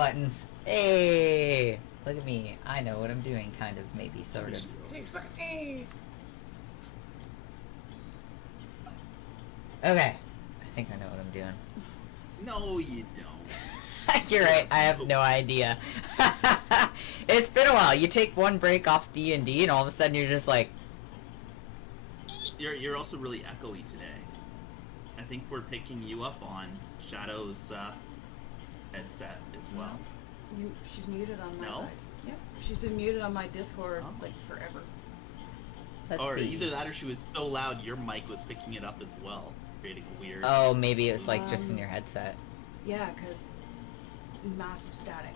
buttons. Hey! Look at me. I know what I'm doing, kind of, maybe, sort of. Seems like me. Okay. I think I know what I'm doing. No, you don't. You're right, I have no idea. It's been a while. You take one break off D&D and all of a sudden you're just like... You're also really echoey today. I think we're picking you up on Shadow's headset as well. She's muted on my No? side. Yep. She's been muted on my Discord like forever. Let's Or see. either that or she was so loud your mic was picking it up as well, creating a weird... Oh, maybe it was like just in your headset. Yeah, because massive static.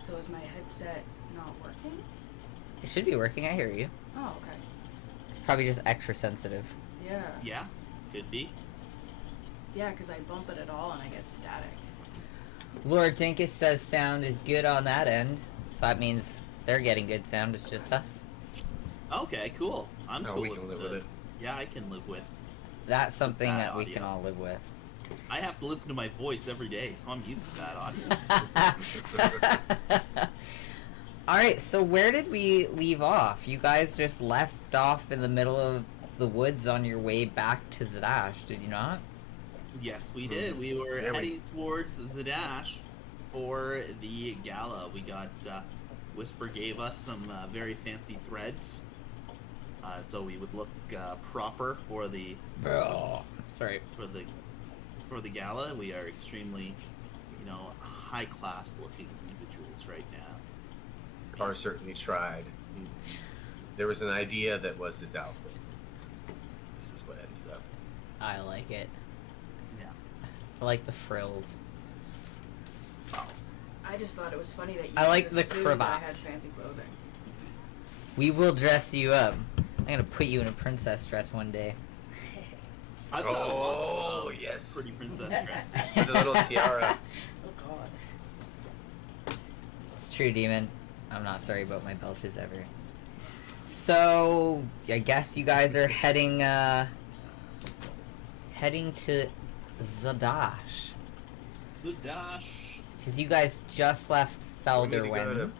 So is my headset not working? It should be working, I hear you. Oh, okay. It's probably just extra sensitive. Yeah. Yeah, could be. Yeah, because I bump it at all and I get static. Lord Dinkus says sound is good on that end. So that means they're getting good sound, it's just us. Okay, cool. I'm No, cool we can live with it. Yeah, I can live with. That's something Bad that we audio. can all live with. I have to listen to my voice every day, so I'm used to that audio. Alright, so where did we leave off? You guys just left off in the middle of the woods on your way back to Zadash, did you not? Yes, we did. We were heading towards Zadash for the gala. We got Whisper gave us some very fancy threads, so we would look proper for the Sorry. for the gala. We are extremely, high class looking individuals right now. Carr certainly tried. There was an idea that was his outfit. This is what ended up. I like it. Yeah. I like the frills. I just thought it was funny that you I like guys the assumed I cravat. had fancy clothing. We will dress you up. I'm gonna put you in a princess dress one day. I've got a lot Oh, of yes. pretty princess dressed. With a little tiara. Oh god. It's true, Demon. I'm not sorry about my belches ever. So, I guess you guys are heading to Zadash. The dash. Because you guys just left Felderwen.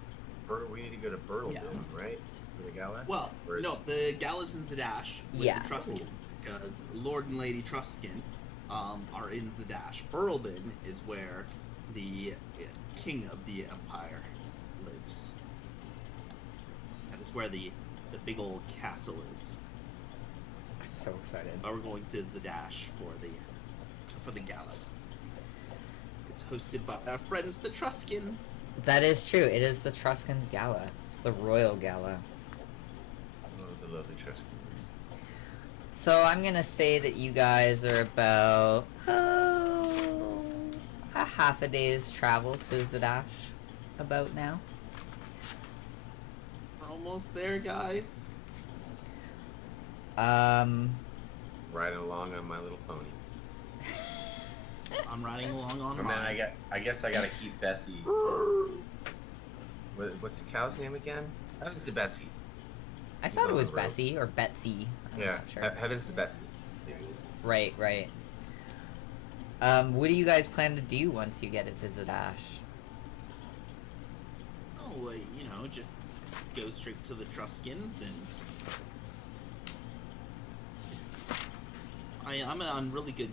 We need to go to Birtleton, Yeah. right? For the gala? Well, Or is- no, the gala's in Zadash with Yeah. the Truskins, because Lord and Lady Truskin are in Zadash. Burlden is where the king of the empire lives. That is where the big old castle is. I'm so excited. But we're going to Zadash for the gala. It's hosted by our friends the Truskins. That is true. It is the Truskins Gala. It's the Royal Gala. Oh, the lovely Truskins. So I'm gonna say that you guys are about a half a day's travel to Zadash about now. Almost there, guys. Riding along on my little pony. I'm riding along on And then mine. I guess I gotta keep Bessie. What's the cow's name again? Heavens to Bessie. I She's thought it on was the road. Bessie or Betsy. I'm Yeah, not sure. Heavens to Bessie. Right, right. What do you guys plan to do once you get into Zadash? Oh, just go straight to the Truskins, and I'm on really good.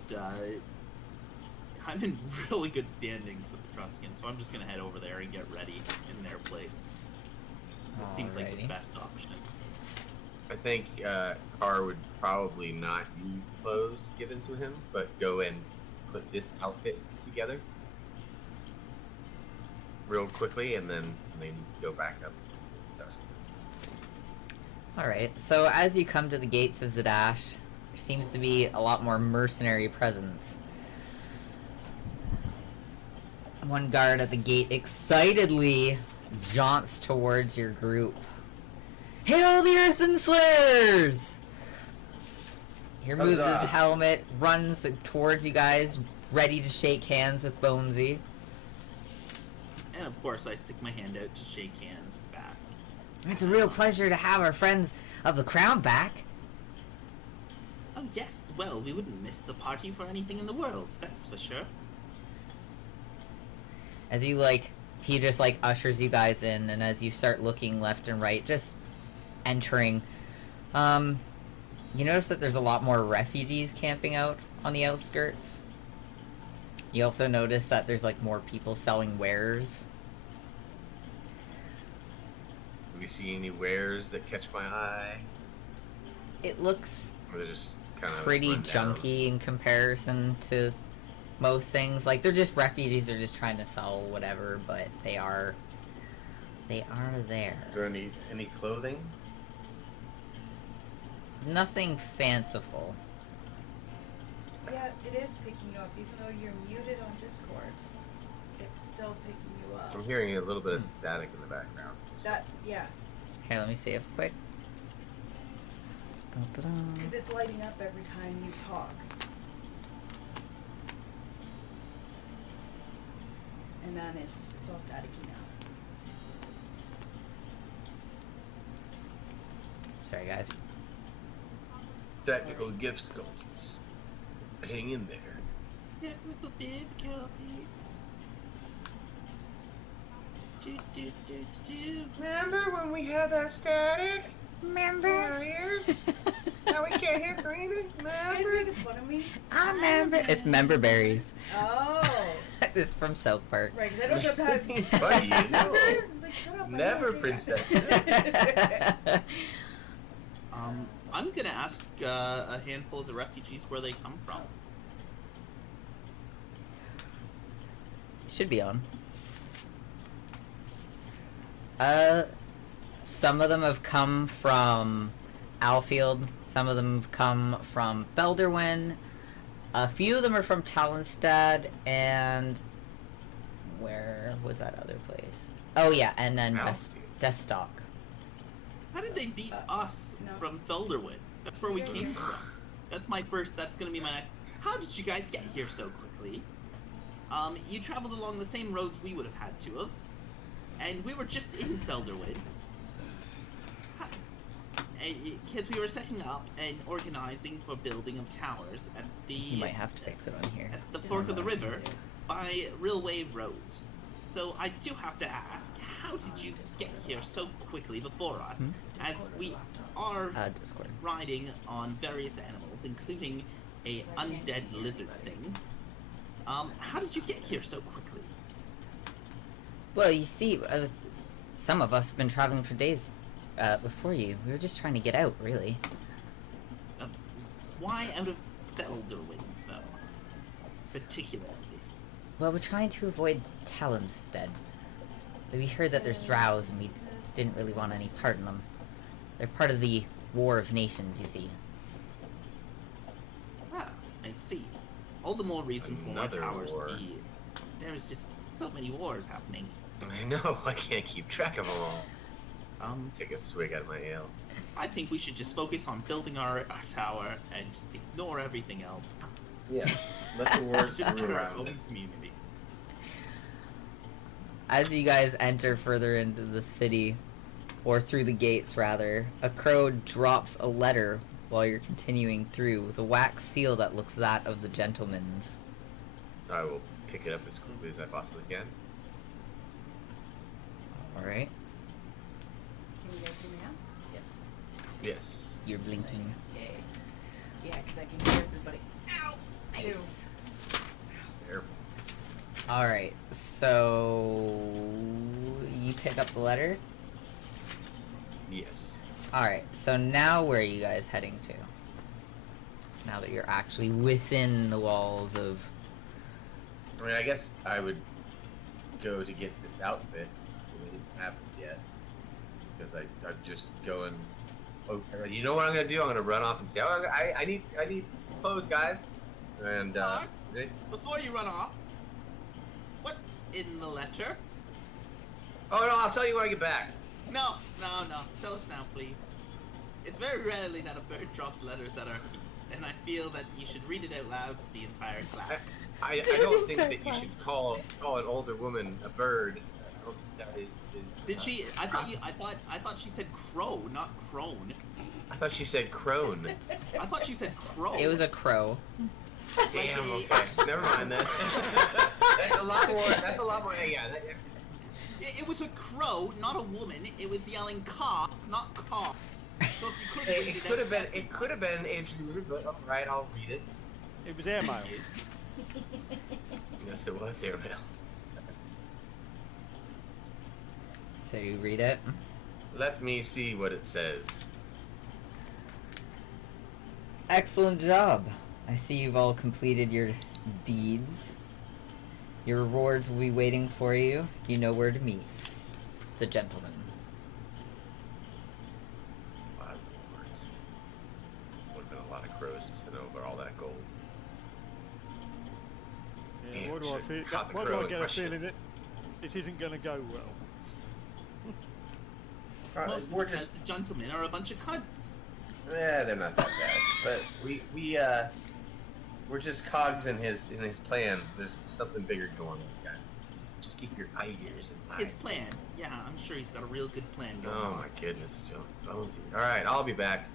I'm in really good standings with the Truskins, so I'm just gonna head over there and get ready in their place. It seems like the Alrighty. best option. I think Carr would probably not use the clothes given to him, but go and put this outfit together real quickly, and then they need to go back up to Truskins. Alright, so as you come to the gates of Zadash, there seems to be a lot more mercenary presence. One guard at the gate excitedly jaunts towards your group. Hail the Earthen Slayers! He removes his Huzzah! helmet, runs towards you guys, ready to shake hands with Bonesy. And of course, I stick my hand out to shake hands back. It's a real pleasure to have our friends of the Crown back. Oh yes, well, we wouldn't miss the party for anything in the world, that's for sure. As you like, he just like ushers you guys in, and as you start looking left and right, just entering, you notice that there's a lot more refugees camping out on the outskirts. You also notice that there's like more people selling wares. Do we see any wares that catch my eye? It looks Or they're just kind of pretty run down? junky in comparison to most things. Like, they're just refugees, they're just trying to sell whatever, but they are there. Is there any clothing? Nothing fanciful. Yeah, it is picking you up, even though you're muted on Discord. It's still picking you up. I'm hearing a little bit of static in the background. That, yeah, Here, let me see if quick. Da-da-da. because it's lighting up every time you talk. And then it's all staticky now. Sorry, guys. Technical difficulties. Hang in there. Technical difficulties. Remember when we had that static? Remember? Our ears? Now we can't hear Karina? You guys making fun of me? I remember. It's member berries. Oh, It's from South Park. right, because I know sometimes. Buddy, you know. It's like, shut up, I Never, didn't say princess. that. I'm gonna ask a handful of the refugees where they come from. Should be on. Some of them have come from Alfield. Some of them have come from Felderwin. A few of them are from Talonstad, and where was that other place? Oh yeah, and then Alfield. Destock. How did they beat us no. from Felderwood? That's where we Yes, came yes. from. That's my first. That's gonna be my next. How did you guys get here so quickly? You traveled along the same roads we would have had to have, and we were just in Felderwood. Because we were setting up and organizing for building of towers at You might have to fix it on here. at the fork of the river by Railway Road. So I do have to ask, how did you get here so quickly before us? As we are Discord. riding on various animals, including a undead lizard thing. How did you get here so quickly? Well, you see, some of us have been traveling for days before you. We were just trying to get out, really. Why out of Felderwin, though? Particularly. Well, we're trying to avoid Talonstead. We heard that there's drows, and we didn't really want any part in them. They're part of the War of Nations, you see. Ah, I see. All the more reason for more Another towers war. to be. There's just so many wars happening. I know, I can't keep track of them all. Take Take a swig out of my ale. I think we should just focus on building our tower and just ignore everything else. Yes, let the wars Just brew for our around own us. community. As you guys enter further into the city, or through the gates rather, a crow drops a letter while you're continuing through, with a wax seal that looks that of the gentleman's. I will pick it up as quickly as I possibly can. Alright, Can you guys hear me now? Yes. Yes. you're blinking. Yay. Yeah, because I can hear everybody. Ow! Nice. Careful. Alright, so you pick up the letter? Yes. Alright, so now where are you guys heading to? Now that you're actually within the walls of... I mean, I guess I would go to get this outfit. It didn't happen yet. Because I'd just go and... Oh, you know what I'm going to do? I'm going to run off and say, oh, I need some clothes, guys. And, Mark? they- Before you run off, what's in the letter? oh, no, I'll tell you when I get back. No. Tell us now, please. It's very rarely that a bird drops letters at our feet, and I feel that you should read it out loud to the entire class. I don't think that you should call an older woman a bird. I don't think that is. Did she? I thought she said crow, not crone. I thought she said crone. I thought she said crow. It was a crow. Damn. Okay. Never mind then. That's a lot more. That's a lot more. Yeah. It was a crow, not a woman. It was yelling "caw," not "caw." So if you could read It could have been. It could have been Andrew, but all right, I'll read it. It was airmail. Yes, it was airmail. So you read it. Let me see what it says. Excellent job. I see you've all completed your deeds. Your rewards will be waiting for you. You know where to meet. The gentleman. A lot of words. Would have been a lot of crows to send over all that gold. Yeah, Damn, why do I should feel? caught the Why do crow I in get a question. feeling that this isn't going to go well? Most We're of just. the gentlemen are a bunch of cunts. They're not that bad. But we're just cogs in his plan. There's something bigger going on, guys. Just keep your ears and eyes. His plan. Yeah, I'm sure he's got a real good plan going Oh on. my goodness, Joe. Bonesy. All right, I'll be back.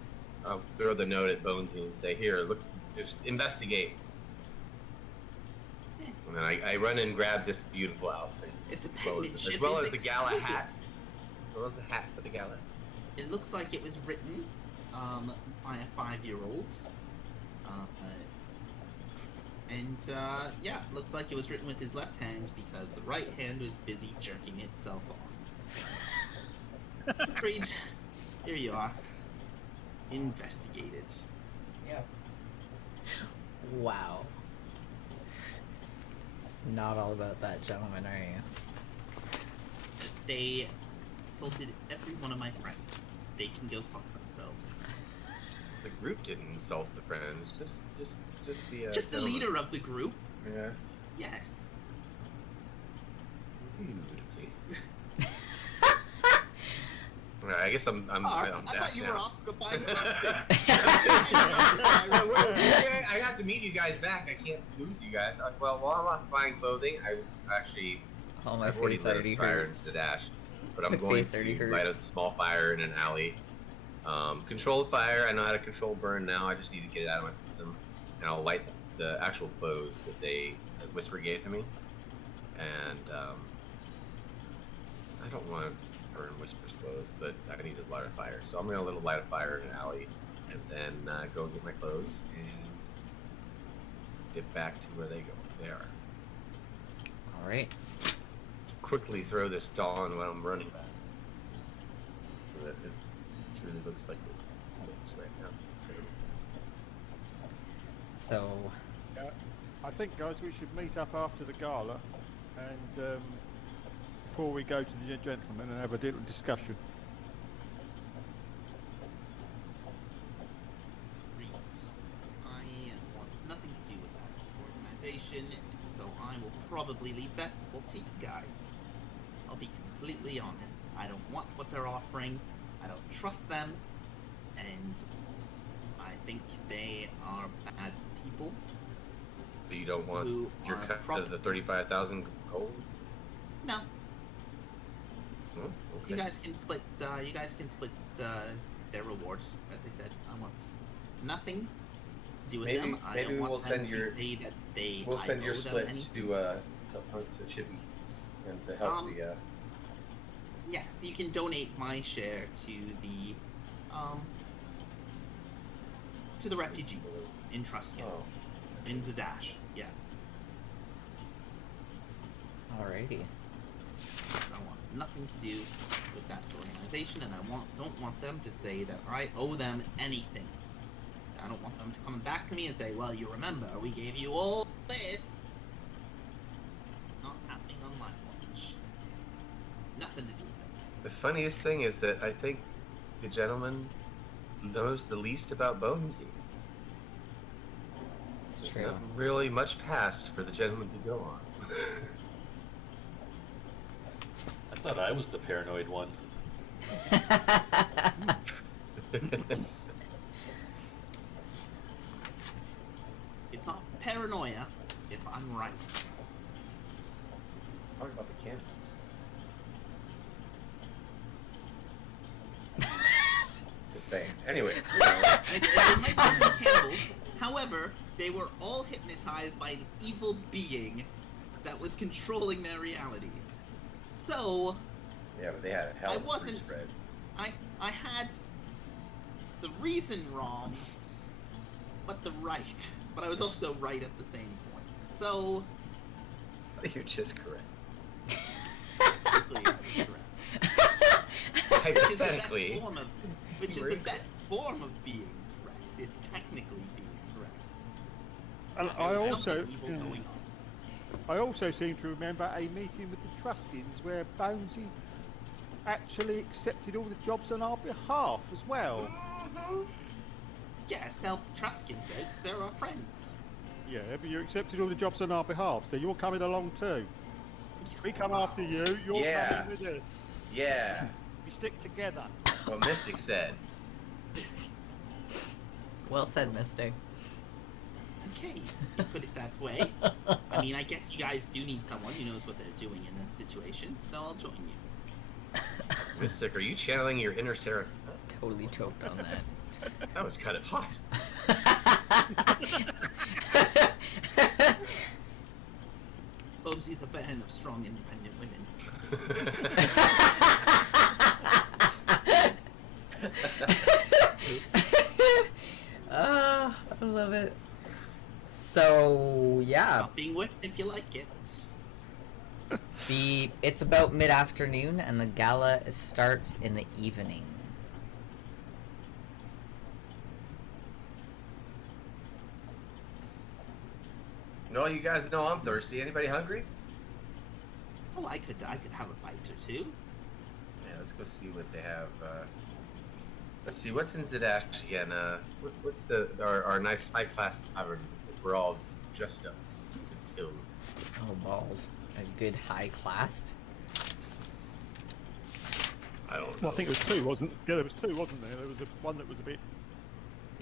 I'll throw the note at Bonesy and say, "Here, look, just investigate." And then I run and grab this beautiful outfit, If the as well as penmanship the is gala exquisite. hat, as well as the hat for the gala. It looks like it was written by a 5-year-old. Yeah, looks like it was written with his left hand because the right hand was busy jerking itself off. Agreed. Here you are. Investigate it. Yeah. Wow. Not all about that, gentleman, are you? They assaulted every one of my friends. They can go fuck themselves. The group didn't insult the friends, just the Just the gentleman. leader of the group. Yes. Yes. Alright, I guess I'm I back thought you now. were off to find I have to meet you guys back. I can't lose you guys. Well, while I'm off buying clothing, Oh, my I've already face lit a already fire hurts. into Dash, but I'm My going face already to light a hurts. small fire in an alley. Controlled fire. I know how to control burn now. I just need to get it out of my system, and I'll light the actual clothes that Whisper gave to me, and I don't want to burn Whisper's clothes, but I need to light a fire. So I'm gonna light a fire in an alley, and then go get my clothes and get back to where they are. Alright. Quickly throw this on while I'm running back, so that it truly looks like it looks right now. So, I think, guys, we should meet up after the gala, and before we go to the gentleman and have a little discussion. Reed. I want nothing to do with that organization, so I will probably leave that all to you guys. I'll be completely honest. I don't want what they're offering. I don't trust them, and I think they are bad people But you don't want who your are cut of the 35,000 gold? No, Oh, okay. you guys can split. You guys can split their rewards. As I said, I want nothing to do with Maybe- them. I maybe don't want we'll them send to your- say that they. We'll send I your owe them split anything. to Chippy and to help the. Yes, you can donate my share to the refugees in Truskin, Oh, in Zadash. Yeah, alrighty. I want nothing to do with that organization, and I don't want them to say that I owe them anything. I don't want them to come back to me and say, "Well, you remember we gave you all this." Not happening on my watch. Nothing to do with it. the funniest thing is that I think the gentleman knows the least about Bonesy. It's There's true. not really much past for the gentleman to go on. I thought I was the paranoid one. It's not paranoia if I'm right. Talk about the candles. Just saying. Anyways. It might be candles. However, They were all hypnotized by an evil being that was controlling their realities. So, Yeah, but they had a hell I of a wasn't- fruit spread. I had the reason wrong, but the right. But I was also right at the same point. So, You're just correct. basically, I was correct. Hypothetically. Which is you were the best form of being correct, is technically being correct. And There's nothing evil going on. I also seem to remember a meeting with the Truskins where Bonesy actually accepted all the jobs on our behalf as well. Yes, help the Truskins out, because they're our friends. Yeah, but you accepted all the jobs on our behalf, so you're coming along too. We come after you, you're Yeah. coming with us. Yeah. We stick together. What Mystic said. Well said, Mystic. Okay, you put it that way. I mean, I guess you guys do need someone who knows what they're doing in this situation, so I'll join you. Mystic, are you channeling your inner Seraph? Totally choked on that. That was kind of hot. Bonesy's a fan of strong, independent women. I love it. So yeah, Stop being whipped if you like it. it's about mid-afternoon and the gala starts in the evening. No, you guys know I'm thirsty. Anybody hungry? Oh, I could have a bite or two. Yeah, let's go see what they have. Let's see, what's in Zadash again? What's our nice high-class tavern? We're all dressed up to tills. Oh balls! A good high class. I don't know. Well, I think it was two, wasn't? Yeah, there was two, wasn't there? There was one that was a bit.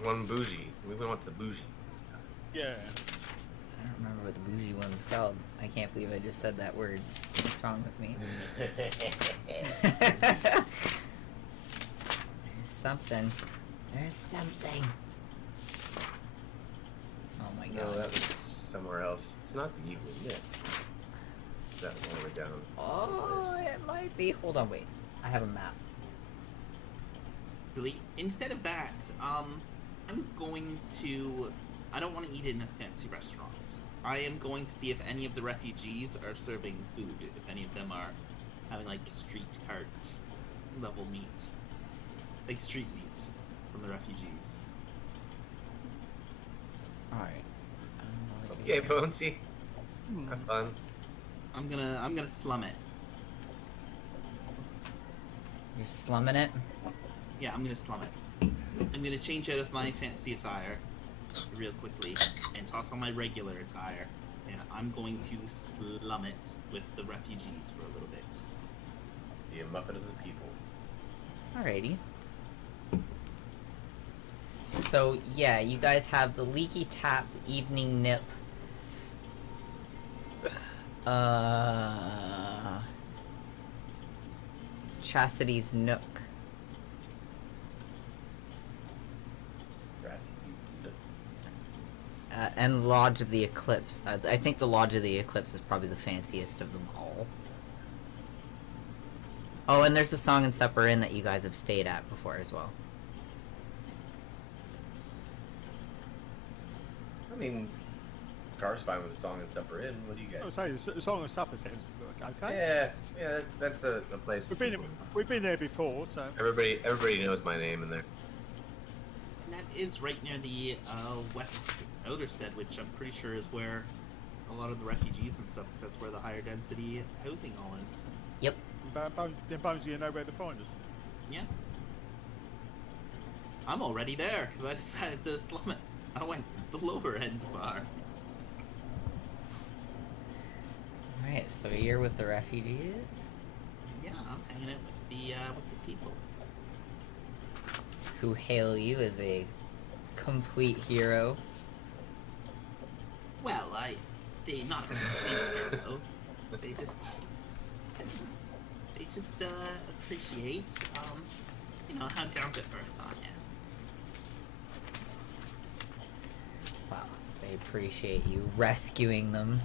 One bougie. We went the bougie this time. Yeah. I don't remember what the bougie one's called. I can't believe I just said that word. What's wrong with me? There's something. There's something. Oh my No, god. that was somewhere else. It's not the evil myth. Is that all the way down? Oh, it might be. Hold on, wait. I have a map. Really, instead of that, I'm going to. I don't want to eat in a fancy restaurant. I am going to see if any of the refugees are serving food. If any of them are having like street cart level meat, like street meat from the refugees. All right. Okay, Bonesy. Have fun. I'm gonna slum it. You're slumming it. Yeah, I'm gonna slum it. I'm gonna change out of my fancy attire real quickly and toss on my regular attire, and I'm going to slum it with the refugees for a little bit. Be a muppet of the people. Alrighty. So yeah, you guys have the Leaky Tap Evening Nip. Chastity's Nook. Grassy. And Lodge of the Eclipse. I think the Lodge of the Eclipse is probably the fanciest of them all. Oh, and there's the Song and Supper Inn that you guys have stayed at before as well. I mean, Car's fine with the Song and Supper Inn. What do you I guys? would say the Song and Supper sounds okay. Yeah, that's a place. We've been there before, so. Everybody knows my name in there. And that is right near the West Outerstead, which I'm pretty sure is where a lot of the refugees and stuff, because that's where the higher density housing all is. Yep. Then Bonesy, you know where to find us. Yeah. I'm already there, because I decided to slum it. I went to the lower end bar. Alright, so you're with the refugees? Yeah, I'm hanging out with the people. Who hail you as a complete hero. Well, they not a complete hero. They just appreciate, how down to earth I am. Wow, they appreciate you rescuing them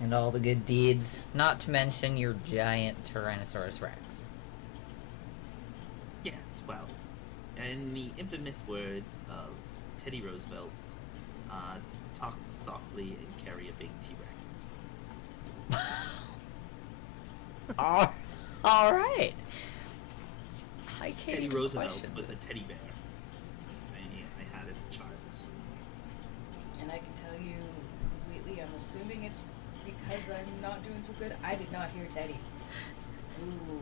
and all the good deeds, not to mention your giant Tyrannosaurus Rex. Yes, well, in the infamous words of Teddy Roosevelt, talk softly and carry a big T-Rex. All right. I can't Teddy even Roosevelt question was a this. teddy bear. I had as a child. And I can tell you completely, I'm assuming it's because I'm not doing so good. I did not hear Teddy. Ooh,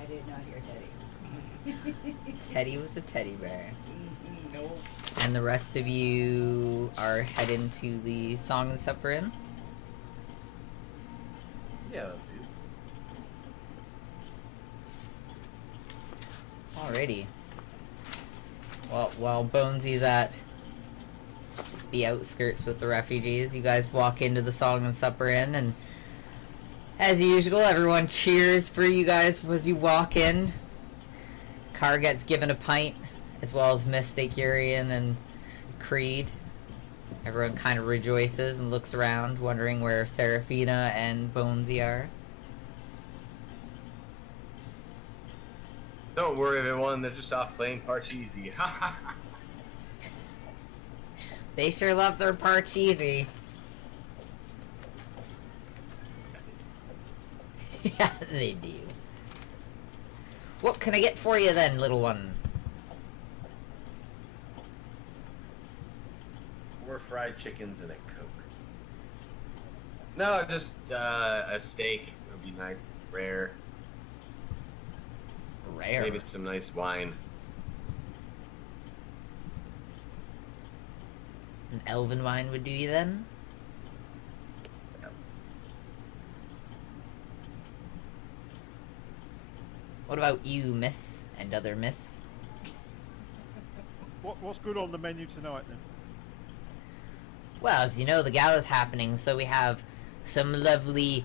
I did not hear Teddy. Teddy was a teddy bear. No. And the rest of you are heading to the Song and Supper Inn? Yeah, that'll do. Alrighty. Well, while Bonesy's at the outskirts with the refugees, you guys walk into the Song and Supper Inn, and as usual, everyone cheers for you guys as you walk in. Car gets given a pint, as well as Mystic, Urian, and Creed. Everyone kind of rejoices and looks around, wondering where Seraphina and Bonesy are. Don't worry, everyone. They're just off playing Parcheesi. Ha ha ha. They sure love their Parcheesi. Yeah, they do. What can I get for you then, little one? 4 fried chickens and a Coke. No, just a steak. It would be nice, rare. Rare. Maybe some nice wine. An elven wine would do you then? Yep. What about you, miss, and other miss? What's good on the menu tonight then? Well, as you know, the gala's happening, so we have some lovely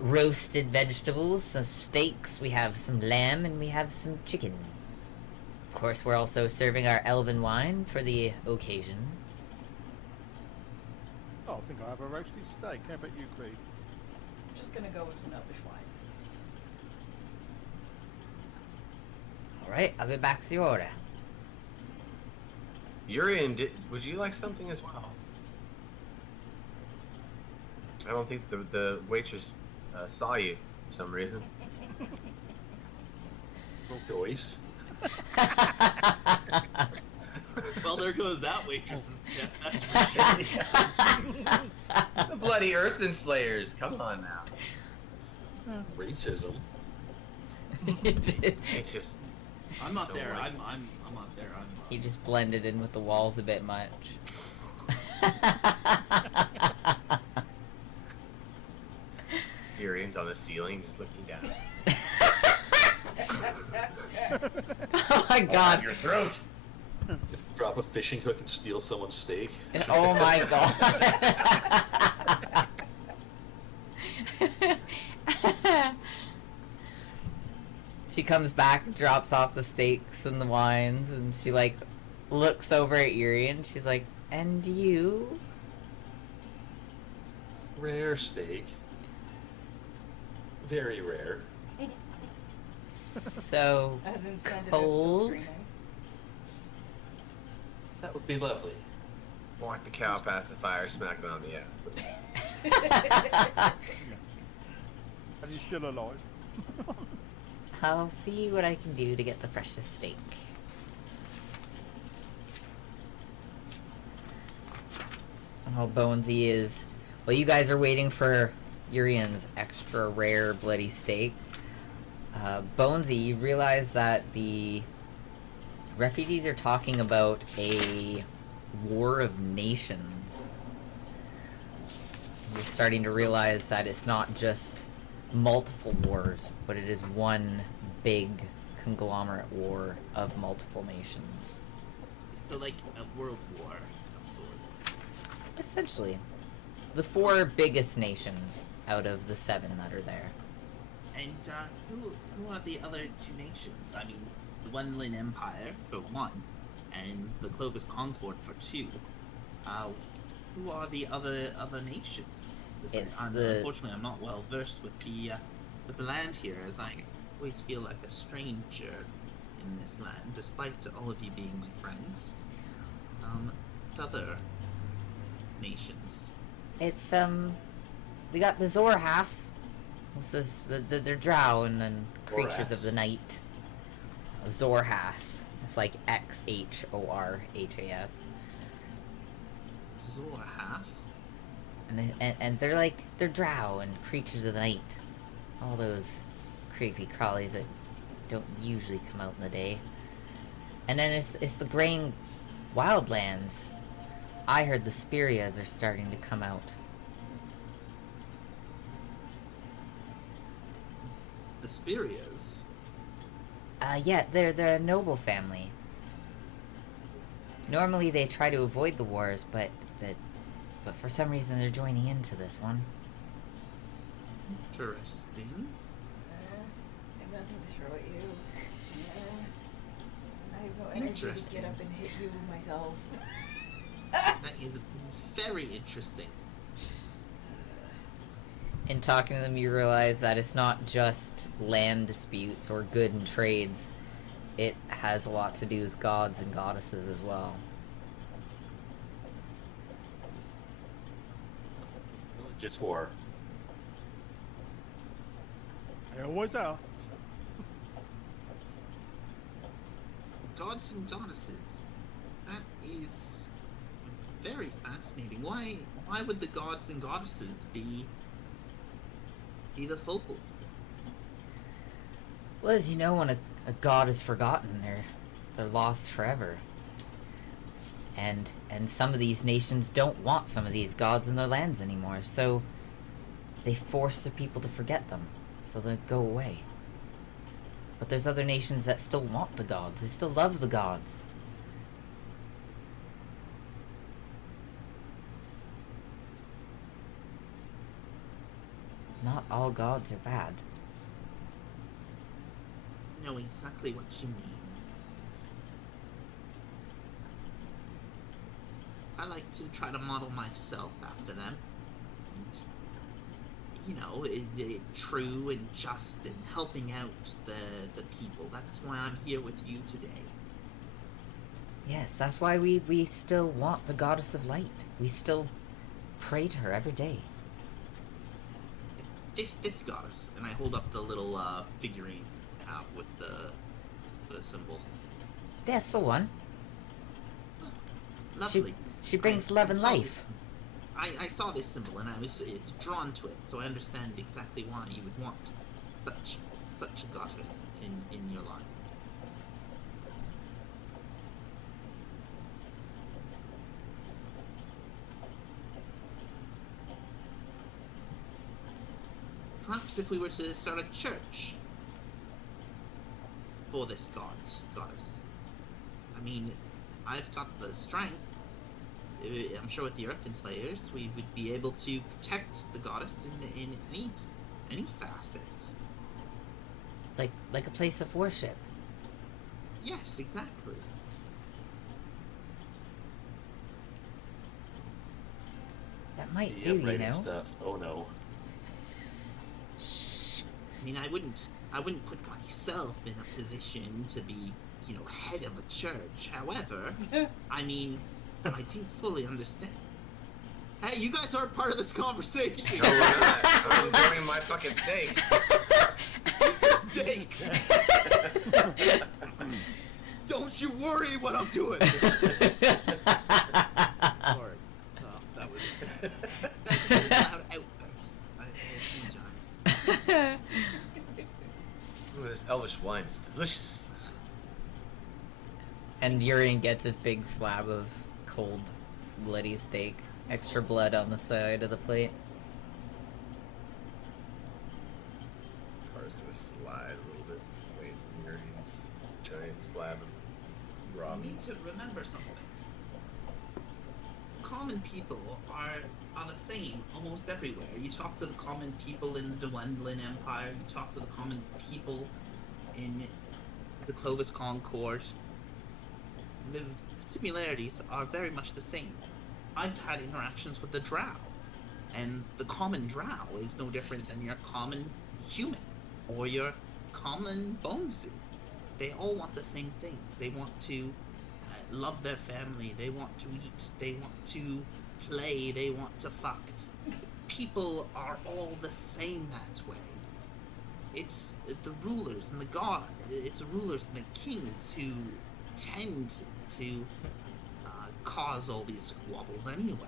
roasted vegetables, some steaks, we have some lamb, and we have some chicken. Of course, we're also serving our elven wine for the occasion. Oh, I think I have a roasted steak. How about you, Creed? I'm just gonna go with some Elvish wine. Alright, I'll be back with your order. Urian, would you like something as well? I don't think the waitress saw you for some reason. Joyce. Well, there goes that waitress's tip. That's for sure. The bloody Earthen Slayers. Come on now. Racism. It's just. I'm not Don't there. worry. I'm not there. He just blended in with the walls a bit much. Urian's on the ceiling, just looking down. Oh my god. Your throat. Drop a fishing hook and steal someone's steak. Oh my god. She comes back, drops off the steaks and the wines, and she like looks over at Yuri and she's like, "And you?" Rare steak. Very rare. So As in send it cold. out, still screaming. That would be lovely. Walk the cow past the fire, smack it on the ass. And you're still alive. I'll see what I can do to get the freshest steak. Oh, Bonesy is... Well, you guys are waiting for Urian's extra rare bloody steak. Bonesy, you realize that the refugees are talking about a war of nations. You're starting to realize that it's not just multiple wars, but it is one big conglomerate war of multiple nations. So like a world war of sorts. Essentially. The 4 biggest nations out of the 7 that are there. And who are the other 2 nations? I mean, the One Lin Empire for 1, and the Clovis Concord for 2. Uh, who are the other nations? It's the- Unfortunately, I'm not well versed with the land here, as I always feel like a stranger in this land, despite all of you being my friends. Other nations. It's we got the Zorhas. This is the drow and then creatures of the Zorhas. night. Zorhas. It's like Xhorhas. Zorhaf. And they're drow and creatures of the night. All those creepy crawlies that don't usually come out in the day. And then it's the graying wildlands. I heard the Spirias are starting to come out. The Spirias. Yeah, they're a noble family. Normally they try to avoid the wars, but for some reason they're joining into this one. Interesting. I have nothing to throw at you. I have no energy to Interesting. get up and hit you myself. That is very interesting. In talking to them, you realize that it's not just land disputes or good and trades. It has a lot to do with gods and goddesses as well. Just war. They always are. Gods and goddesses. That is very fascinating. Why would the gods and goddesses be the focal? Well, as you know, when a god is forgotten, they're lost forever. And some of these nations don't want some of these gods in their lands anymore, so they force the people to forget them, so they go away. But there's other nations that still want the gods. They still love the gods. Not all gods are bad. I know exactly what you mean. I like to try to model myself after them. And, you know, true and just and helping out the people. That's why I'm here with you today. Yes, that's why we still want the goddess of light. We still pray to her every day. This goddess, and I hold up the little figurine with the symbol. That's the one. Lovely. She brings I love and saw life. this- I saw this symbol and it's drawn to it, so I understand exactly why you would want such a goddess in your life. Perhaps if we were to start a church for this goddess. I mean, I've got the strength. I'm sure with the Earth Enslayers, we would be able to protect the goddess in any facet. Like a place of worship. Yes, exactly. That might Yeah, do, you writing know? stuff. Oh no. Shh. I mean, I wouldn't put myself in a position to be, head of a church. However, I mean, I do fully understand. Hey, you guys aren't part of this conversation. No, we're not. I'm enjoying my fucking steak. Steaks. Don't you worry what I'm doing. Sorry. That was a loud outburst. I apologize. Ooh, this elvish wine is delicious. And Urian gets his big slab of cold, bloody steak. Extra blood on the side of the plate. Car's gonna slide a little bit away from Miriam's giant slab of raw You meat. need to remember something. Common people are the same almost everywhere. You talk to the common people in the Dwendlin Empire, you talk to the common people in the Clovis Concord. The similarities are very much the same. I've had interactions with the drow, and the common drow is no different than your common human or your common bonesu. They all want the same things. They want to love their family. They want to eat. They want to play. They want to fuck. People are all the same that way. It's the rulers and the god. It's the rulers and the kings who tend to cause all these squabbles anyway.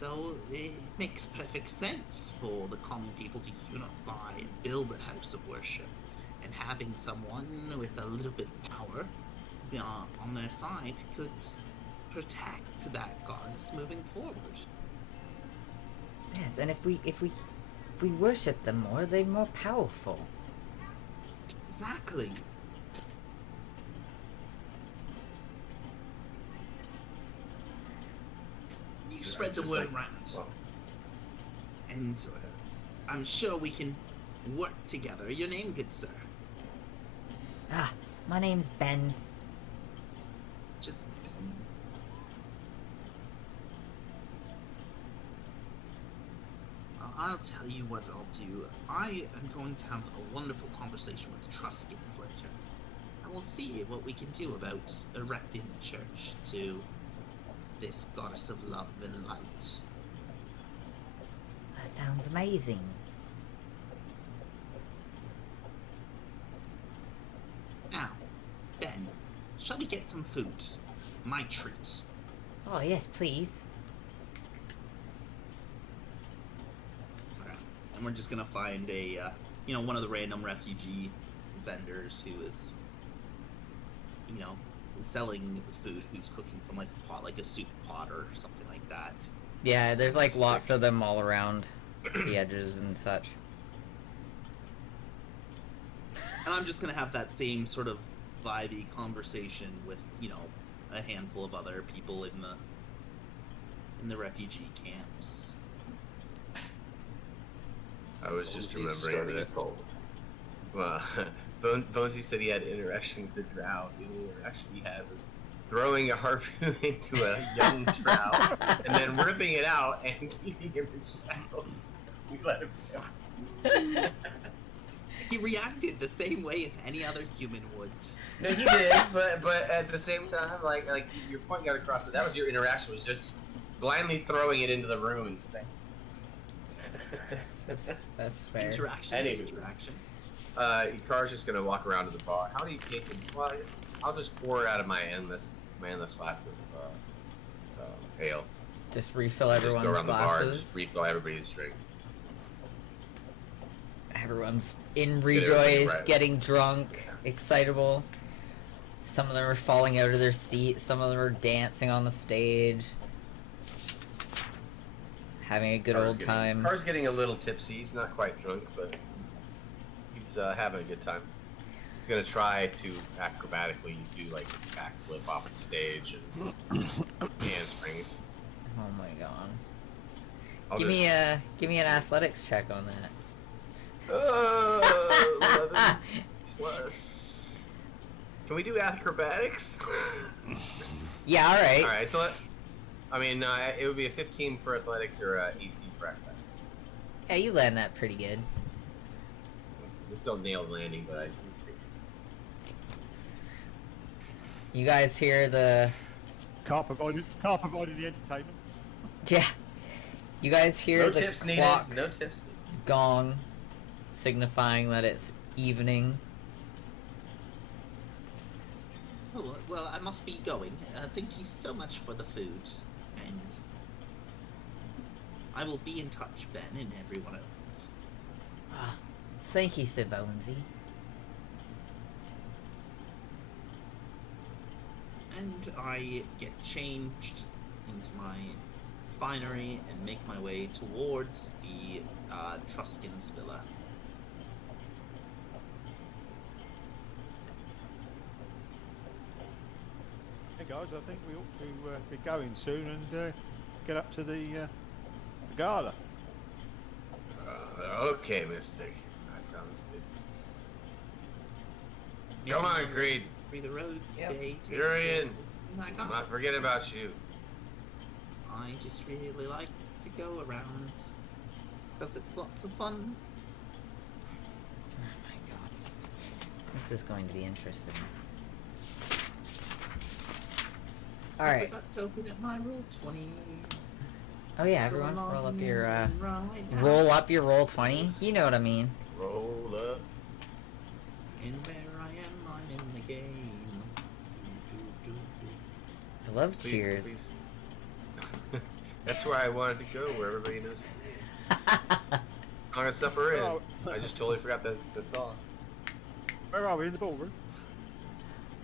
So it makes perfect sense for the common people to unify and build a house of worship. And having someone with a little bit of power on their side could protect that goddess moving forward. Yes, and if we worship them more, they're more powerful. Exactly. You spread the word around. Well, And go ahead. I'm sure we can work together. Your name, good sir? Ah, my name's Ben. Just I'll tell you what I'll do. I am going to have a wonderful conversation with the Truskins later. And we'll see what we can do about erecting the church to this goddess of love and light. That sounds amazing. Now, Ben, shall we get some food? My treat. Oh yes, please. Alright. And we're just gonna find a, one of the random refugee vendors who is, selling food, who's cooking from like a pot, like a soup pot or something like that. Yeah, there's like lots of them all around the edges and such. And I'm just gonna have that same sort of vibey conversation with, a handful of other people in the refugee camps. I was just He's remembering starting that. a cult. Well, Bonesy said he had interaction with the drow. The only interaction he had was throwing a harpoon into a young drow and then ripping it out and keeping him in shackles. So we let him go. He reacted the same way as any other human would. No, he did, but at the same time, like your point got across. But that was your interaction, was just blindly throwing it into the ruins thing. That's fair. Interaction. Anyways. Interaction. Ikar's just gonna walk around to the bar. How do you take it? Well, I'll just pour it out of my endless flask of ale. Just refill Just everyone's go around the bar and glasses. just refill everybody's drink. Everyone's in everybody rejoice, right. getting drunk, excitable. Some of them are falling out of their seats. Some of them are dancing on the stage. Having a good old time. Car's getting a little tipsy. He's not quite drunk, but he's having a good time. He's gonna try to acrobatically do like a backflip off the stage and handsprings. Oh my god. I'll Give just- me an athletics check on that. 11 plus. Can we do acrobatics? Yeah, all right. All right. So it would be a 15 for athletics or a 18 for acrobatics. Yeah, you land that pretty good. Just don't nail the landing, but I can stick. You guys hear the Can't provide the entertainment. yeah. You guys hear No the tips clock needed. No tips. gong, signifying that it's evening. Oh, well, I must be going. Thank you so much for the food. And I will be in touch, Ben, and everyone else. Ah, thank you, Sir Bonesy. And I get changed into my finery and make my way towards the Truskins villa. Hey guys, I think we ought to be going soon and get up to the gala. Okay, Mystic. That sounds good. Come on, Creed. Free the road Yep. today. You're in. My I'm God. not forgetting about you. I just really like to go around because it's lots of fun. Oh my god. This is going to be interesting. I Alright. forgot to open up my roll 20. Oh yeah, So everyone, roll up long your, right now. roll up your roll 20. You know what I mean. Roll up. And where I am, I'm in the game. Do, do, do. I love Please- cheers. please. That's where I wanted to go, where everybody knows. I'm gonna suffer in. Oh. I just totally forgot the song. Where are we in the ballroom?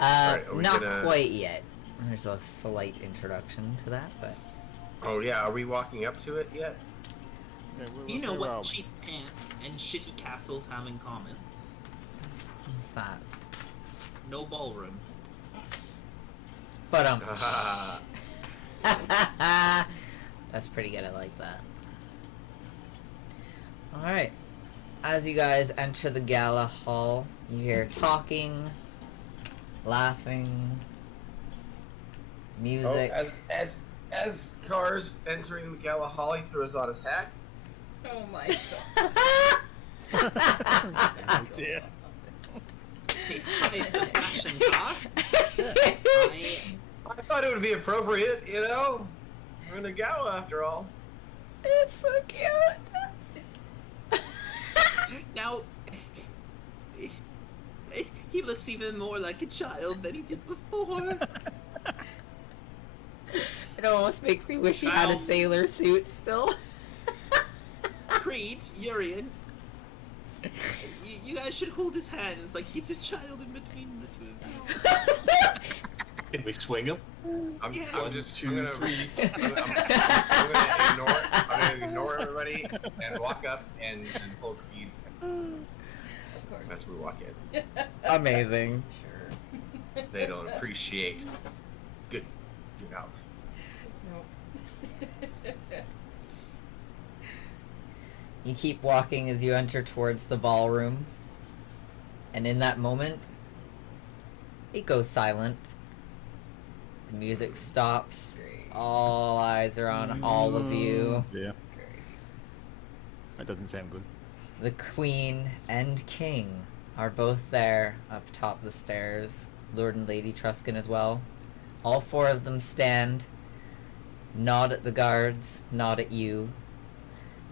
Alright, are we Not gonna- quite yet. There's a slight introduction to that, but Oh yeah, are we walking up to it yet? Yeah, You know where are what we? cheap pants and shitty castles have in common? what's that? No ballroom. But Haha. that's pretty good. I like that. All right. As you guys enter the gala hall, you hear talking, laughing, music. Oh, as Cars entering the Gala hall, he throws on his hat. Oh my god. Oh dear. It's the fashion car. I thought it would be appropriate, you know? We're in a gala after all. It's so cute. Now, he looks even more like a child than he did before. It almost makes me wish he had a Ow. sailor suit still. Creed, Urian, you guys should hold his hands like he's a child in between the two of you. Can we swing him? I'm Yeah. gonna ignore everybody and walk up and pull Creed's. Of course. That's where we walk in. Amazing. Sure. They don't appreciate good outfits. Nope. You keep walking as you enter towards the ballroom, and in that moment, it goes silent. The music stops. All eyes are on all of you. Yeah, Great. that doesn't sound good. The Queen and King are both there up top the stairs. Lord and Lady Truscan as well. All four of them stand, nod at the guards, nod at you,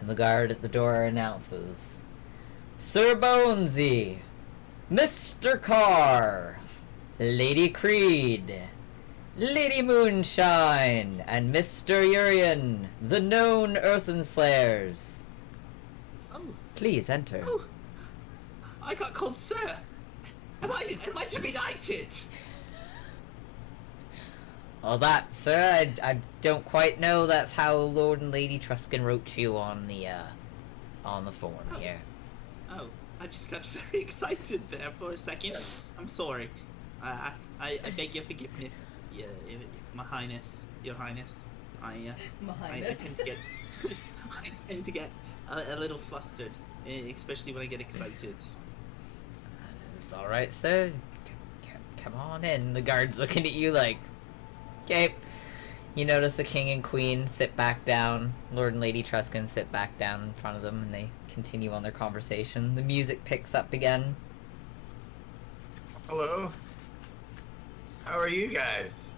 and the guard at the door announces, Sir Bonesy, Mr. Carr, Lady Creed, Lady Moonshine, and Mr. Urian, the known Earthen Slayers. Oh, Please enter. oh, I got called sir. Am I to be knighted? Well, that, sir, I don't quite know. That's how Lord and Lady Truscan wrote to you on the form here. Oh, I just got very excited there for a second. I'm sorry. I beg your forgiveness, yeah, my highness, your highness. I Minus. tend to get, I tend to get a little flustered, especially when I get excited. It's all right, sir. Come on in. The guard's looking at you like, okay. You notice the king and queen sit back down. Lord and Lady Truscan sit back down in front of them, and they continue on their conversation. The music picks up again. Hello. How are you guys?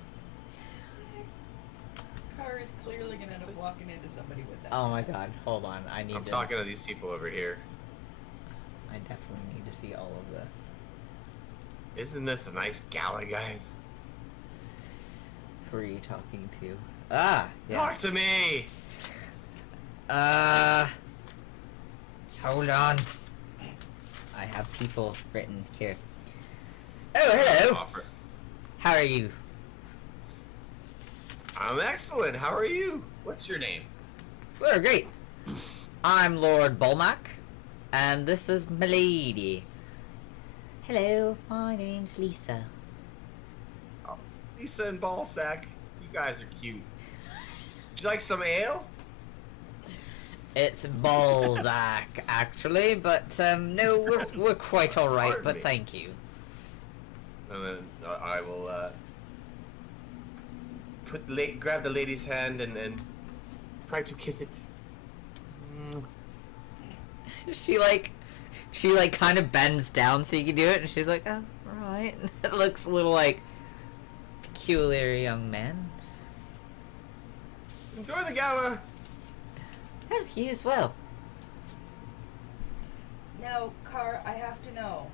Car is clearly gonna end up walking into somebody with that. Oh my god, hold on. I need I'm to. talking to these people over here. I definitely need to see all of this. Isn't this a nice gala, guys? Who are you talking to? Ah, yeah. Talk to me! Hold on. I have people written here. Oh, hello. Offer. How are you? I'm excellent. How are you? What's your name? We're great. I'm Lord Bulmac, and this is Milady. Hello, my name's Lisa. Oh, Lisa and Ballsack. You guys are cute. Would you like some ale? It's Balzac, actually, but no, we're quite all right. Pardon But me. thank you. And then I will grab the lady's hand and try to kiss it. She like kind of bends down so you can do it, and she's like, oh, alright. It looks a little like peculiar young man. Enjoy the gala. Oh, you as well. Now, Car, I have to know.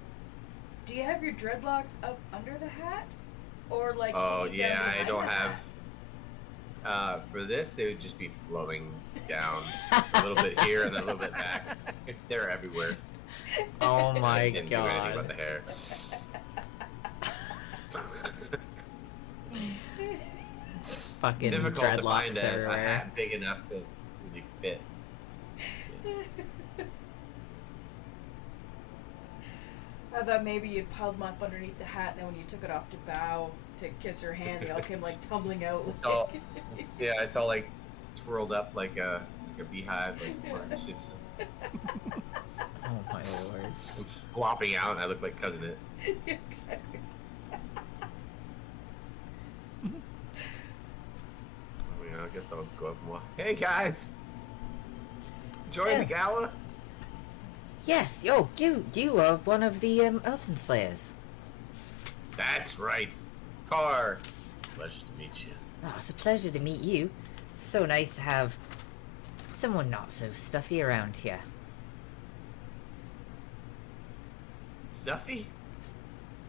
Do you have your dreadlocks up under the hat? Or like Oh hanging yeah, down I behind don't the have. hat? For this, they would just be flowing down a little bit here and then a little bit back. They're everywhere. Oh my I didn't do anything about god. the hair. Fucking Difficult to find dreadlocks a everywhere. hat big enough to really fit. I thought maybe you'd piled them up underneath the hat, and then when you took it off to bow to kiss her hand, they all came like tumbling out. It's all, it's all like twirled up like a beehive, like Martin Simpson. Oh my lord. I'm flopping out, and I look like Cousin It. Exactly. I guess I'll go up and walk. Hey guys, enjoying Yeah. the gala? Yes, yo, you are one of the Earthen Slayers. That's right. Car. Pleasure to meet you. Oh, it's a pleasure to meet you. So nice to have someone not so stuffy around here. Stuffy?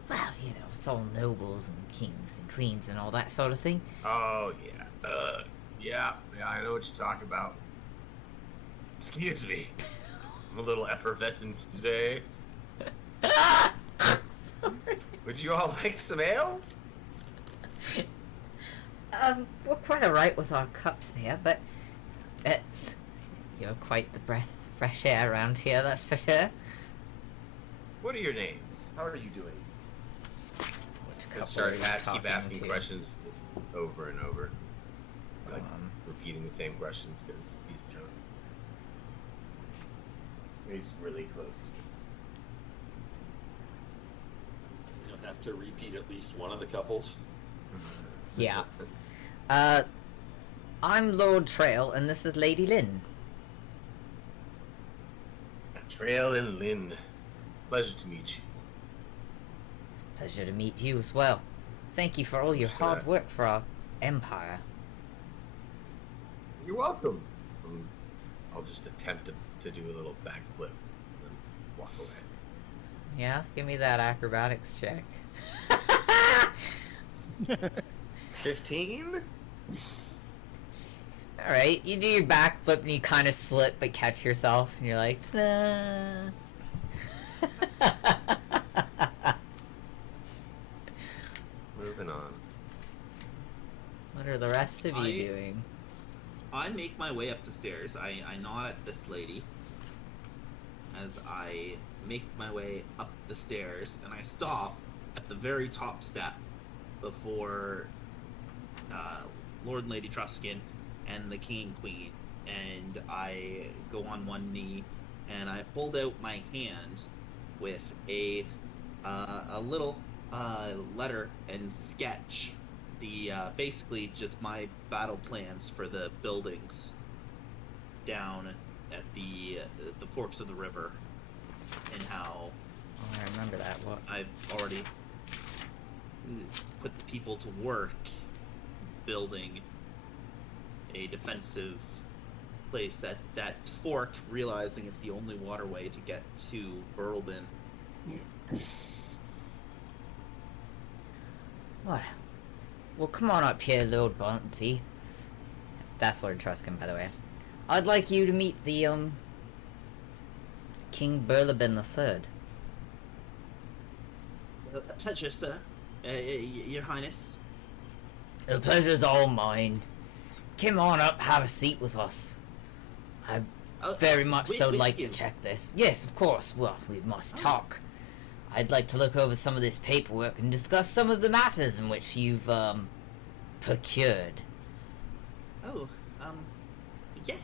Well, you know, it's all nobles and kings and queens and all that sort of thing. Oh yeah. Yeah, I know what you're talking about. Excuse me. I'm a little effervescent today. Sorry. Would you all like some ale? We're quite alright with our cups here, but it's, you're quite the breath of fresh air around here, that's for sure. What are your names? How are you doing? What I couple start are you keep talking asking to? questions just over and over. Like Um, repeating the same questions because he's drunk. He's really close to me. You'll have to repeat at least one of the couples. Yeah. I'm Lord Trail, and this is Lady Lynn. Trail and Lynn. Pleasure to meet you. Pleasure to meet you as well. Thank you for all your Thanks for hard that. work for our empire. You're welcome. I'll just attempt to do a little backflip and then walk away. Yeah, give me that acrobatics check. 15? Alright, you do your backflip and you kind of slip but catch yourself, and you're like, "Ah." Moving on. What are the rest of you doing? I make my way up the stairs. I nod at this lady as I make my way up the stairs, and I stop at the very top step before Lord and Lady Truskin and the King and Queen, and I go on one knee and I hold out my hand with a little letter and sketch. The basically just my battle plans for the buildings down at the forks of the river, and how Oh, I remember that. What? I've already put the people to work building a defensive place that fork, realizing it's the only waterway to get to Burlbin. What? Well, come on up here, Lord Bounty. That's Lord Truskin, by the way. I'd like you to meet the, King Burlbin III. A pleasure, sir. Your Highness. The pleasure's all mine. Come on up, have a seat with us. I very much so with like you. to check this. Yes, of course. Well, we must Oh. talk. I'd like to look over some of this paperwork and discuss some of the matters in which you've, procured. Oh, yes,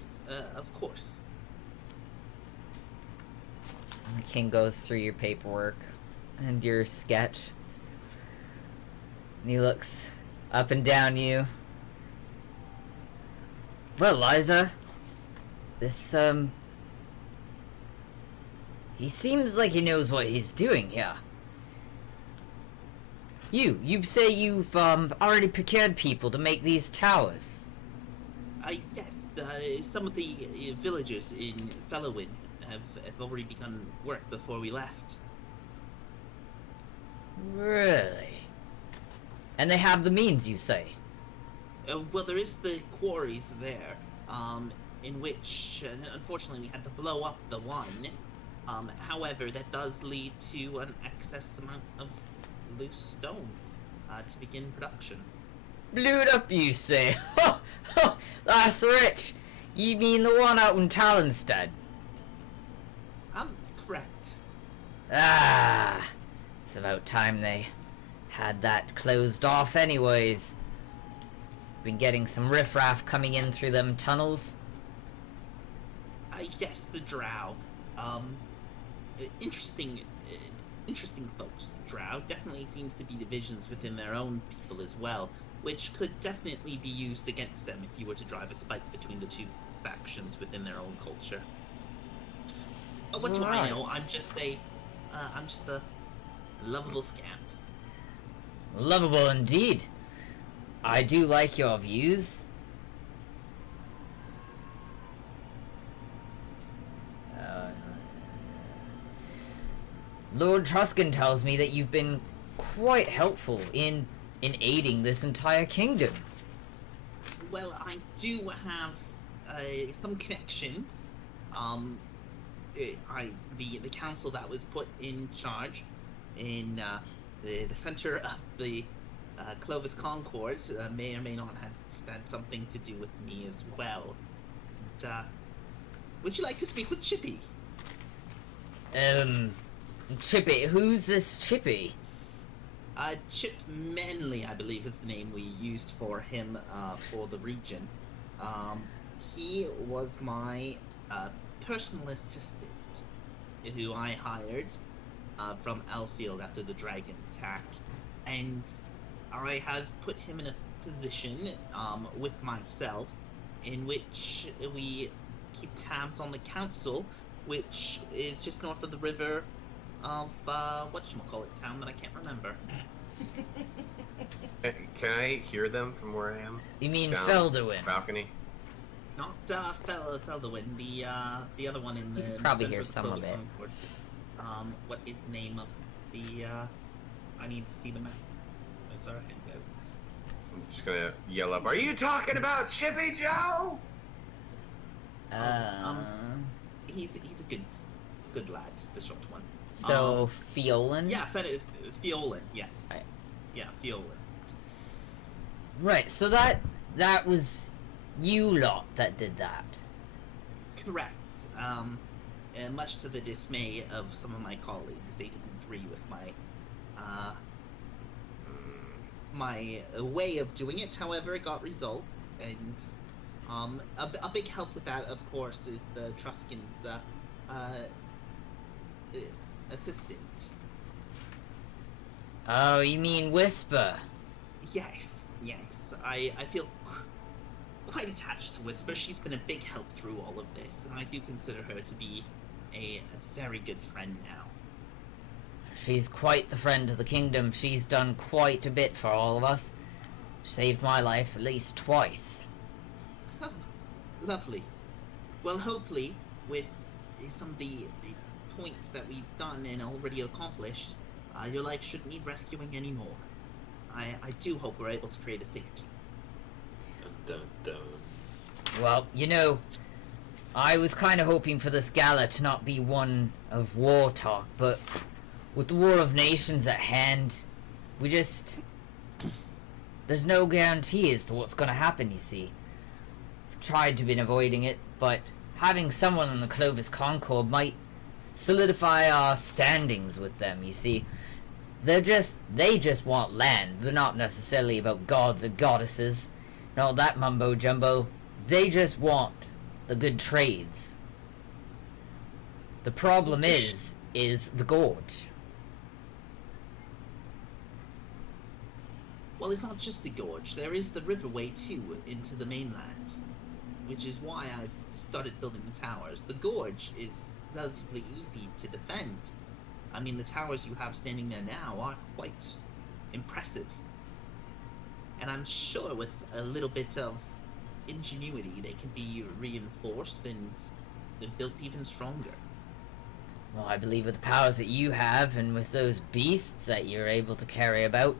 of course. And the king goes through your paperwork and your sketch. And he looks up and down you. Well, Liza, this, he seems like he knows what he's doing here. You say you've, already procured people to make these towers. Yes, some of the villagers in Fellowin have already begun work before we left. Really? And they have the means, you say? Well, there is the quarries there, in which, unfortunately, we had to blow up the one. However, that does lead to an excess amount of loose stone to begin production. Blew it up, you say? Ho! Ho! That's rich! You mean the one out in Talonstead? Correct. Ah! It's about time they had that closed off anyways. Been getting some riffraff coming in through them tunnels. Yes, the drow. Interesting folks. The drow definitely seems to be divisions within their own people as well, which could definitely be used against them if you were to drive a spike between the two factions within their own culture. What do I know? I'm just a lovable scamp. Lovable indeed. I do like your views. Lord Truscan tells me that you've been quite helpful in aiding this entire kingdom. Well, I do have some connections. The council that was put in charge in the center of the Clovis Concord may or may not have had something to do with me as well. And, would you like to speak with Chippy? Chippy? Who's this Chippy? Chip Manley, I believe, is the name we used for him for the region. He was my personal assistant, who I hired from Elfield after the dragon attack, and I have put him in a position with myself in which we keep tabs on the council, which is just north of the river of whatchamacallit town that I can't remember. Can I hear them from where I am? You mean Down Felderwin? Balcony. Not Felderwin, the other one in the. You can probably center hear of some of Clovis it. Concord. What is the name of the? I need to see the map. I'm sorry. I'm just gonna yell up. Are you talking about Chippy Joe? He's a good lad. The short one. So Fiolan? Yeah, Fiolan. Yeah. Right. Yeah, Fiolan. Right. So that was you lot that did that. Correct. And much to the dismay of some of my colleagues, they didn't agree with my way of doing it. However, it got resolved, and a big help with that, of course, is the Truscan's assistant. Oh, you mean Whisper? Yes. I feel quite attached to Whisper. She's been a big help through all of this, and I do consider her to be a very good friend now. She's quite the friend of the kingdom. She's done quite a bit for all of us. Saved my life at least twice. Oh, lovely. Well, hopefully, with some of the points that we've done and already accomplished, your life shouldn't need rescuing anymore. I do hope we're able to create a safety. Dun, dun, dun. Well, you know, I was kind of hoping for this gala to not be one of war talk, but with the War of Nations at hand, there's no guarantee as to what's going to happen, you see. Tried to be avoiding it, but having someone in the Clovis Concord might solidify our standings with them, you see. They just want land. They're not necessarily about gods or goddesses and all that mumbo jumbo. They just want the good trades. The problem is the gorge. Well, it's not just the gorge. There is the riverway too into the mainland. which is why I've started building the towers. The gorge is relatively easy to defend. I mean, the towers you have standing there now are quite impressive. And I'm sure with a little bit of ingenuity, they can be reinforced and built even stronger. Well, I believe with the powers that you have and with those beasts that you're able to carry about,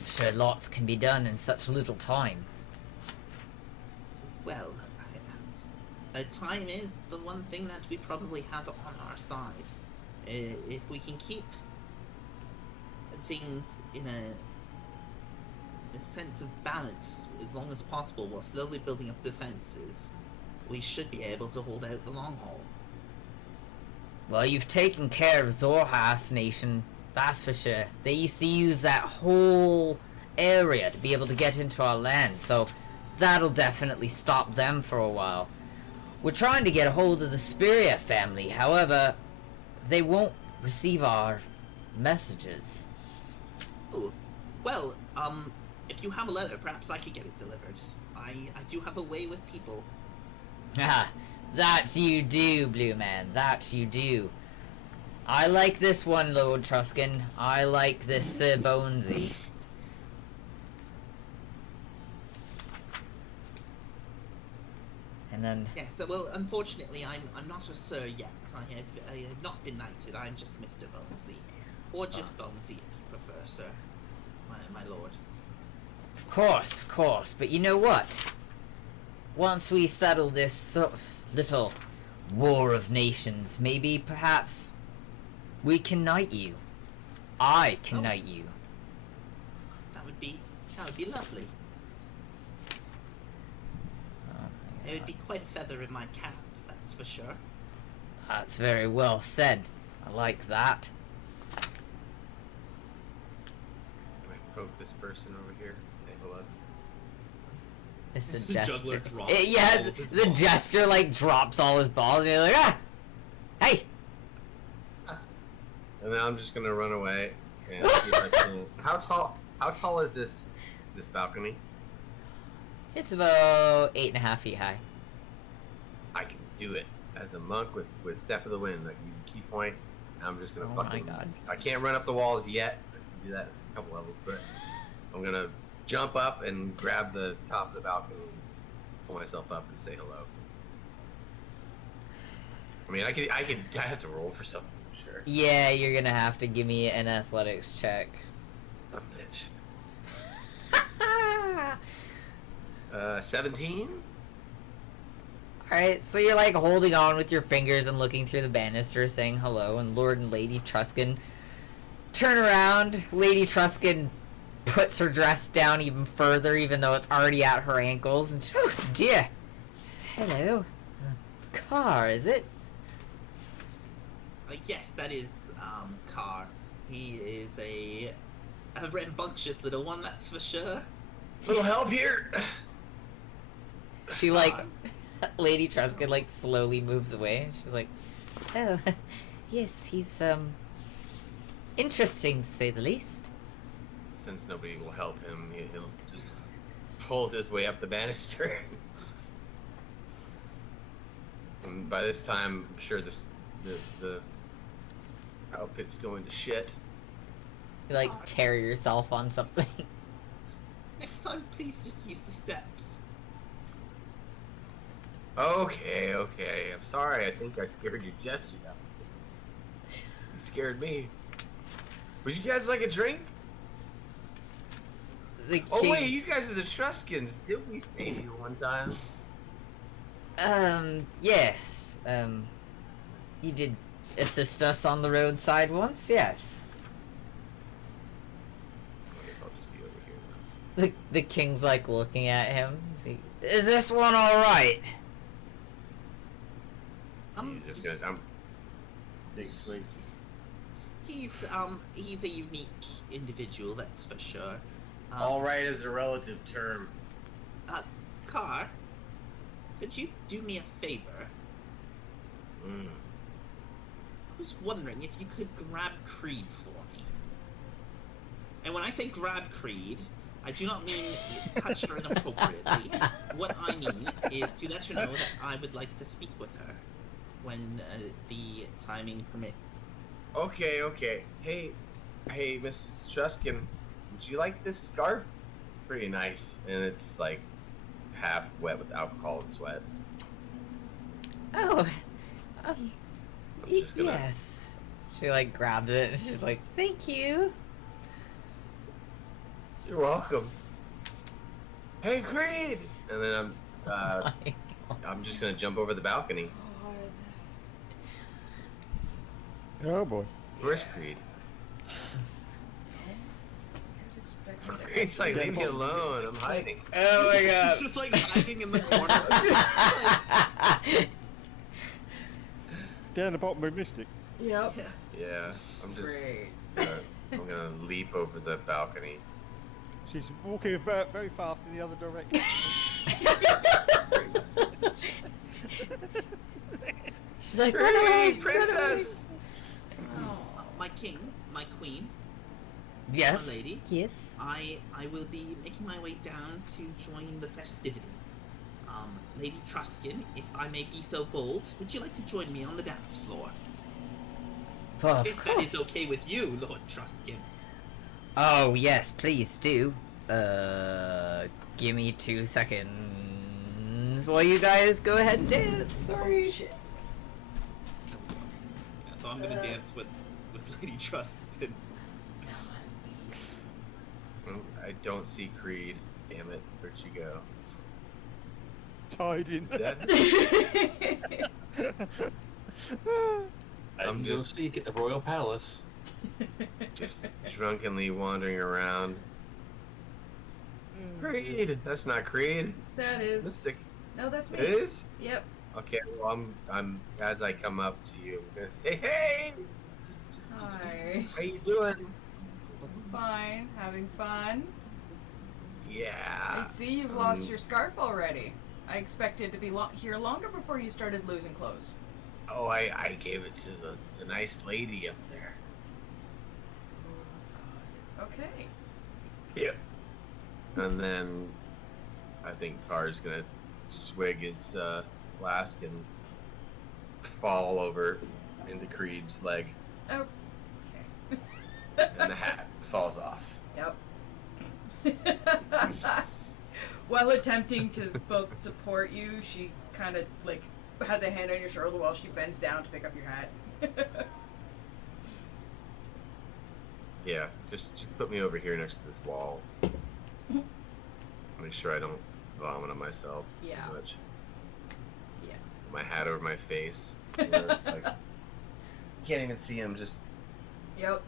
I'm sure lots can be done in such little time. Well, time is the one thing that we probably have on our side. If we can keep things in a sense of balance as long as possible while slowly building up defenses, we should be able to hold out the long haul. Well, you've taken care of Zorhas Nation, that's for sure. They used to use that whole area to be able to get into our land, so that'll definitely stop them for a while. We're trying to get a hold of the Spiria family, however, they won't receive our messages. Oh, well, if you have a letter, perhaps I could get it delivered. I do have a way with people. Ah, that you do, Blue Man, that you do. I like this one, Lord Truskin. I like this Sir Bonesy. And then... Yeah, so, well, unfortunately, I'm not a sir yet. I have not been knighted. I'm just Mr. Bonesy. Or just Bonesy, if you prefer, sir. My lord. Of course, but you know what? Once we settle this little war of nations, maybe, perhaps, we can knight you. I can knight you. That would be lovely. It would be quite a feather in my cap, that's for sure. That's very well said. I like that. Can I poke this person over here? Say hello. It's a The gesture. juggler drops Yeah, all of his the balls. gesture like drops all his balls, and you're like, ah, hey. And then I'm just gonna run away and see if I can. How tall is this balcony? It's about 8.5 feet high. I can do it as a monk with Step of the Wind. I can use a key point. I'm just gonna Oh my fucking. God. I can't run up the walls yet. I can do that at a couple levels, but I'm gonna jump up and grab the top of the balcony, pull myself up, and say hello. I mean, I have to roll for something, I'm sure. Yeah, you're gonna have to give me an athletics check. I'm bitch. 17. Alright, so you're like holding on with your fingers and looking through the banister saying hello, and Lord and Lady Truskin turn around. Lady Truskin puts her dress down even further, even though it's already at her ankles, and she, oh dear. Hello. Car, is it? Yes, that is Carr. He is a rambunctious little one, that's for sure. Little help here. She like Lady Truskin like slowly moves away, and she's like, oh, yes, he's interesting to say the least. Since nobody will help him, he'll just pull his way up the banister. And by this time, I'm sure the outfit's going to shit. You like tear yourself on something. Next time, please just use the steps. Okay. I'm sorry. I think I scared you just downstairs. You scared me. Would you guys like a drink? The Oh king- wait, you guys are the Truskins. Didn't we save you one time? Yes. You did assist us on the roadside once, yes. I guess I'll just be over here now. The king's like looking at him. Is this one alright? I'm just gonna. I'm big slinky. He's a unique individual, that's for sure. All right is a relative term. Carr, could you do me a favor? Mm. I was wondering if you could grab Creed for me. And when I say grab Creed, I do not mean touch her inappropriately. What I mean is to let her know that I would like to speak with her when the timing permits. Okay. Hey, Mrs. Truskin, would you like this scarf? It's pretty nice, and it's like half wet with alcohol and sweat. Oh, I'm just gonna- yes. She like grabbed it and she's like, "Thank you." You're welcome. Hey, Creed! And then I'm just gonna jump over the balcony. God. Oh boy. Where's Creed? It's expected. Creed's like, leave me alone. I'm hiding. Oh my She's just like hiding in the corner. Down the bottom of Mystic. Yep. Yeah, I'm just. Great. I'm gonna leap over the balcony. She's walking very fast in the other direction. She's like, "Run away, Creed, princess! My king, my queen, Yes. My lady. Yes. I will be making my way down to join the festivity. Lady Truskin, if I may be so bold, would you like to join me on the dance floor? Of If that is course. okay with you, Lord Truskin. Oh yes, please do. Give me 2 seconds while you guys go ahead and dance. Sorry. Shit. So I'm gonna dance with Lady Truskin. I don't see Creed. Damn it. Where'd she go? Tied in. Is that? I'm just- just seek at the royal palace. Just drunkenly wandering around. Creed! That's not Creed. That It's is. Mystic. No, that's me. It is? Yep. Okay, well, I'm as I come up to you, I'm gonna say, hey! Hi. How you doing? Fine. Having fun. Yeah. I see you've lost your scarf already. I expected to be here longer before you started losing clothes. Oh, I gave it to the nice lady up there. Oh, God. Okay. Yeah. And then I think Carr's gonna swig his flask and fall over into Creed's leg, Okay. and the hat falls off. Yep. While attempting to both support you, she kind of like has a hand on your shoulder while she bends down to pick up your hat. Yeah, just put me over here next to this wall. Make sure I don't vomit on myself Yeah. too much. Yeah. Put my hat over my face. You know, it's like, can't even see him, just Yep.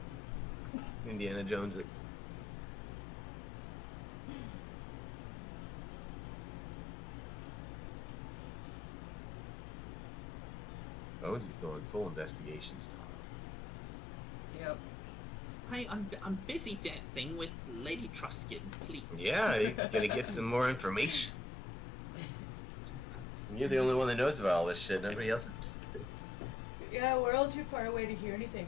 Indiana Jones it. Bones is going full investigation style. Yep. Hi, I'm busy dancing with Lady Truskin, please. Yeah, you're gonna get some more information. You're the only one that knows about all this shit. Nobody else is just. Yeah, we're all too far away to hear anything.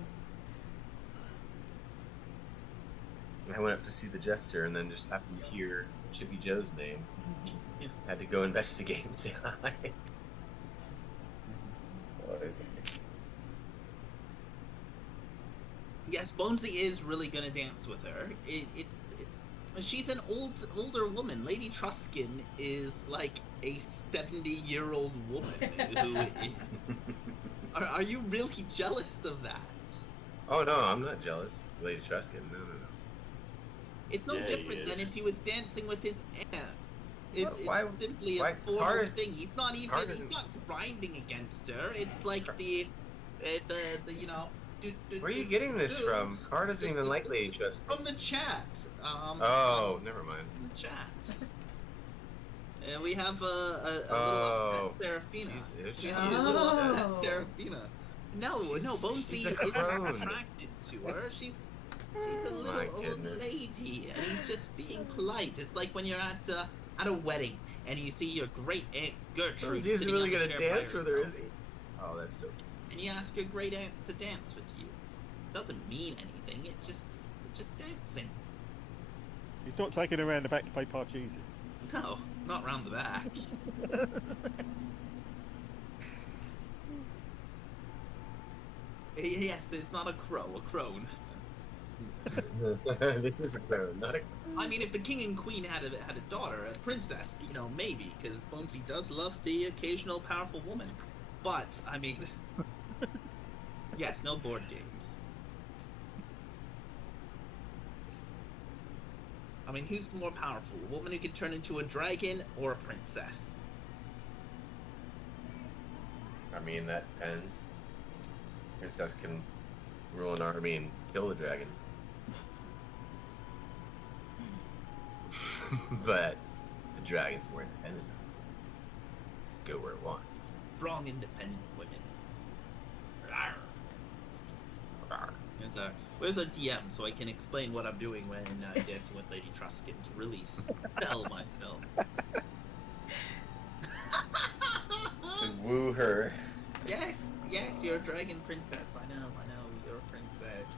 I went up to see the jester and then just happened to hear Chippy Joe's name. Yeah. Had to go investigate and say hi. Yes, Bonesy is really gonna dance with her. She's an older woman. Lady Truskin is like a 70-year-old woman. Are you really jealous of that? Oh no, I'm not jealous. Lady Truskin, no. It's no Yeah, he different is. than if he was dancing with his aunt. It's Why- simply why- a formal Carr- thing. He's not even. Carr He's doesn't- not grinding against her. It's like the you know. Where are you getting this from? Carr doesn't even like Lady Truskin. From the chat. Oh, never mind. From the chat. We have a Oh. little Seraphina. She's We a have a little little Oh. Seraphina. No, She's- Bonesy she's a isn't crone. attracted to her. She's a little My old goodness. lady, and he's just being polite. It's like when you're at a wedding and you see your great aunt Gertrude. He's sitting really on the gonna chair by dance with her, is herself, he? Oh, that's so. and you ask your great aunt to dance with you. Doesn't mean anything. It's just dancing. He's not taking her around the back to play Parcheesi. No, not round the back. Yes, it's not a crow, a crone. This is a clone, not a. I mean, if the king and queen had a daughter, a princess, you know, maybe, because Bonesy does love the occasional powerful woman. But I mean, yes, no board games. I mean, who's more powerful, a woman who can turn into a dragon or a princess? I mean, that depends. Princess can rule an army and kill the dragon. But the dragon's more independent now, so let's go where it wants. Strong, independent women. Rawr. Rawr. Where's our DM so I can explain what I'm doing when dancing with Lady Truskin to really sell myself? To woo her. Yes, you're a dragon princess. I know, you're a princess.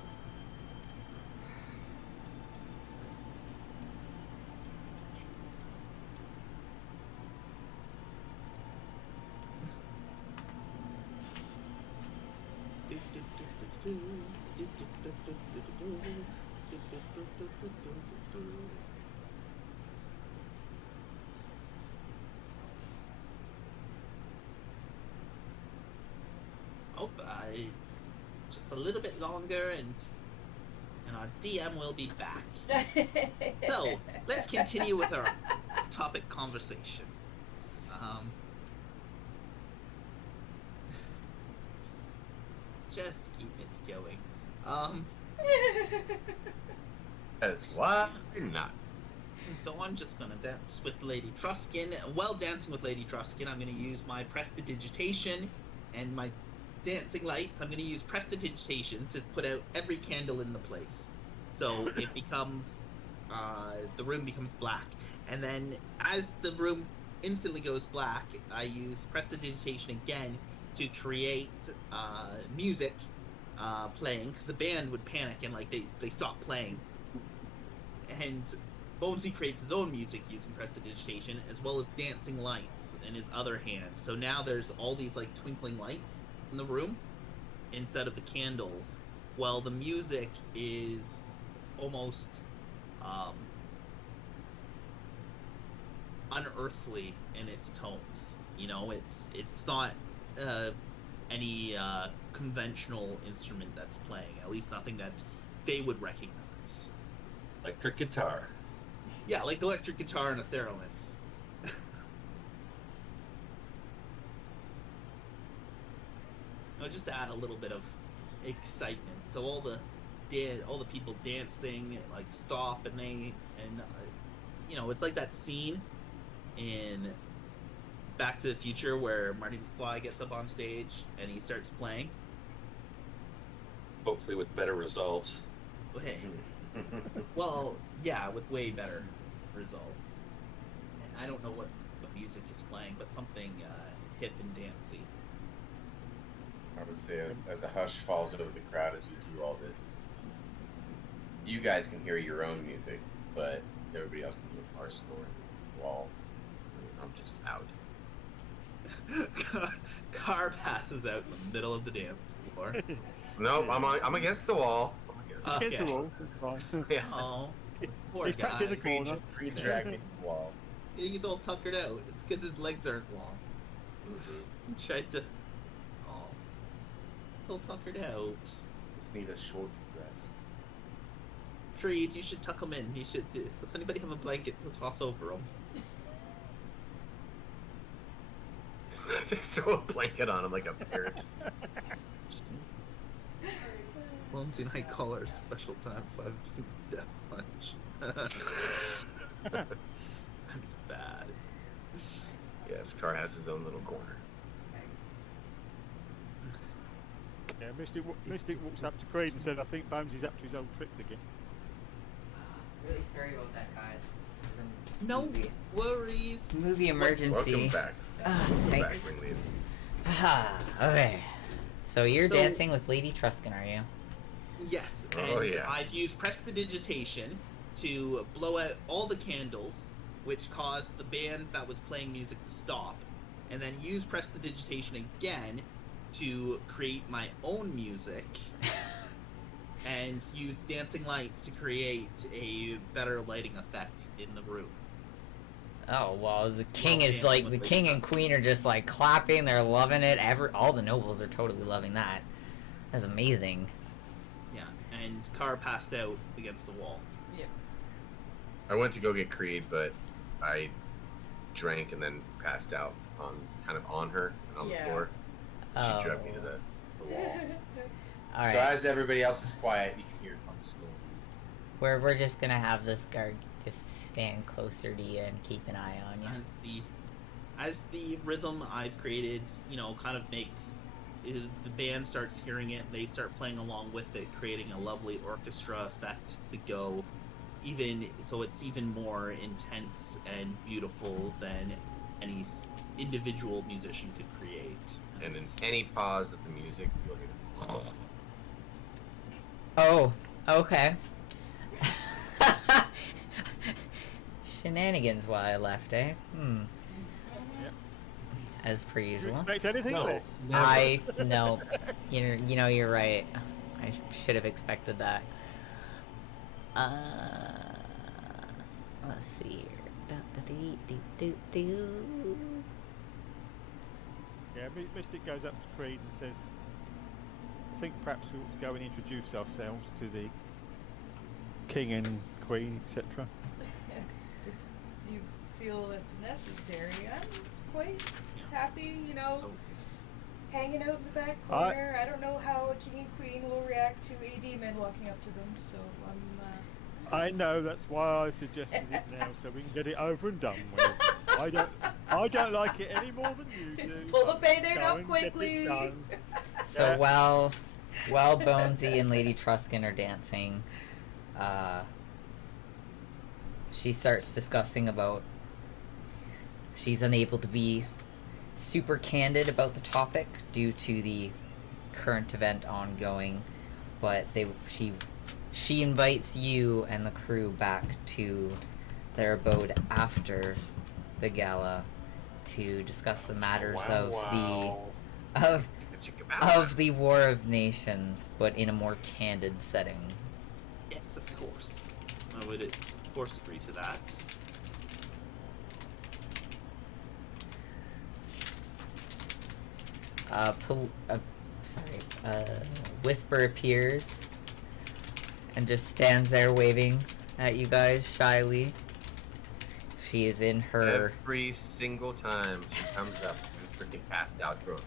Oh, just a little bit longer, and our DM will be back. So let's continue with our topic conversation. Just keep it going. As why not? So I'm just gonna dance with Lady Truskin. While dancing with Lady Truskin, I'm gonna use my prestidigitation and my dancing lights. I'm gonna use prestidigitation to put out every candle in the place. So it becomes, the room becomes black. And then as the room instantly goes black, I use prestidigitation again to create music playing, because the band would panic and like they stop playing. And Bonesy creates his own music using prestidigitation, as well as dancing lights in his other hand. So now there's all these like twinkling lights in the room instead of the candles. Well, the music is almost unearthly in its tones. You know, it's not any conventional instrument that's playing. At least nothing that they would recognize. Electric guitar. Yeah, like electric guitar and a theremin. Just to add a little bit of excitement. So all the people dancing like stop, and you know, it's like that scene in Back to the Future where Marty McFly gets up on stage and he starts playing. Hopefully with better results. Hey. Well, yeah, with way better results. And I don't know what music is playing, but something hip and dancey. I would say as a hush falls over the crowd as you do all this, you guys can hear your own music, but everybody else can hear our story against the wall. I'm just out. Car passes out in the middle of the dance floor. Nope, I'm against the wall. I'm against Okay. Against the wall, it's fine. Yeah. Oh, poor He's tucked in guy. the corner. Pre-dragged me to the wall. He's all tuckered out. It's because his legs aren't long. He tried to. Oh, it's all tuckered out. Just need a short rest. Creed, you should tuck him in. You should. Does anybody have a blanket to toss over him? Just throw a blanket on him like a parrot. Jesus. Bonesy and I call our special time 5 death punch. That's bad. Yes, Car has his own little corner. Yeah, Mystic walks up to Creed and said, I think Bonesy's up to his old tricks again. Really sorry about that, guys. It was a No movie, worries. movie emergency. Welcome back. Thanks. Back, Ringleader. Aha, okay. So you're So- dancing with Lady Truskin, are you? Yes, Oh, and yeah. I've used prestidigitation to blow out all the candles, which caused the band that was playing music to stop, and then use prestidigitation again to create my own music, and use dancing lights to create a better lighting effect in the room. Oh, well, the king Well, is yeah, like, with the Lady king and Trust. queen are just like clapping, they're loving it. All the nobles are totally loving that. That's amazing. Yeah, and Car passed out against the wall. Yep. I went to go get Creed, but I drank and then passed out on her and on the Yeah. floor. She Oh. drugged me to the wall. Alright, So as everybody else is quiet, you can hear it on the storm. we're just gonna have this guard just stand closer to you and keep an eye on you. As the rhythm I've created, kind of makes the band starts hearing it, they start playing along with it, creating a lovely orchestra effect to go, even so it's even more intense and beautiful than any individual musician could create. And in any pause of the music, you'll hear it. Oh, okay. Shenanigans while I left, eh? Yep. As per Do you usual. expect anything No. less? No, you're right. I should have expected that. Let's see here. Yeah, Mystic goes up to Creed and says, I think perhaps we ought to go and introduce ourselves to the king and queen, etc. If you feel it's necessary, I'm quite happy, hanging out in the back corner. I don't know how a king and queen will react to a demon walking up to them, so I'm, I know, that's why I suggested it now, so we can get it over and done with. I don't like it any more than you do. Pull the but Band-Aid go off and get it quickly. done. So Yeah. while Bonesy and Lady Truskin are dancing, she starts discussing about she's unable to be super candid about the topic due to the current event ongoing, but she invites you and the crew back to their abode after the gala to discuss the matters of the War of Nations, but in a more candid setting. Yes, of course. I would, of course, agree to that. Whisper appears and just stands there waving at you guys shyly. She is in her. Every single time she comes up, I'm freaking passed out drunk.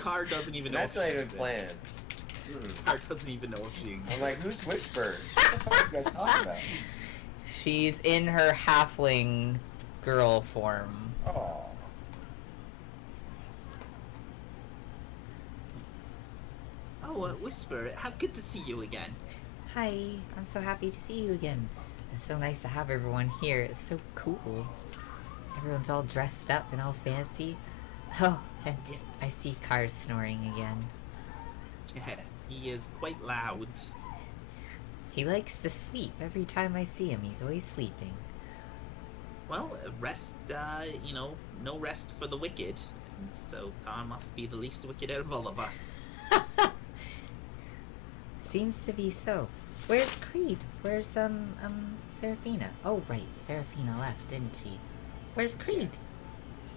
Car doesn't even know. That's if not she even exists. planned. Car doesn't even know if she exists. I'm like, who's Whisper? What the fuck are you guys talking about? She's in her halfling girl form. Oh. Oh, Whisper, how good to see you again. Hi, I'm so happy to see you again. It's so nice to have everyone here. It's so cool. Everyone's all dressed up and all fancy. Oh, and I see Cars snoring again. Yes, he is quite loud. He likes to sleep. Every time I see him, he's always sleeping. Well, rest, no rest for the wicked. So Car must be the least wicked out of all of us. Seems to be so. Where's Creed? Where's Seraphina? Oh right, Seraphina left, didn't she? Where's Creed?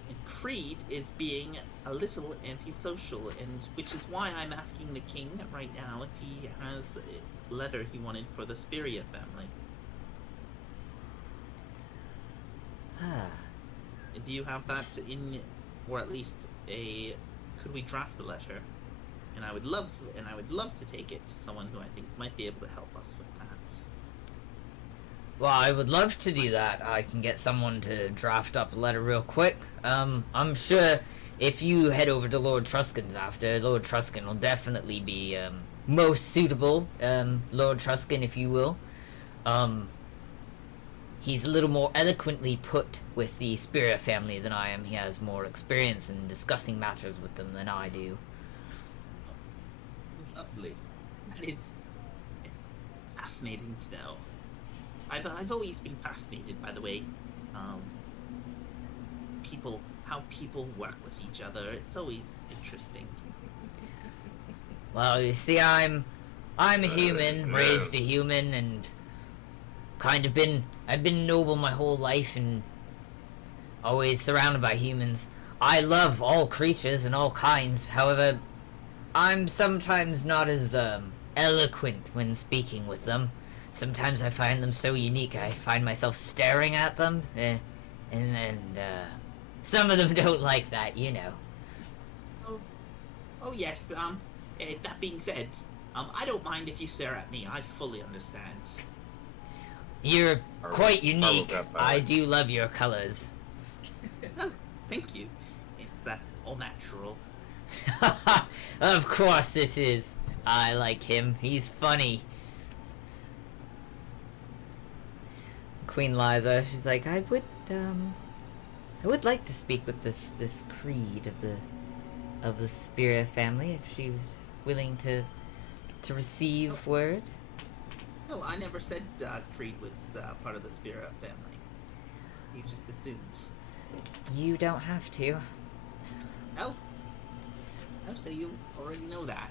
And Creed is being a little antisocial, and which is why I'm asking the king right now if he has a letter he wanted for the Spiria family. Ah, Do you have that in, or at least could we draft a letter? And I would love to take it to someone who I think might be able to help us with that. well, I would love to do that. I can get someone to draft up a letter real quick. I'm sure if you head over to Lord Truskin's after, Lord Truskin will definitely be most suitable. Lord Truskin, if you will. He's a little more eloquently put with the Spirit family than I am. He has more experience in discussing matters with them than I do. Lovely. That is. fascinating to know. I've always been fascinated by the way, how people work with each other. It's always interesting. Well, you see, I'm a human, raised a human, and I've been noble my whole life and always surrounded by humans. I love all creatures and all kinds. However, I'm sometimes not as eloquent when speaking with them. Sometimes I find them so unique, I find myself staring at them, and some of them don't like that, you know. Oh yes. That being said, I don't mind if you stare at me. I fully understand. You're quite unique. got that. I do love your colors. Oh, thank you. It's all natural. Of course it is. I like him. He's funny. Queen Liza, she's like, I would like to speak with this creed of the Spear family if she was willing to receive word. No, I never said Creed was part of the Spirit family. You just assumed. You don't have to. Oh, so you already know that.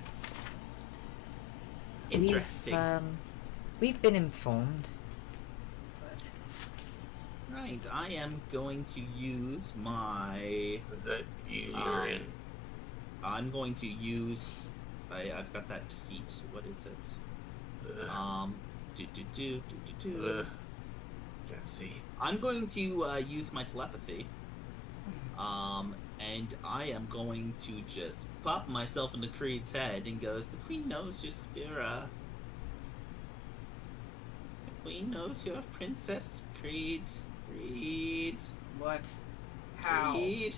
Interesting. We've been informed. Right, I am going to use my... You're in. I'm going to use... I've got that feat. What is it? Can't see. I'm going to use my telepathy. And I am going to just pop myself into Creed's head and goes, the Queen knows your Spira. The Queen knows your Princess, Creed. Creed. What? How? Creed.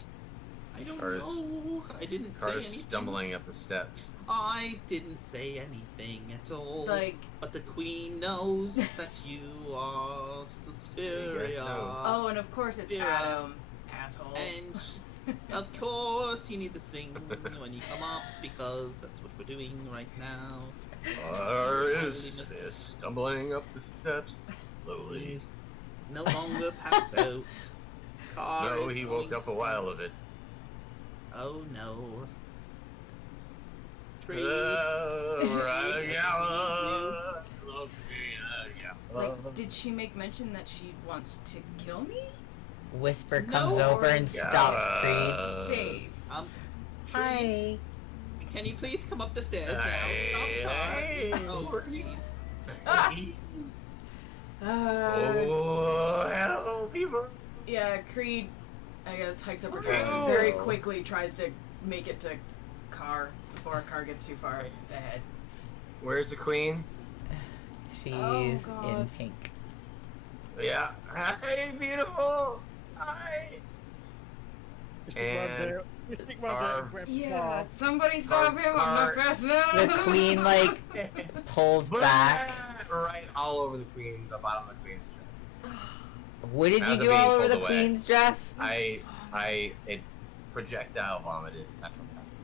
I don't know. I didn't say Car's anything. stumbling up the steps. I didn't say anything at all. Like, But the Queen knows that you are Suspiria. You guys know. oh, and of course it's Spira. Adam, asshole. And of course you need to sing when you come up because that's what we're doing right now. Car is stumbling up the steps slowly. Please, no longer pass out. Car No, is he going woke up a while of it. Oh no. Creed. Gala. Like, did she make mention that she wants to kill me? Whisper No, comes over and Yeah. stops Creed. Save. Creed, Hi. can you please come up the stairs Hey, now? Stop, Car. hey. Oh, jeez. Oh, hello, people. Yeah, Creed, I guess, hikes up her Oh. dress and very quickly tries to make it to Car before Car gets too far ahead. Where's the queen? She's in God. pink. Yeah. Hi, beautiful. Hi. Mr. And Blundell. Mr. Blundell, grab the Yeah, car. somebody stop him! I'm not fast enough. The queen like pulls back. Right all over the queen, the bottom of the queen's dress. What did Now you the do being all over pulled the away. queen's dress? It projectile vomited. That's sometimes.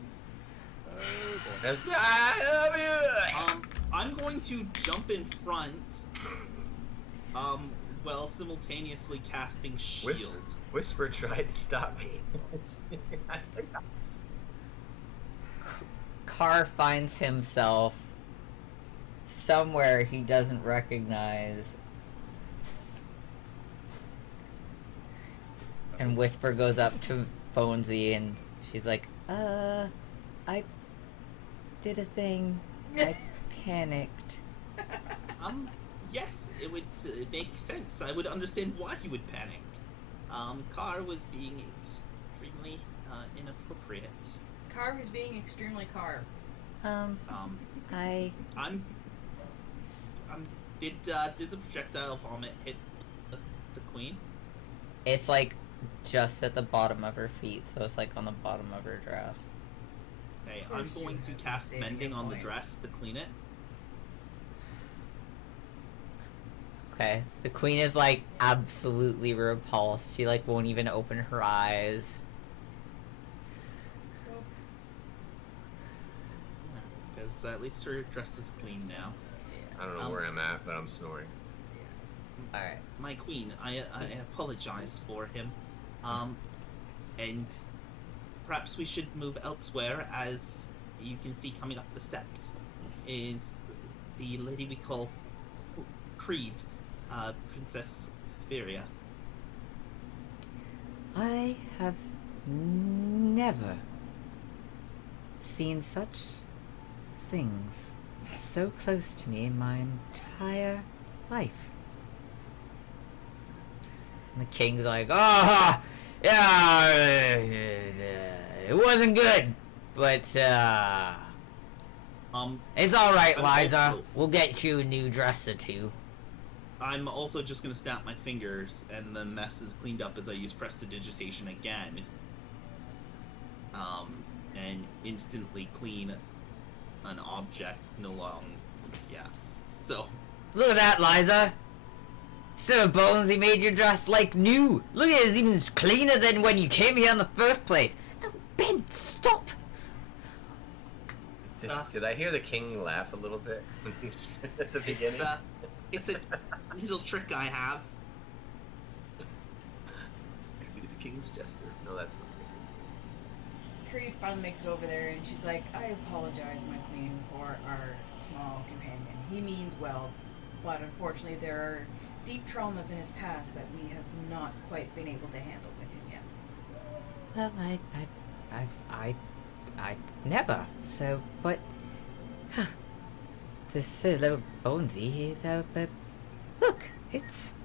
Oh, boy. Yes, I love you. I'm going to jump in front, while simultaneously casting shield. Whisper tried to stop me. Carr finds himself somewhere he doesn't recognize. And Whisper goes up to Bonesy and she's like, I did a thing. I panicked. Yes, it would make sense. I would understand why he would panic. Car was being extremely inappropriate. Car was being extremely Car. I Did the projectile vomit hit the queen? It's like just at the bottom of her feet, so it's like on the bottom of her dress. Okay, Of I'm course you going to have cast saving mending your on the points. dress to clean it. Okay. The queen is like absolutely repulsed. She like won't even open her eyes. Because at least her dress is clean now. I don't know where I'm at, but I'm snoring. Alright. My queen, I apologize for him. And perhaps we should move elsewhere. As you can see coming up the steps is the lady we call Creed, Princess Speria. I have never seen such things so close to me in my entire life. And the king's like, oh, yeah, it wasn't good, but, it's alright, Liza. We'll get you a new dress or two. I'm also just gonna snap my fingers, and the mess is cleaned up as I use prestidigitation again. And instantly clean an object no longer. Yeah. So. Look at that, Liza. Sir Bonesy made your dress like new. Look at it, it's even cleaner than when you came here in the first place. Now, Ben, stop. Did I hear the king laugh a little bit at the beginning? It's a little trick I have. I could be the king's jester. No, that's not Creed finally makes it over there, and she's like, I apologize, my queen, for our small companion. He means well, but unfortunately there are deep traumas in his past that we have not quite been able to handle with him yet. Well, I never. So, but, this little Bonesy, but look, it's.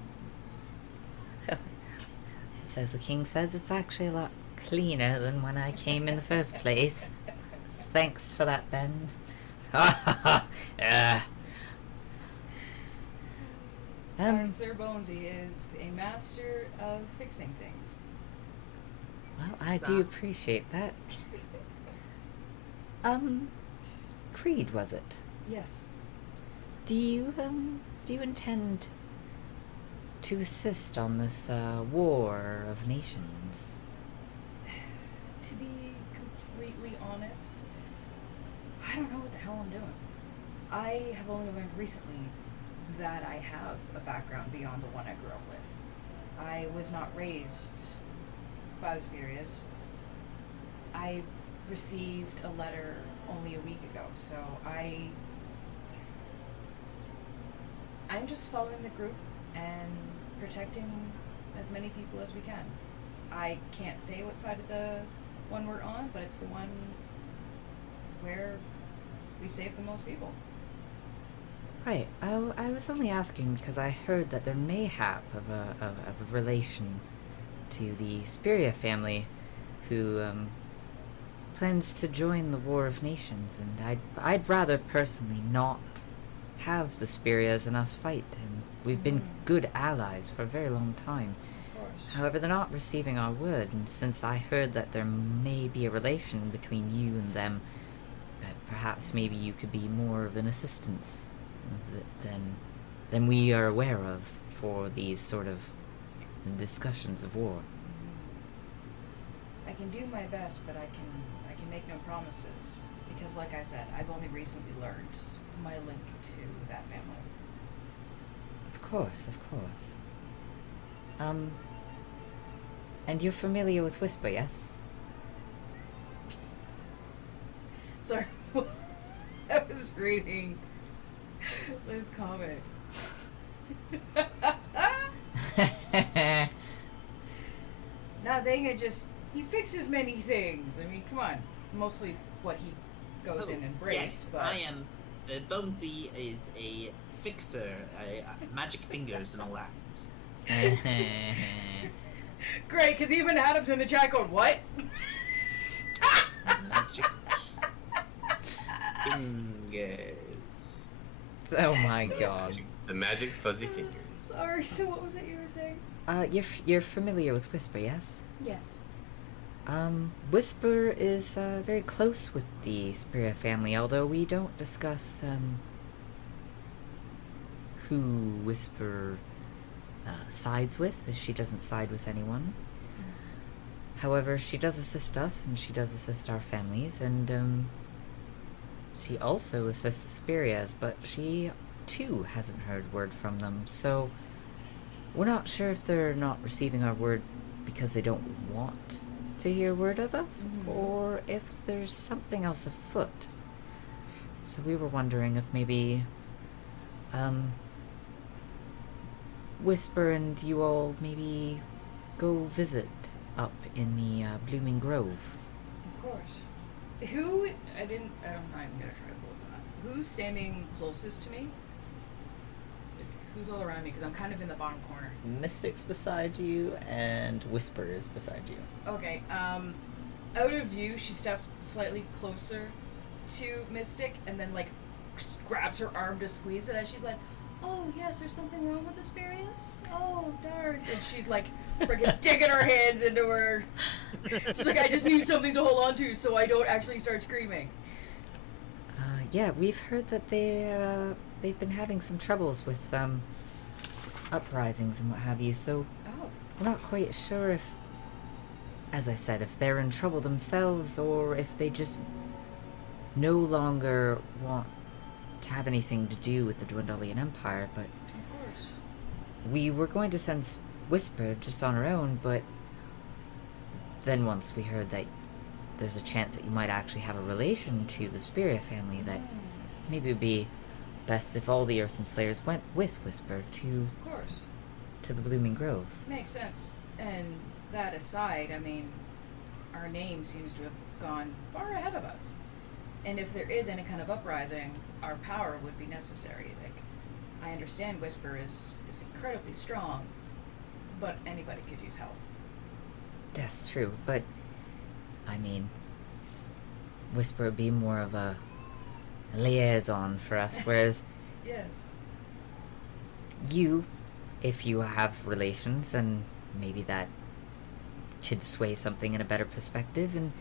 As the king says, it's actually a lot cleaner than when I came in the first place. Thanks for that, Ben. Our Sir Bonesy is a master of fixing things. Well, I do appreciate that. Creed, was it? Yes. Do you intend to assist on this, war of nations? To be completely honest, I don't know what the hell I'm doing. I have only learned recently that I have a background beyond the one I grew up with. I was not raised by the Spirias. I received a letter only a week ago, so I'm just following the group and protecting as many people as we can. I can't say what side of the one we're on, but it's the one where we save the most people. Right. I was only asking because I heard that there mayhap of a relation to the Spiria family who plans to join the War of Nations, and I'd rather personally not have the Spirias and us fight, and we've been good allies for a very long time. Of course. However, they're not receiving our word, and since I heard that there may be a relation between you and them, that perhaps maybe you could be more of an assistance than we are aware of for these sort of discussions of war. I can do my best, but I can make no promises because, like I said, I've only recently learned my link to that family. Of course. And you're familiar with Whisper, yes? Sorry, I was reading Liv's comment. Nothing, he fixes many things. I mean, come on. Mostly what he goes in and breaks, yes, but... I am... Bonesy is a fixer, magic fingers and all that. Great, because even Adam's in the chat going, what? Magic fingers. Oh my god. The magic fuzzy fingers. Sorry, so what was it you were saying? You're familiar with Whisper, yes? Yes. Whisper is very close with the Spiria family, although we don't discuss who Whisper sides with, as she doesn't side with anyone. However, she does assist us, and she does assist our families, and she also assists the Spirias, but she too hasn't heard word from them, so we're not sure if they're not receiving our word because they don't want to hear word of us, or if there's something else afoot. So we were wondering if maybe, Whisper and you all maybe go visit up in the Blooming Grove. Of course. Who? I'm not even gonna try to pull it up. Who's standing closest to me? Like, who's all around me? Because I'm kind of in the bottom corner. Mystic's beside you, and Whisper is beside you. Okay. Out of view, she steps slightly closer to Mystic, and then like grabs her arm to squeeze it as she's like, "Oh yes, there's something wrong with Asperius? Oh darn!" And she's like freaking digging her hands into her. She's like, "I just need something to hold on to, so I don't actually start screaming." Yeah, we've heard that they've been having some troubles with uprisings and what have you. So Oh. we're not quite sure if, as I said, if they're in trouble themselves or if they just no longer want to have anything to do with the Dwendalian Empire. But Of course. we were going to send Whisper just on her own, but then once we heard that there's a chance that you might actually have a relation to the Speria family, that maybe it would be best if all the Earthen Slayers went with Whisper Of course. to the Blooming Grove. Makes sense. And that aside, I mean, our name seems to have gone far ahead of us. And if there is any kind of uprising, our power would be necessary. Like, I understand Whisper is incredibly strong, but anybody could use help. That's true, but I mean, Whisper would be more of a liaison for us, whereas Yes. you, if you have relations, and maybe that could sway something in a better perspective, and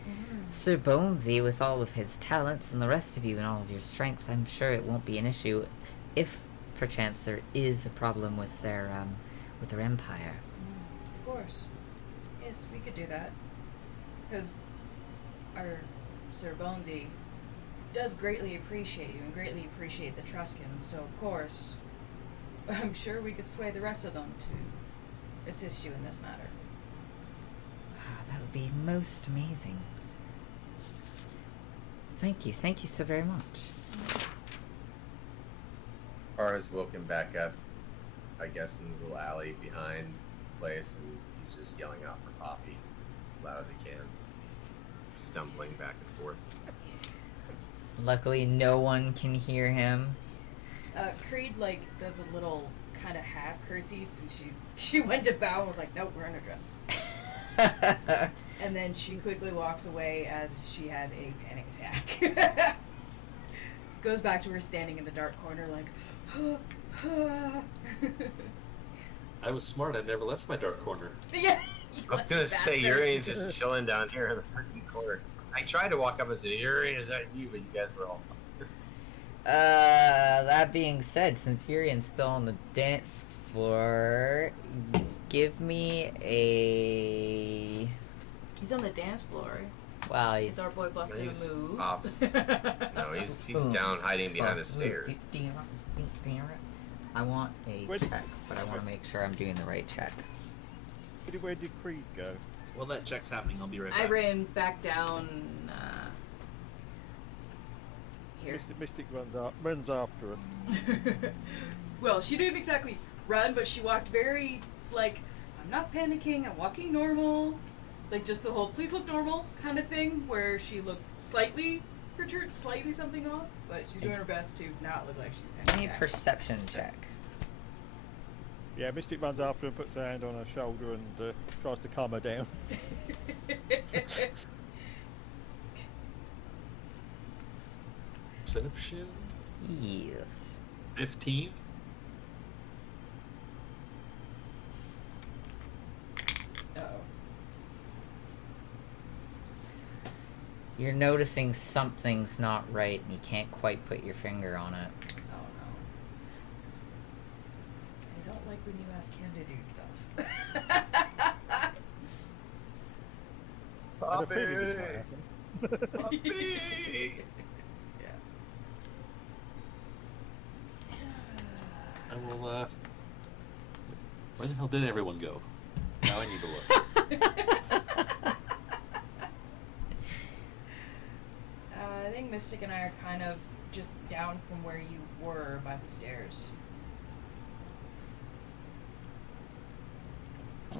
Sir Bonesy, with all of his talents, and the rest of you and all of your strengths, I'm sure it won't be an issue if perchance there is a problem with their empire. Of course. Yes, we could do that. Because our Sir Bonesy does greatly appreciate you and greatly appreciate the Truskins, so of course, I'm sure we could sway the rest of them to assist you in this matter. That would be most amazing. Thank you so very much. Kara's woken back up, I guess, in the little alley behind the place, and he's just yelling out for Poppy as loud as he can, stumbling back and forth. Luckily, no one can hear him. Creed, like, does a little kind of half curtsies, and she went to bow and was like, "Nope, we're in her dress." And then she quickly walks away as she has a panic attack. Goes back to her standing in the dark corner like, I was smart. I never left my dark corner. Yeah. I was gonna say, Urian's just chilling down here in the freaking corner. I tried to walk up and say, Urian, is that you? But you guys were all talking. That being said, since Urian's still on the dance floor, give me a... He's on the dance floor. Wow, Is our boy busting He's a move? off. No, he's down hiding behind the stairs. I want a Where- check, but I want to make sure I'm doing the right check. Where did Creed go? While that check's happening, I'll be right I back. ran back down here. Mystic runs after her. Well, she didn't exactly run, but she walked very, like, I'm not panicking, I'm walking normal. Like, just the whole, please look normal kind of thing, where she looked slightly perturbed, slightly something off, but she's doing her best to not look like she's Give me a panicking. perception check. Yeah, Mystic runs after her and puts her hand on her shoulder and tries to calm her down. Perception. Yes. 15. Uh-oh. You're noticing something's not right and you can't quite put your finger on it. Oh no. I don't like when you ask him to do stuff. I had a feeling this might happen. Poppy! Yeah. I will, where the hell did everyone go? Now I need to look. I think Mystic and I are kind of just down from where you were by the stairs. I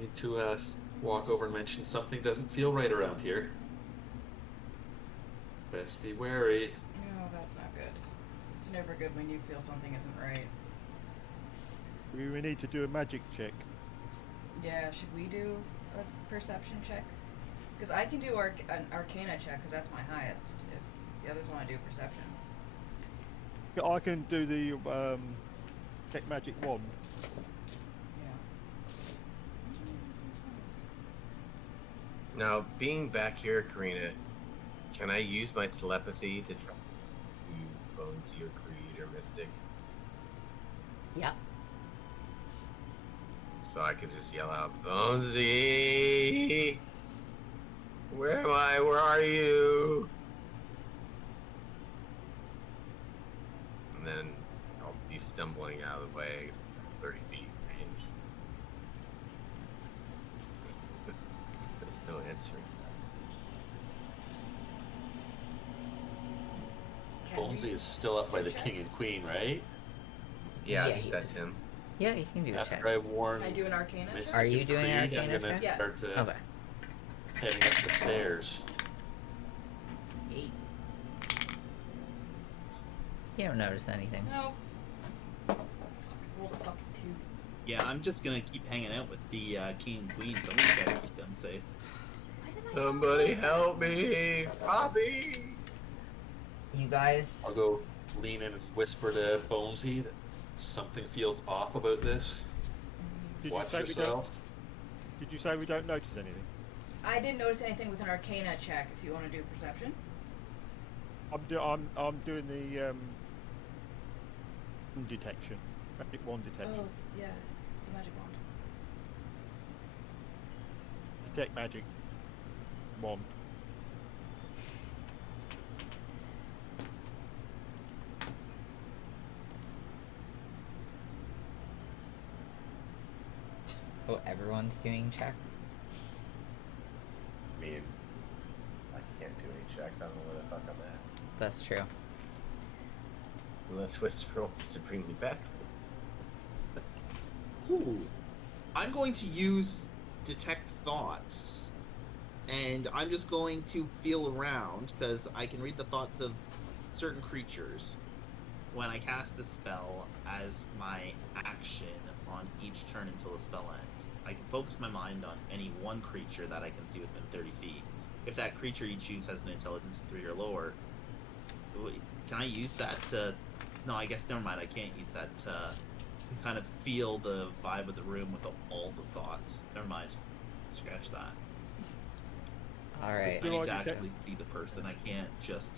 need to, walk over and mention something doesn't feel right around here. Best be wary. No, that's not good. It's never good when you feel something isn't right. We need to do a magic check. Yeah, should we do a perception check? Because I can do an arcana check, because that's my highest, if the others want to do perception. Yeah, I can do the check magic wand. Yeah. Now, being back here, Karina, can I use my telepathy to try to Bonesy or Creed or Mystic? Yep. So I could just yell out, Bonesy! Where am I? Where are you? And then I'll be stumbling out of the way, 30 feet range. There's no answering. Bonesy is still up by the king and queen, right? Yeah, Yeah, I think he that's is. him. Yeah, you can do a check. After I warn Can I do an arcana Mystic check? Are you and doing an Creed, I'm arcana gonna check? Yeah. start to Okay. heading up the stairs. 8. You don't notice anything. No. Fuck, rolled a fucking 2. Yeah, I'm just gonna keep hanging out with the king and queen. Somebody's gotta keep them safe. Why did I Somebody help me! Poppy! You guys, I'll go lean in and whisper to Bonesy that something feels off about this. Did Watch you say yourself. Did you say we don't notice anything? I didn't notice anything with an arcana check, if you want to do perception. I'm doing the detection, magic wand detection. Oh, yeah, the magic wand. Detect magic wand. so everyone's doing checks. I mean, I can't do any checks. I don't know where the fuck I'm at. That's true. Unless Whisper wants to bring me back. Ooh. I'm going to use detect thoughts, and I'm just going to feel around because I can read the thoughts of certain creatures when I cast a spell as my action on each turn until the spell ends. I can focus my mind on any one creature that I can see within 30 feet. If that creature you choose has an intelligence of 3 or lower, can I use that to... No, I guess never mind. I can't use that to kind of feel the vibe of the room with all the thoughts. Never mind. Scratch that. Alright. I need to detect- actually see the person. I can't just...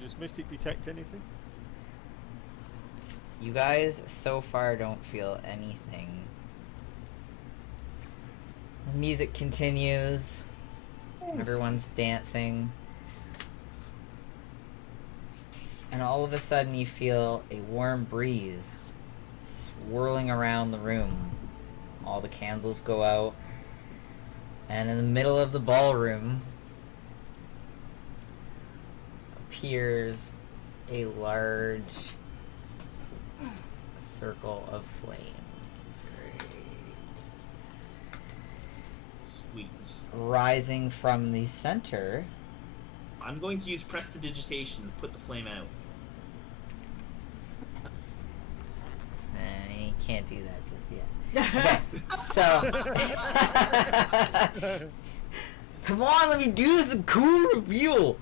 Does Mystic detect anything? You guys so far don't feel anything. The music continues. Everyone's dancing. And all of a sudden you feel a warm breeze swirling around the room. All the candles go out. And in the middle of the ballroom appears a large circle of flames. Sweet. Rising from the center. I'm going to use prestidigitation to put the flame out. You can't do that just yet. Okay, so come on, let me do this cool reveal.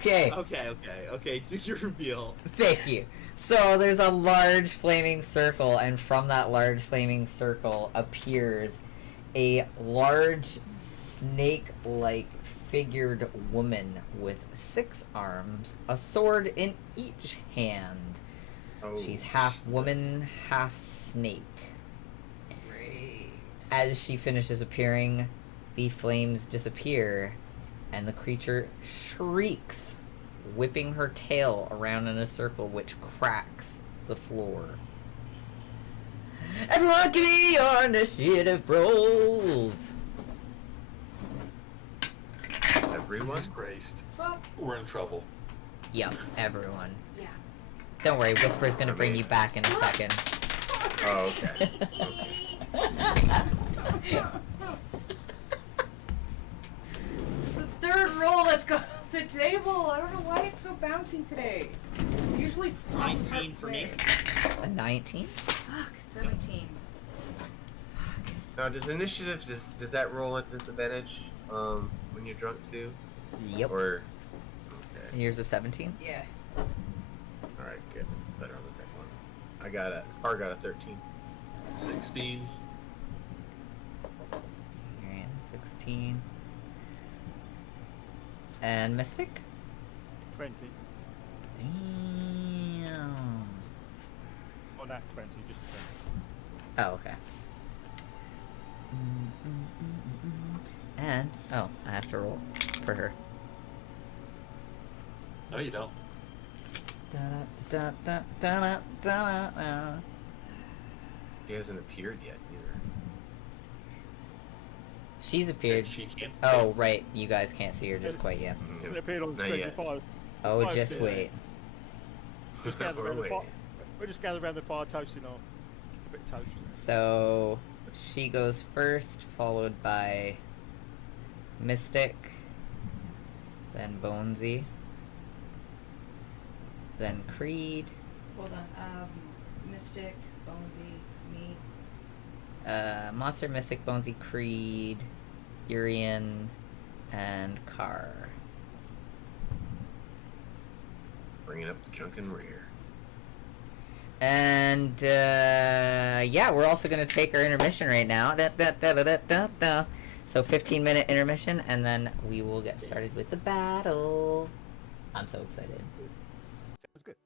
Okay, Okay. Do your reveal. thank you. So there's a large flaming circle, and from that large flaming circle appears a large snake-like figured woman with 6 arms, a sword in each hand. Oh, She's half woman, Jesus. half snake. Great. As she finishes appearing, the flames disappear, and the creature shrieks whipping her tail around in a circle which cracks the floor. Everyone give me your initiative rolls! Everyone? Jesus Christ. Fuck. We're in trouble. Yep, everyone. Yeah. Don't worry, Whisper's gonna bring you back in a second. Oh, okay. It's the third roll that's gone off the table. I don't know why it's so bouncy today. I usually stop 19 for me. A 19? Fuck, 17. Now, does initiative does that roll at disadvantage when you're drunk too? Yep. Or okay, Here's a 17. Yeah. all right, good. Better on the second one. Car got a 13. 16. Alright, 16. And Mystic? 20. Damn. Or that 20, just 20. Oh, okay. And, oh, I have to roll for her. No, you don't. She hasn't appeared yet either. She's appeared. She can't. Oh, right. You guys can't see her just quite yet. It appeared on the Not screen yet. before. Oh, Nice, just yeah. wait. Just gather We're around the waiting. fire. We're just gathered around the fire toasting on. A bit toast. So, she goes first, followed by Mystic, then Bonesy, then Creed, Hold on. Mystic, Bonesy, me. Monster, Mystic, Bonesy, Creed, Urian, and Carr. Bringing up the drunken rear. And, yeah, we're also going to take our intermission right now. So 15-minute intermission, and then we will get started with the battle. I'm so excited. Sounds good.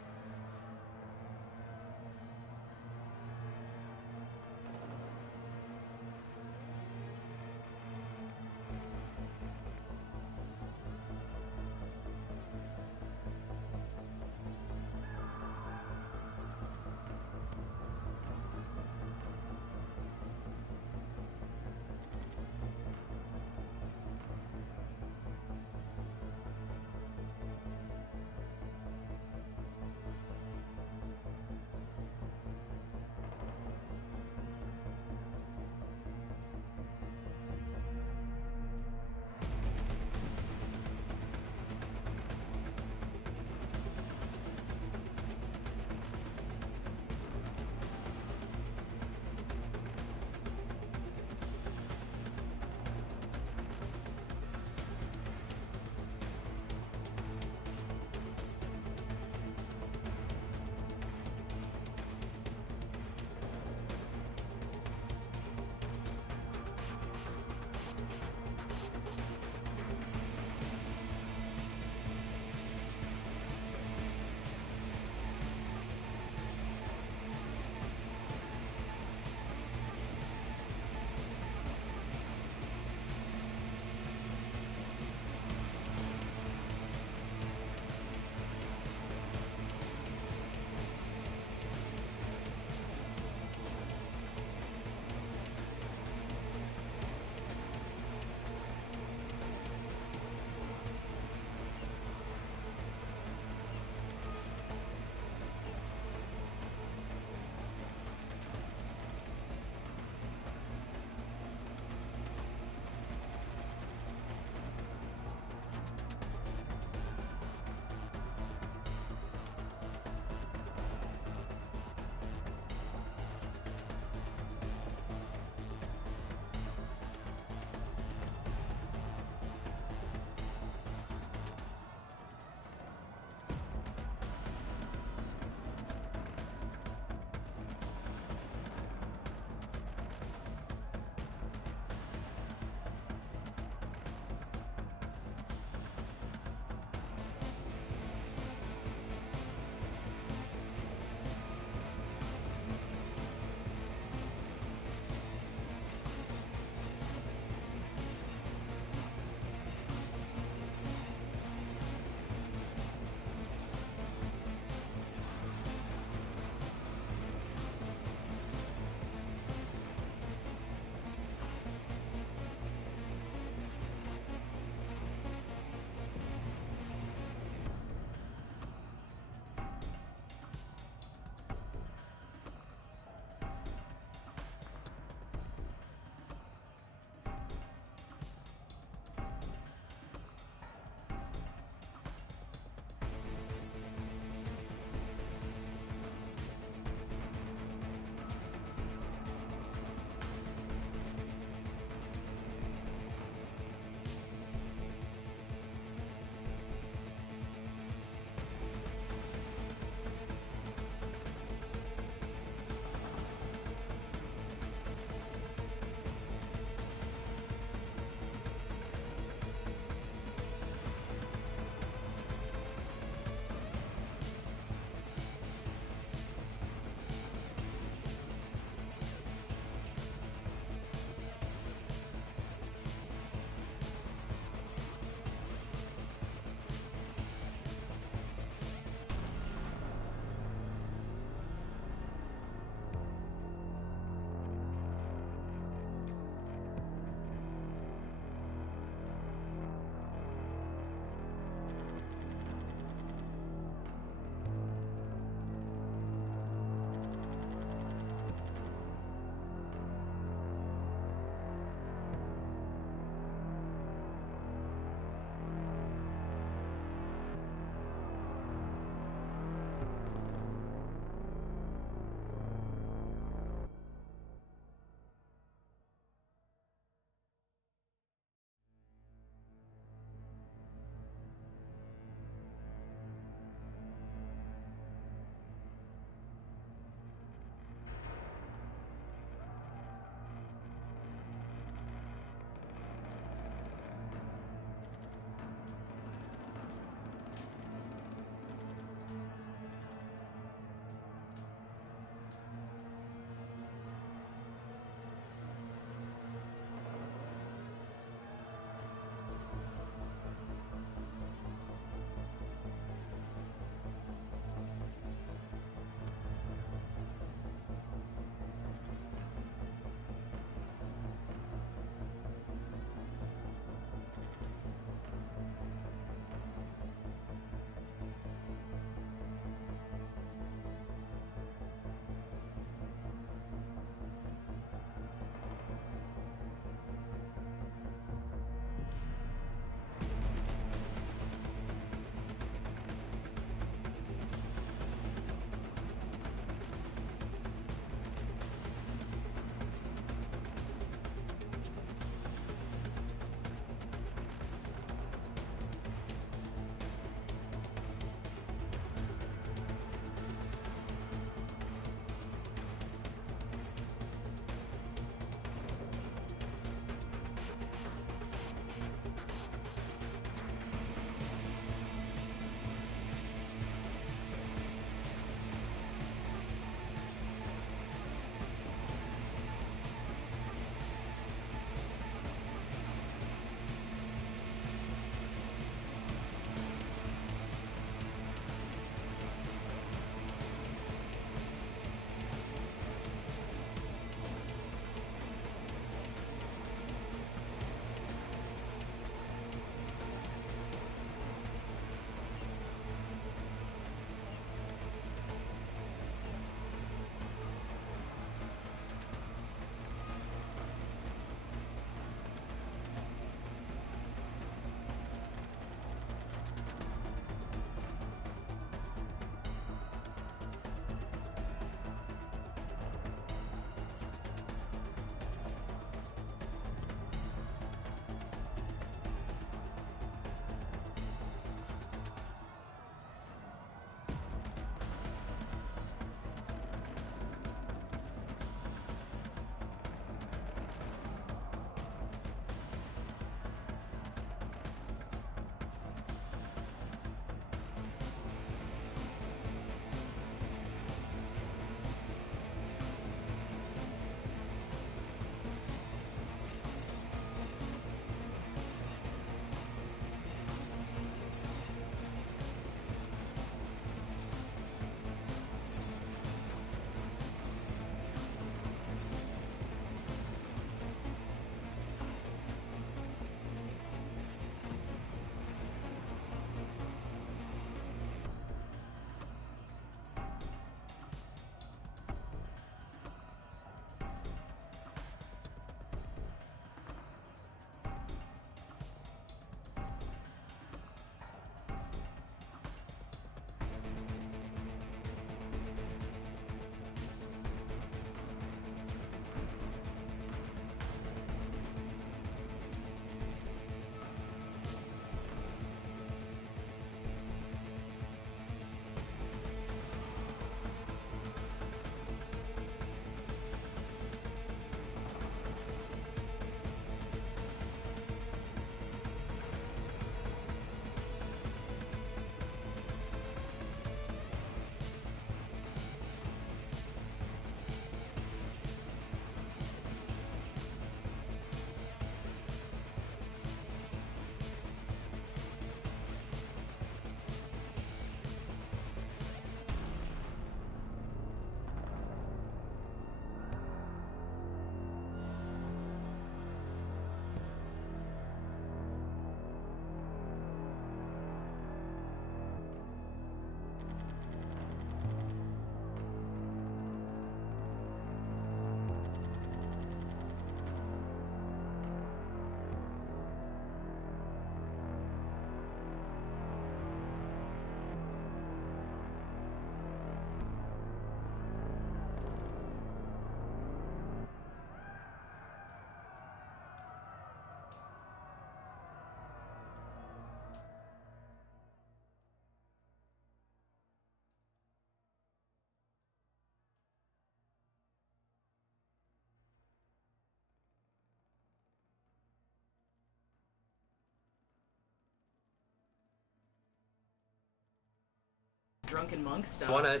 drunken monk stuff. Wanna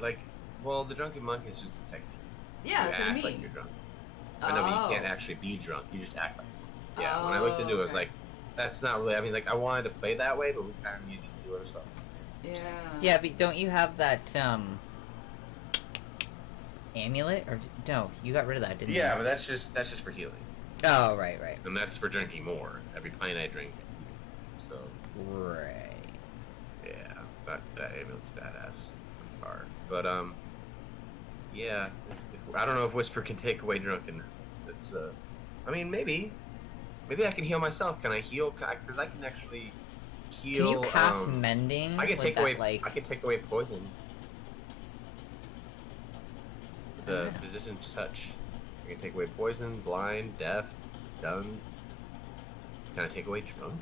like? Well, the drunken monk is just a technique. Yeah, you that's what I act mean. like you're drunk. I know, but you can't Oh. actually be drunk. You just act like. Yeah. When I looked into it, I was okay. like, that's not really. I mean, like I wanted to play that way, but we kind of needed to do other stuff. Yeah. Yeah, but don't you have that amulet? Or no, you got rid of that, didn't you? Yeah, but that's just for healing, Oh, right, right. and that's for drinking more. Every pint I drink. So Right. yeah, that amulet's badass. Hard. But yeah. I don't know if Whisper can take away drunkenness. It's I mean, maybe I can heal myself. Can I heal? Because I can actually heal. Can you cast mending? I can with take that, away. like... I can take away poison. With a Yeah. physician's touch, I can take away poison, blind, deaf, dumb. Can I take away drunk?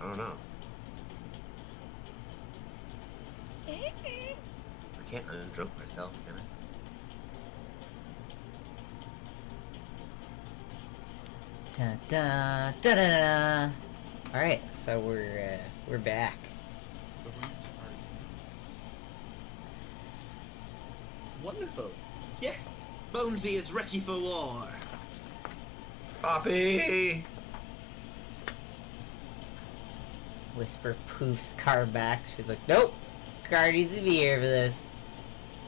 I don't know. I can't undrunk myself, can I? Da, da, da, da, da. All right, so we're back. Wonderful. Yes, Bonesy is ready for war. Poppy! Whisper poofs Car back. She's like, nope, Car needs to be here for this.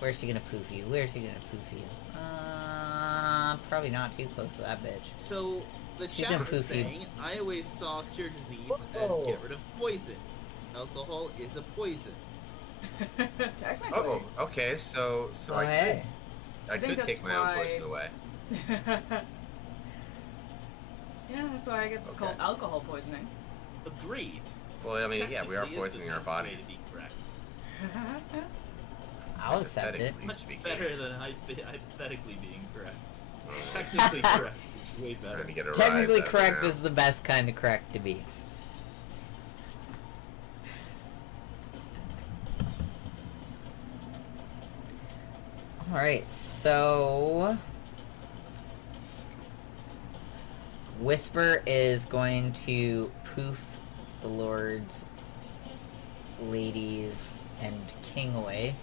Where's she gonna poof you? Where's she gonna poof you? Probably not too close to that bitch. So the She's chat gonna is poof you. saying, I always saw cure disease Whoa. as get rid of poison. Alcohol is a poison. Technically. Oh, okay. So Oh, I hey. could, I think could that's take my own why- poison away. Yeah, that's why I guess it's Okay. called alcohol poisoning. Agreed. Well, I mean, yeah, we are Technically, it's the poisoning our best way to bodies. be correct. I'll accept it. Hypothetically Much speaking. better than hypothetically being correct. Technically correct is way better. Trying to get a Technically rise out of correct now. is the best kind of correct to be. Alright, so... Whisper is going to poof the lords, ladies, and king away.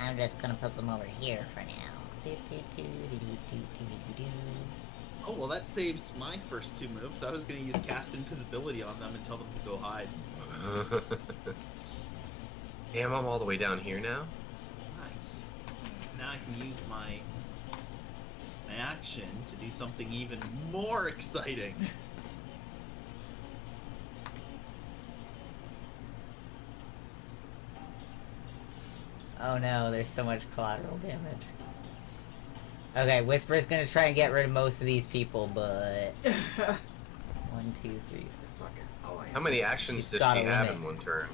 I'm just gonna put them over here for now. Oh, well, that saves my first two moves. I was going to use cast invisibility on them and tell them to go hide. Damn, I'm all the way down here now. Nice. Now I can use my action to do something even more exciting. Oh no, there's so much collateral damage. Okay, Whisper's gonna try and get rid of most of these people, but... 1, 2, 3. Oh, How many actions She's does got she a have limit. in one turn?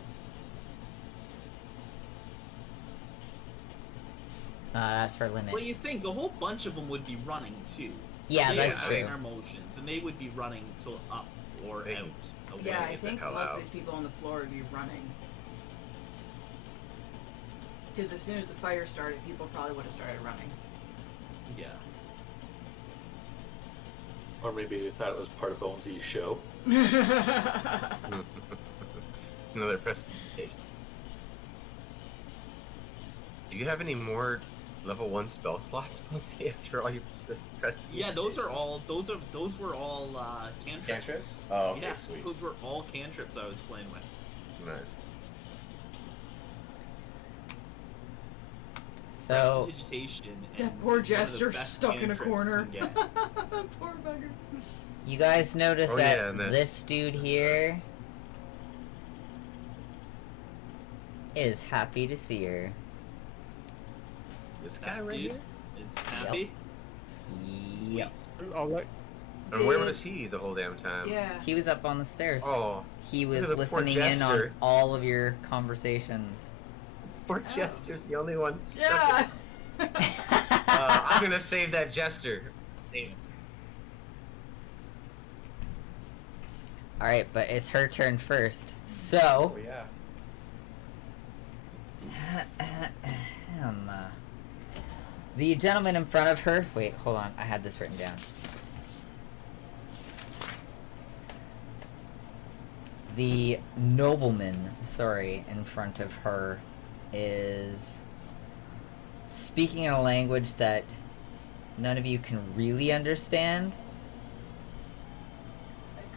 That's her limit. Well, you think a whole bunch of them would be running too. Yeah, They that's are true. in their motions, and they would be running to up or They- out. Okay. Yeah, I get the think hell most out. of these people on the floor would be running. Because as soon as the fire started, people probably would have started running. Yeah. Or maybe they thought it was part of Bonesy's show. Another presentation. Do you have any more level 1 spell slots, Bugsy, after all your presentations? Yeah, those were all cantrips. Cantrips? Oh, okay, Yeah, sweet. those were all cantrips I was playing with. Nice. So, Prestidigitation That and poor one of the jester best stuck in a cantrips corner. you can get. Poor bugger. you guys notice Oh, that yeah, and that- this dude here is happy to see her. This guy That right dude here? is happy. Yep. I'll let And where Did- was he the whole damn time? Yeah. He was up on the stairs. Oh, He was Look at the poor listening in on jester. all of your conversations. poor Jester's the only one stuck. Yeah. I'm gonna save that Jester. Save him. Alright, but it's her turn first. So, Oh, yeah. the gentleman in front of her. Wait, hold on. I had this written down. The nobleman, sorry, in front of her is speaking in a language that none of you can really understand.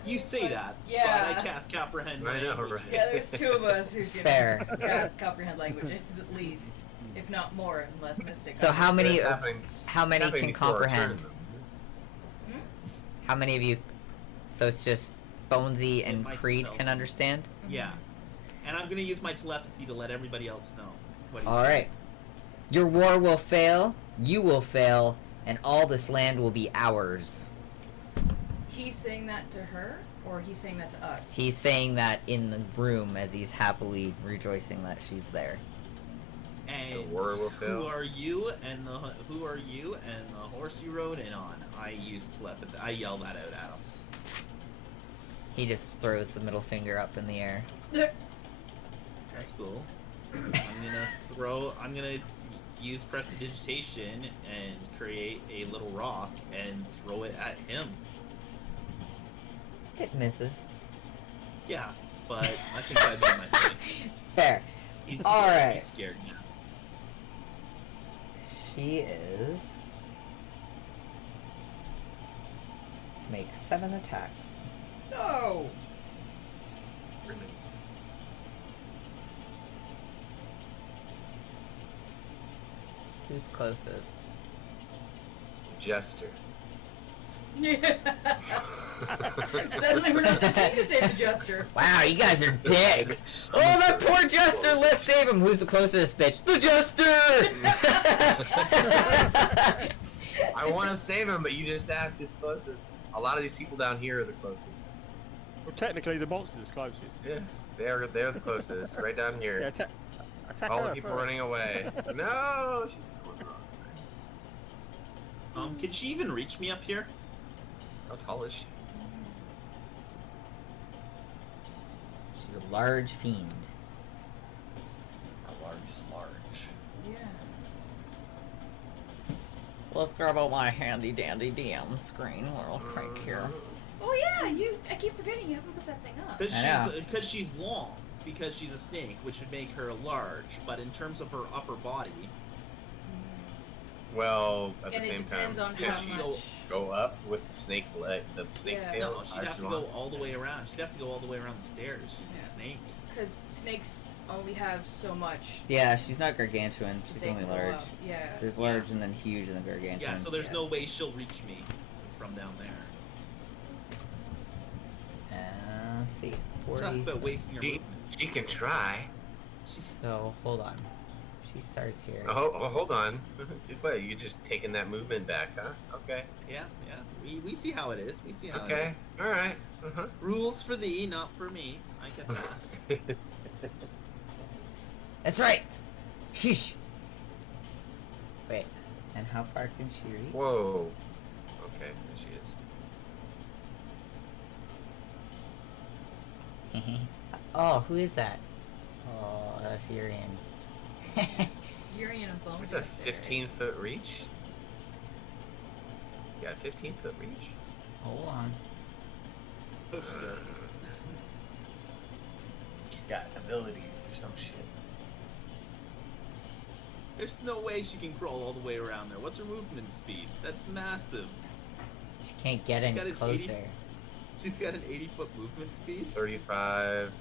You say that, Yeah. but I cast comprehend I know, language. right? Yeah, there's two of us who can Fair. cast comprehend languages at least, if not more, unless Mystic. So how many? That's happening- How many happening can before our comprehend? turn, though. How many of you? So it's just Bonesy and It Creed might can understand. Yeah. And I'm gonna use my telepathy to let everybody else know what he's All right. Your war will fail. You will fail, and all this land will be ours. He's saying that to her, or he's saying that to us? He's saying that in the room as he's happily rejoicing that she's there. And The war will fail. who are you and the horse you rode in on? I use telepathy. I yell that out at him. He just throws the middle finger up in the air. That's cool. I'm gonna use prestidigitation and create a little rock and throw it at him. It misses. Yeah, but I think I made my point. Fair. He's All scared. right. He's scared now. She is. Make 7 attacks. No! Who's closest? Jester. Suddenly we're not so keen to save the Jester. Wow, you guys are dicks. Oh, that poor Jester. Let's save him. Who's the closest, bitch? The Jester. I want to save him, but you just asked who's closest. A lot of these people down here are the closest. Well, technically, the monster is closest. Yes, they're the closest, right down here. Yeah, attack All her the people first. running away. No, she's going wrong. Can she even reach me up here? How tall is she? She's a large fiend. How large is large? Yeah. Let's grab out my handy dandy DM screen real quick here. Oh yeah, I keep forgetting you haven't put that thing up. Because she's long, because she's a snake, which would make her large. But in terms of her upper body, Well, at And the it same time, depends on can how she much. go up with the snake leg, the snake Yeah. tail? no, as she'd high as have she to go wants? all the way around. She'd have to go all the way around the stairs. She's Yeah. a snake. Because snakes only have so much. Yeah, she's not gargantuan. She's they only can go large. up. Yeah. There's large and then huge and then gargantuan. Yeah, so there's Yeah. no way she'll reach me from down there. Let's see. Talk 40. about wasting your She, movement. she can try. So, hold on. She starts here. Oh, hold on. Wait, you're just taking that movement back, huh? Okay. Yeah. We see how it is. We see how it Okay. is. All right. Uh-huh. Rules for thee, not for me. I get that. That's right! Sheesh! Wait, and how far can she reach? Whoa. Okay, there she is. Oh, who is that? Oh, that's Urian. Urian and Bones. What's a right there. 15-foot reach? Yeah, 15-foot reach? Hold on. Oh, she does. She's got abilities or some shit. There's no way she can crawl all the way around there. What's her movement speed? That's massive. She can't get any Got his closer. She's got an 80-foot movement speed. 35,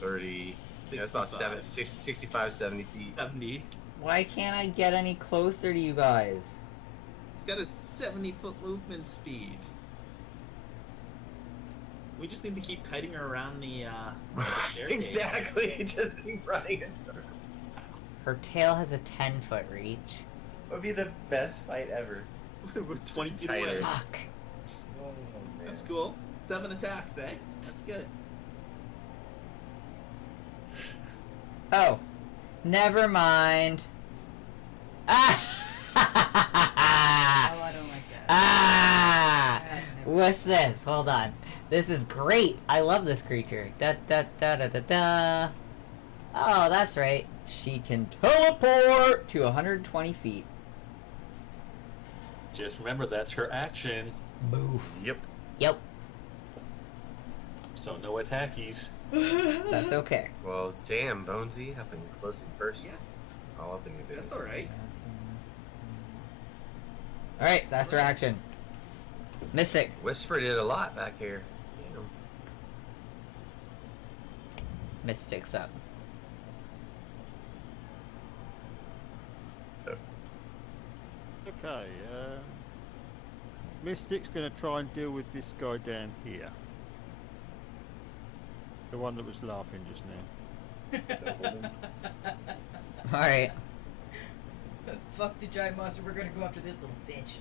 30. Yeah, it's about 65. 65, 70 feet. 70. Why can't I get any closer to you guys? She's got a 70-foot movement speed. We just need to keep kiting her around the staircase. Exactly. Just keep running in circles. Her tail has a 10-foot reach. Would be the best fight ever. We're 20 feet kite away. her. Fuck. Oh, man. That's cool. 7 attacks, eh? That's good. Oh. Never mind. Ah! Oh, I don't like that. Ah! That's never- What's this? Hold on. This is great. I love this creature. Da da da da da da. Oh, that's right. She can teleport to 120 feet. Just remember, that's her action. Boof. Yep. Yep. So no attackies. That's okay. Well, damn, Bonesy, up and close and person. Yeah, All up in your business. that's all right. Alright, that's her action. Mystic. Whisper did a lot back here. Damn. Mystic's up. Okay, Mystic's going to try and deal with this guy down here. The one that was laughing just now. Alright. Fuck the giant monster, we're gonna go after this little bitch.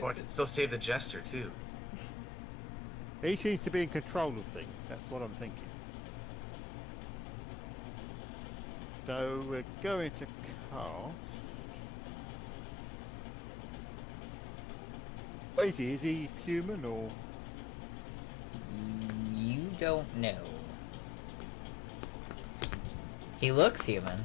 Or still save the jester too. He seems to be in control of things, that's what I'm thinking. So we're going to cast... What is he? Is he human or... You don't know. He looks human.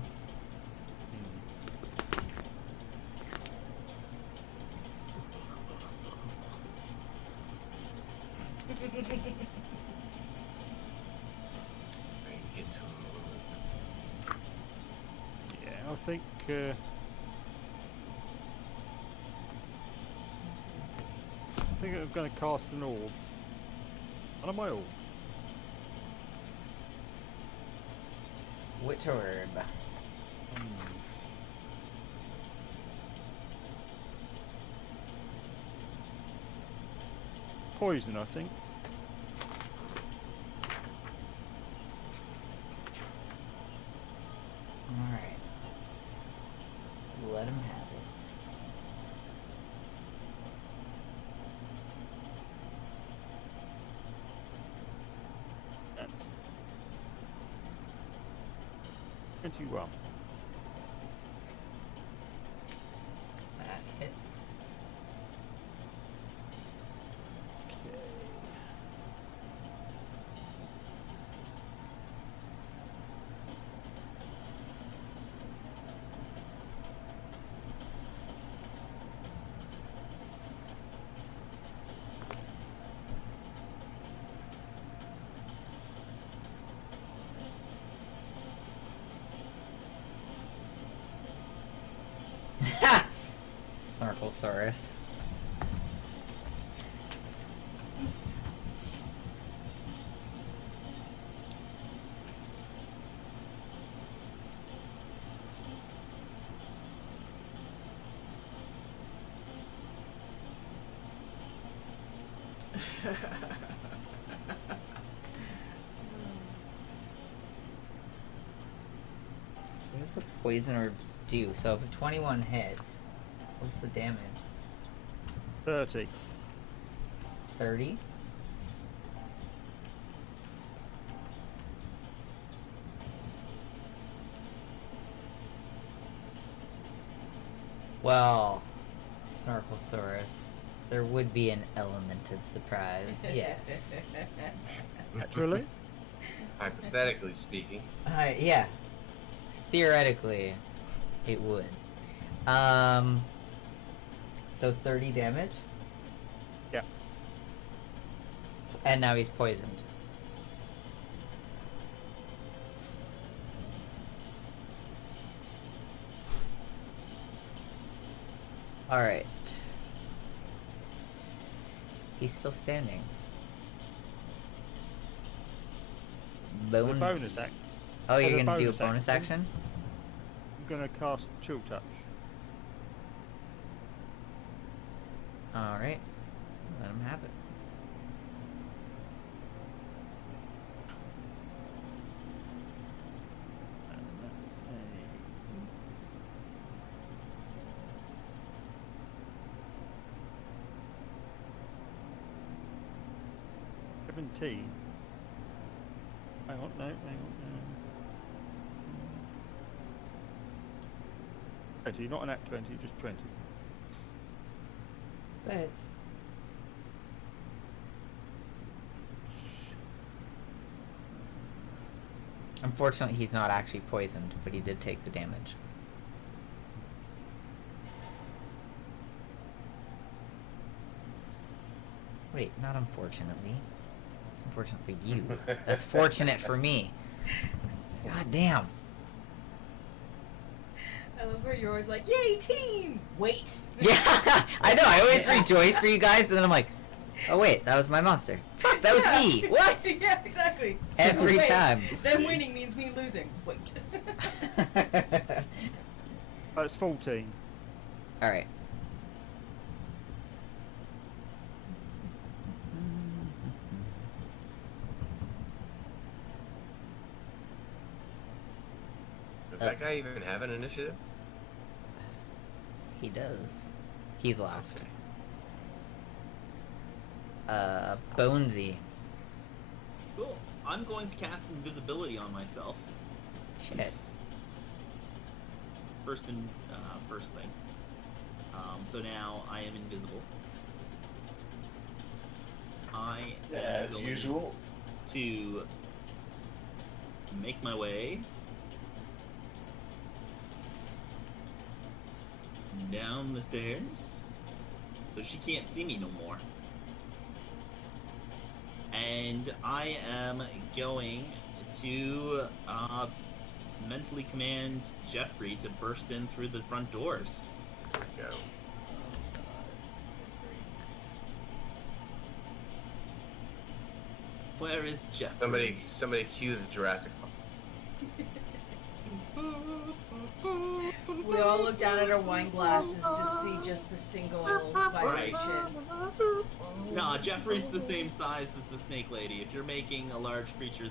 Get to him. Yeah, I think... I think I'm going to cast an orb. One of my orbs. Which orb? Poison, I think. Alright. Let him have it. That's 21. That hits. Okay. Ha! Snorkelsaurus. So what does the poison orb do? So if 21 hits, what's the damage? 30. 30? Well, Snorkelsaurus, there would be an element of surprise, yes. Naturally. Hypothetically speaking. Yeah. Theoretically, it would. So 30 damage? Yeah. And now he's poisoned. Alright. He's still standing. It's a bonus act. Oh, you're As a gonna do a bonus bonus action? I'm going to cast Chill Touch. Alright. Let him have it. And that's a 17. Hang on, no, hang on. 20, not an act 20, just 20. But unfortunately, he's not actually poisoned, but he did take the damage. Wait, not unfortunately. It's Unfortunate for you. That's fortunate for me. God damn. I love how you're always like, yay, team! Wait! Yeah, I know. I always rejoice for you guys, and then I'm like, oh wait, that was my monster. Fuck, that was me. What? Yeah, exactly. Every Wait, time. Them winning means me losing. Wait. That's 14. All right. Does that guy even have an initiative? He does. He's last. Bonesy. Cool. I'm going to cast invisibility on myself. Shit. First thing. So now I am invisible. I am As going usual. to make my way down the stairs so she can't see me no more. And I am going to mentally command Jeffrey to burst in through the front doors. There we go. Where is Jeffrey? Somebody cue the Jurassic Park. We all look down at our wine glasses to see just the single vibration. No, Jeffrey's the same size as the snake lady. If you're making a large creature,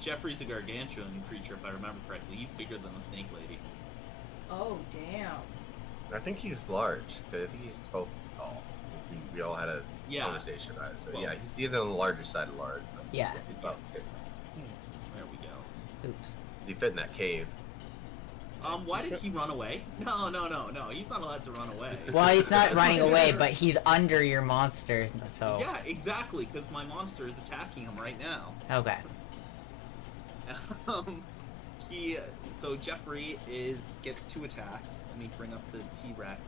Jeffrey's a gargantuan creature, if I remember correctly. He's bigger than the snake lady. Oh, damn. I think he's large. I think he's 12 feet tall. We all had a conversation about it. So Well, yeah, he's on the larger side of large. But Yeah. he's about 6. There we go. Oops. He fit in that cave. Why did he run away? No. He's not allowed to run away. Well, he's not running away, but he's under your monster, so. Yeah, exactly, because my monster is attacking him right now. Okay. So Jeffrey gets 2 attacks. Let me bring up the T-Rex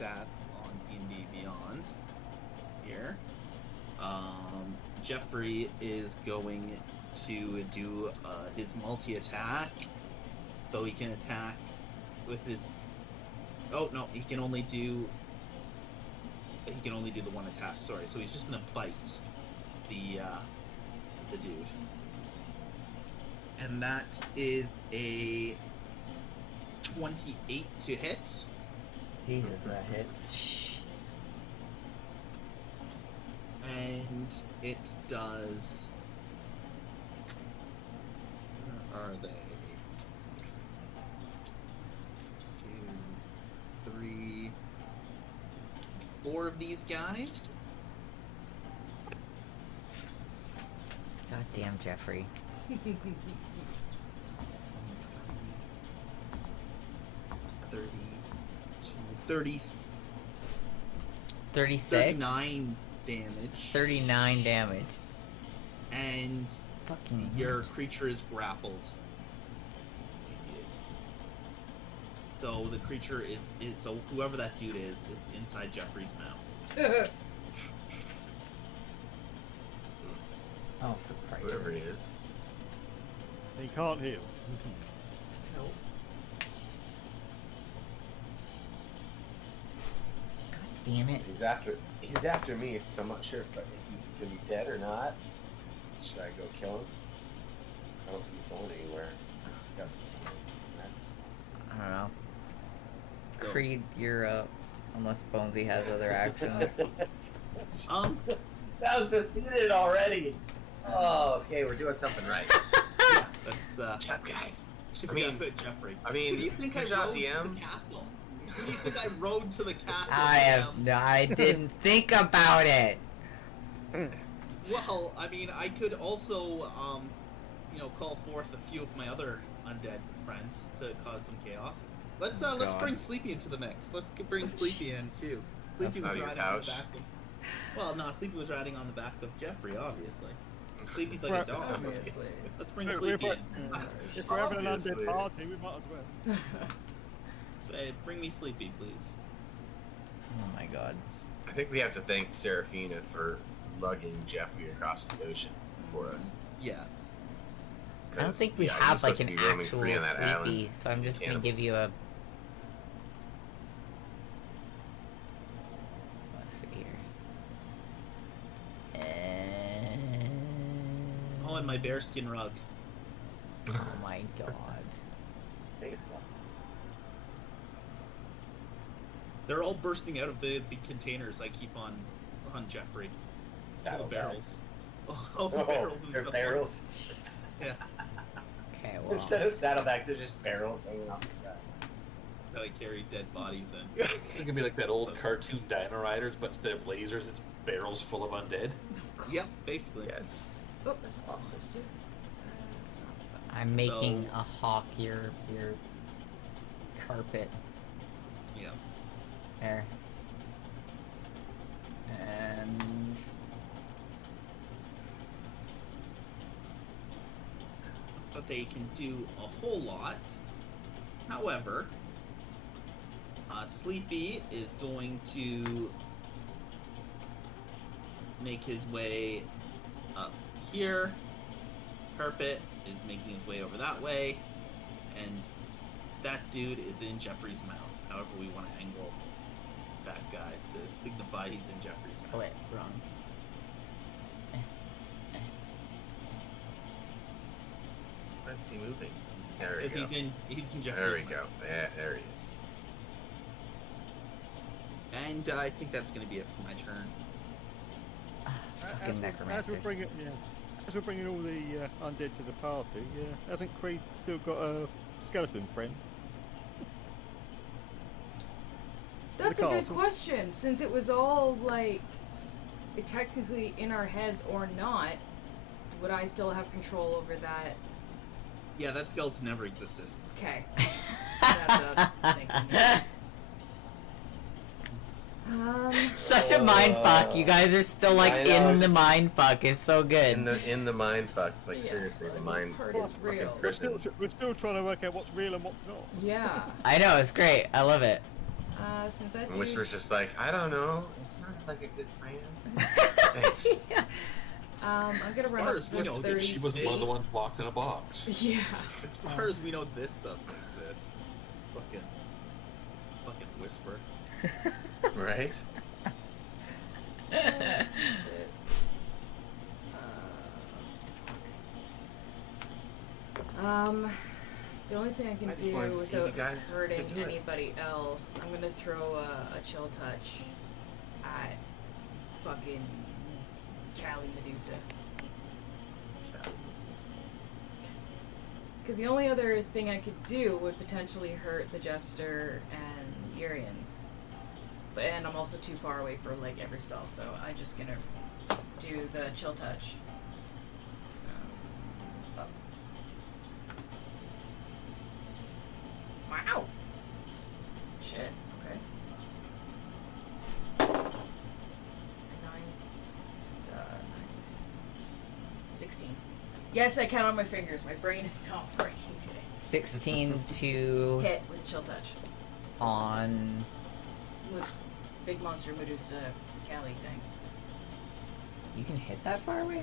stats on D&D Beyond here. Jeffrey is going to do his multi-attack, so he can attack with his. Oh no, he can only do the one attack. Sorry, so he's just gonna bite the dude. And that is a 28 to hit. Jesus, that hits. And it does. Where are they? 2, 3, 4 of these guys. God damn, Jeffrey. 30, 36? 39 damage. 39 damage. And Fucking your creature is grappled. So the creature is so whoever that dude is inside Jeffrey's mouth. Oh, for Christ's Whoever sake. he is. He can't heal. Nope. God damn it. He's after me, so I'm not sure if he's gonna be dead or not. Should I go kill him? I don't think he's going anywhere. He's got some- I don't know. Creed, you're up. Unless Bonesy has other actions. Sounds defeated already. Oh, okay, we're doing something right. Yeah, that's Good job, guys. I mean- mean, Jeffrey. I mean, Who do you think good I job, rode to DM. the castle? Who do you think I rode to the castle? I didn't think about it. Well, I mean, I could also, call forth a few of my other undead friends to cause some chaos. Let's God. bring Sleepy into the mix. Let's bring Sleepy in too. Sleepy was On your riding on the couch? back of. Well, no, Sleepy was riding on the back of Jeffrey, obviously. Sleepy's like a dog. Obviously. Let's bring If Sleepy we're, in. if we're having an Obviously. undead party, we might as well. Say, bring me Sleepy, please. Oh my god. I think we have to thank Seraphina for lugging Jeffrey across the ocean for us. Yeah. I don't 'Cause, think we yeah, have he's like supposed to an be roaming actual free on that sleepy, island. so I'm just gonna give Cannibals. you a. Let's see here. Oh, and my bearskin rug. Oh my god. They're all bursting out of the containers I keep on Jeffrey. All the barrels. All the barrels and they're stuff. barrels. Yeah. Okay, well. Instead of saddlebags, they're just barrels hanging off the side. That I carry dead bodies in. It's gonna be like that old cartoon Dino Riders, but instead of lasers, it's barrels full of undead. Yep, basically. Yes. Oh, that's not Awesome. supposed to do. I'm making So- a hawk your carpet Yeah. there. And But they can do a whole lot. However, Sleepy is going to make his way up here. Carpet is making his way over that way. And that dude is in Jeffrey's mouth. However we want to angle that guy to signify he's in Jeffrey's mouth. oh wait, wrong. Why is he moving? There we Because go. he's in Jeffrey's There we mouth. go. Yeah, there he is. And I think that's going to be it for my turn. Fucking necromancers. As we're bringing all the undead to the party, hasn't Creed still got a skeleton friend? That's The a good castle. question. Since it was all like technically in our heads or not, would I still have control over that? Yeah, that skeleton never existed. Okay. That's what I was thinking. Such a mind fuck. You guys are still like I know, in the just- mind fuck. It's so good. In the mind fuck. Like Yeah, seriously, the like, mind part is fucking real. prison. We're still trying to work out what's real and what's not. Yeah. I know, it's great. I love it. Since that And dude... Whisper's just like, I don't know. It sounded like a good plan. Thanks. I'm gonna run far up as we with know, 30 She was feet. one of the ones locked in a box. Yeah. As far as we know, this doesn't exist. Fucking Whisper. Right? The only thing I can I just do wanted to see without you guys hurting could do it. anybody else, I'm gonna throw a chill touch at fucking Cali Medusa. Because the only other thing I could do would potentially hurt the Jester and Urian. And I'm also too far away for like every spell, so I'm just gonna do the chill touch. Up. Wow! Shit, okay. And 9, 16. Yes, I count on my fingers. My brain is not working today. 16 to Hit with chill touch. on. With big monster Medusa Cali thing. You can hit that far away?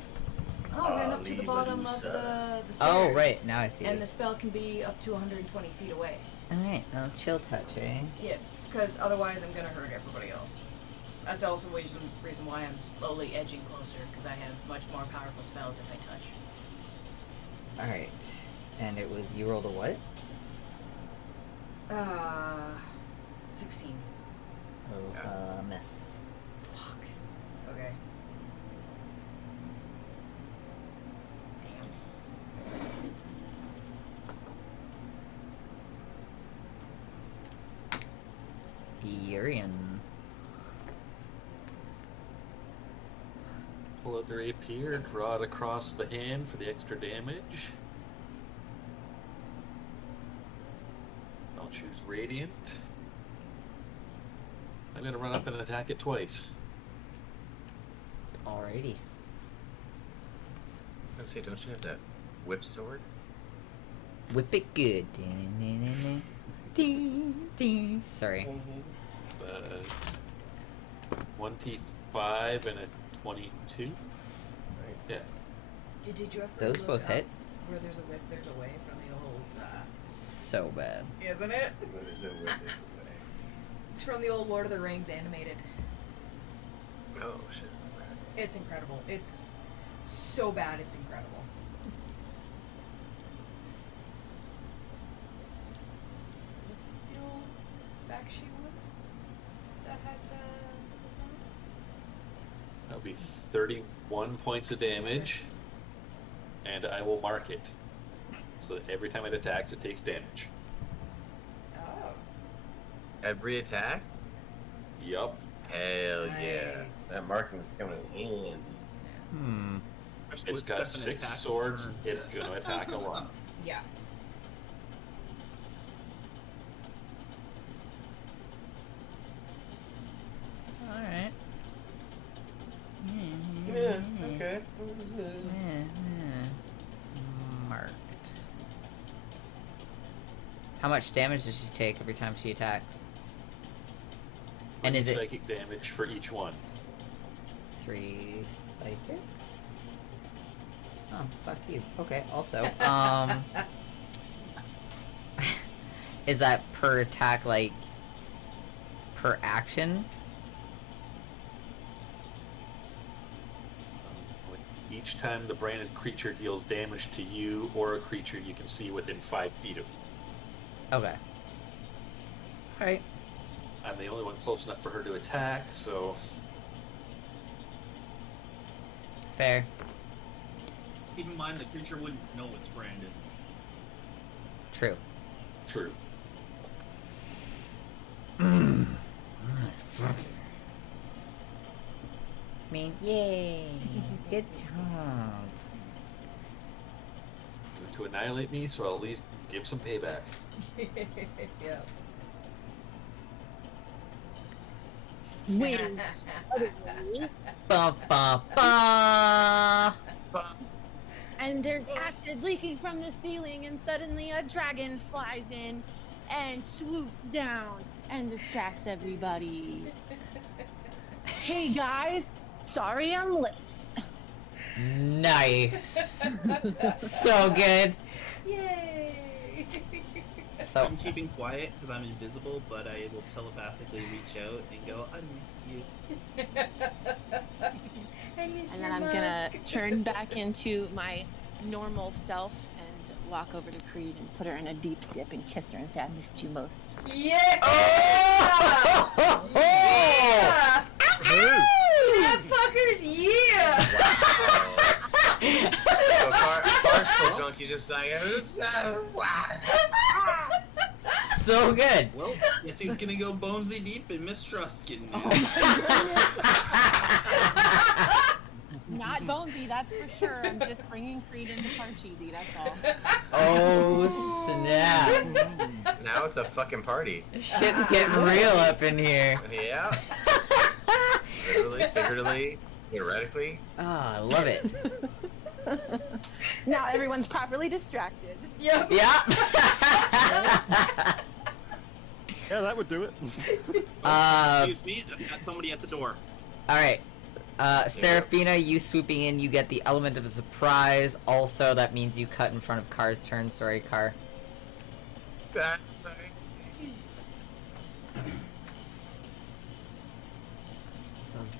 Oh, I ran up to the Holy bottom Medusa. of the stairs. Oh, right. Now I see And it. the spell can be up to 120 feet away. Alright, well, chill touch, eh? Yeah, because otherwise I'm gonna hurt everybody else. That's also the reason why I'm slowly edging closer, because I have much more powerful spells if I touch. Alright. And it was. You rolled a what? 16. Of, miss. Fuck. Okay. Urian. Pull out the rapier, draw it across the hand for the extra damage. I'll choose Radiant. I'm gonna run up and attack it twice. Alrighty. Let's see, don't you have that whip sword? Whip it good. Sorry. 1d5 and a 22. Nice. Yeah. Did you ever Those look both up hit. Where there's a whip, there's a way from the old, So bad. isn't it? What is it with it? It's from the old Lord of the Rings animated. Oh shit. It's incredible. It's so bad, it's incredible. Was it the old Bakshi wood that had the songs? So that'll be 31 points of damage. And I will mark it. So that every time it attacks, it takes damage. Oh. Every attack? Yup. Hell yeah. Nice. That marking's coming in. Hmm. Especially It's with got second 6 attack swords. turn. It's going to attack a lot. Yeah. Alright. Yeah, okay. Marked. How much damage does she take every time she attacks? And is it psychic damage for each one? 3 psychic? Oh, fuck you. Okay, also, is that per attack, like, per action? Each time the branded creature deals damage to you or a creature you can see within 5 feet of you. Okay. Alright. I'm the only one close enough for her to attack, so Fair. Keep in mind the creature wouldn't know it's branded. True. true. Yay! Good job. Going to annihilate me, so I'll at least give some payback. Yeah. Wait. suddenly, Ba ba ba. and there's acid leaking from the ceiling, and suddenly a dragon flies in and swoops down and distracts everybody. Hey guys, sorry I'm late. Nice. So good. Yay! So I'm keeping quiet because I'm invisible, but I will telepathically reach out and go, I miss you. I miss And your then I'm gonna musk. turn back into my normal self and walk over to Creed and put her in a deep dip and kiss her and say I missed you most. Yeah! Oh! Yeah! That fucker's yeah! So Barstool Junkie's just like, So good. Well, guess he's gonna go bonesy deep and miss Truskin. Not Bonesy, that's for sure. I'm just bringing Creed into Parcheesi, that's all. Oh snap! now it's a fucking party. Shit's getting real up in here. Yeah. Literally, figuratively, theoretically. Oh, I love it. Now everyone's properly distracted. Yep. Yeah. Yeah, that would do it. Excuse me, I've got somebody at the door. All right. Seraphina, you swooping in, you get the element of a surprise. Also, that means you cut in front of Car's turn. Sorry, Car.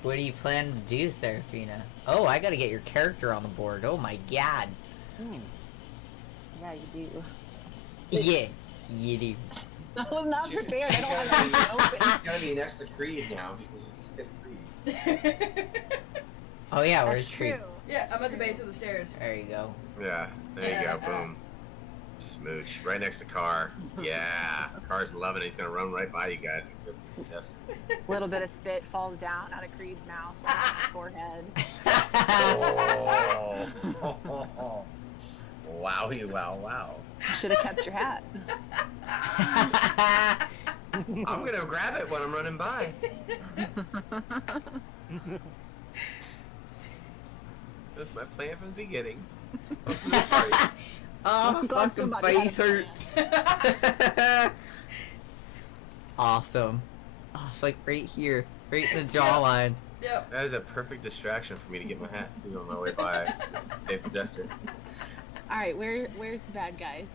What do you plan to do, Seraphina? Oh, I gotta get your character on the board. Oh my god. Yeah, you do. Yeah, you do. I was not She's- prepared. I she's don't want gotta to be- be open. she's gotta be next to Creed now because you just kissed Creed. Oh yeah, That's where's Creed? true. Yeah, I'm at the base of the stairs. There you go. Yeah, there you go, boom. Smooch. Right next to Car. Yeah. Car's loving it. He's gonna run right by you guys and kiss the test. A little bit of spit falls down out of Creed's mouth on his forehead. Oh. Wowie, wow, wow. Should have kept your hat. I'm gonna grab it when I'm running by. That's my plan from the beginning. Oh, I'm glad fucking somebody had face a plan. hurts. Awesome. Oh, it's like right here, right in the jawline. Yep. That is a perfect distraction for me to get my hat too on my way by. Save the jester. All right, where's the bad guys?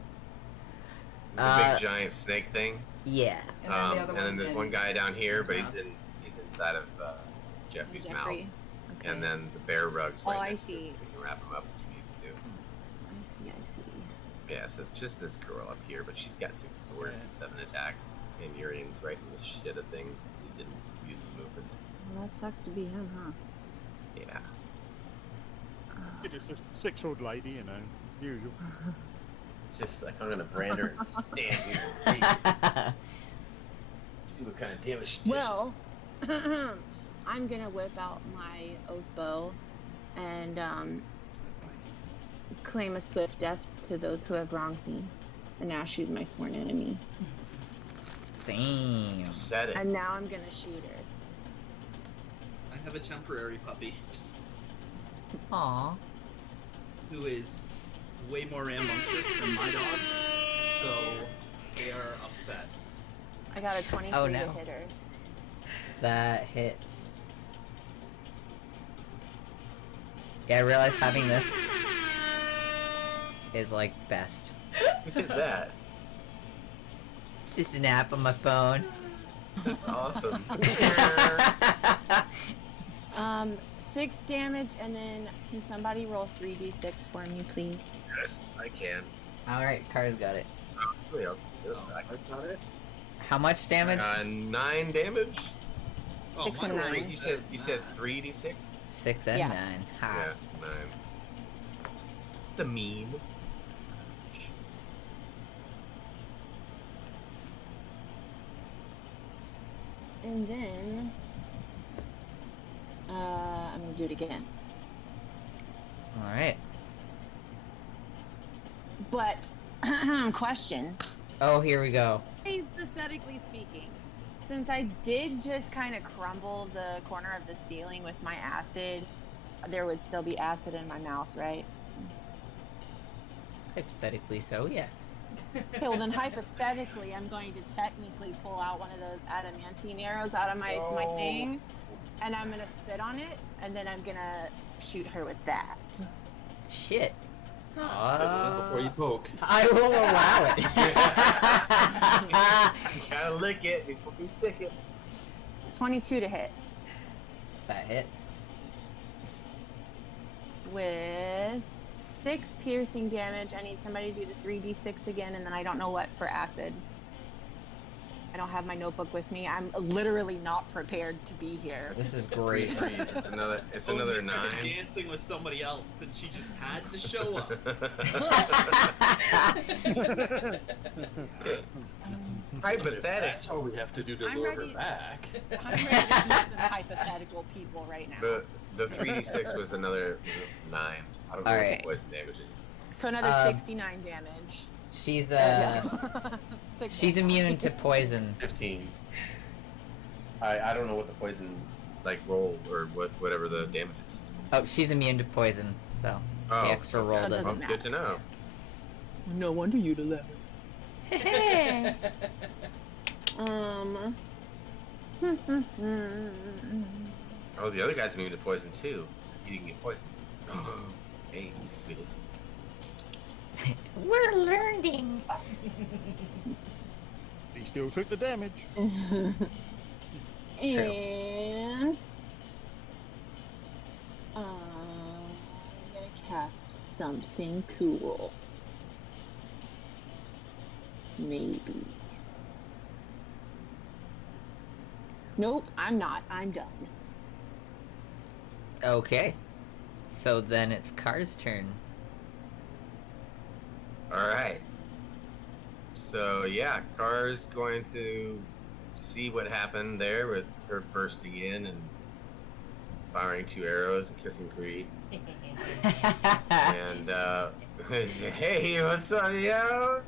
The big giant snake thing. Yeah. And then the other and then one's there's in one guy down here, but his he's inside of Jeffrey's mouth. Jeffrey. Okay. And then the bear rug's Oh, right I next to him, see. so you can wrap him up if he needs to. I see. Yeah, so it's just this girl up here, but she's got 6 swords and 7 attacks. And Urian's right in the shit of things. He didn't use his movement. Well, that sucks to be him, huh? Yeah. It's just a 6-sword lady, you know, usual. It's just like I'm gonna brand her and stand here and take it. See what kind of damage she dishes. Well, I'm gonna whip out my oath bow and claim a swift death to those who have wronged me. And now she's my sworn enemy. Damn. Said it. And now I'm gonna shoot her. I have a temporary puppy Aw. who is way more rambunctious than my dog, so they are upset. I got a 23 Oh, to no. hit her. That hits. Yeah, I realize having this is like best. Who did that? Just an app on my phone. That's awesome. 6 damage, and then can somebody roll 3d6 for me, please? Yes, I can. Alright, Car's got it. Somebody else can do it. I got it. How much damage? 9 damage. 6 mine and were 9. right You there. said 3d6. 6 and Yeah. 9. Ha. Yeah, 9. It's the mean. And then I'm gonna do it again. Alright. But question. Oh, here we go. Hypothetically speaking, since I did just kind of crumble the corner of the ceiling with my acid, there would still be acid in my mouth, right? Hypothetically so, yes. Okay, well then hypothetically, I'm going to technically pull out one of those adamantine arrows out of my thing, and I'm gonna spit on it, and then I'm gonna shoot her with that. Shit. Before you poke. I will allow it. You gotta lick it before you stick it. 22 to hit That hits. with 6 piercing damage. I need somebody to do the 3d6 again, and then I don't know what for acid. I don't have my notebook with me. I'm literally not prepared to be here. This is great. It's another Oh, 9. we started dancing with somebody else, and she just had to show up. Hypothetic. That's what we have to do to I'm lure her ready. back. I'm ready to meet some hypothetical people right now. The 3d6 was another 9. I don't know what Alright. the poison damage is. So another Um, 69 damage. She's Six she's damage. immune to poison. 15. I don't know what the poison roll or whatever the damage is. Oh, she's immune to poison, so Oh, the extra roll That doesn't. doesn't Good to know. No wonder you 11. Um. Oh, the other guy's immune to poison too. 'Cause he didn't get poisoned. Hey, we listen. We're learning. He still took the damage. It's true. And I'm gonna cast something cool. Maybe. Nope, I'm not. I'm done. Okay. So then it's Car's turn. Alright. So, yeah, Car's going to see what happened there with her bursting in and firing 2 arrows and kissing Creed. And, hey, what's up, yo?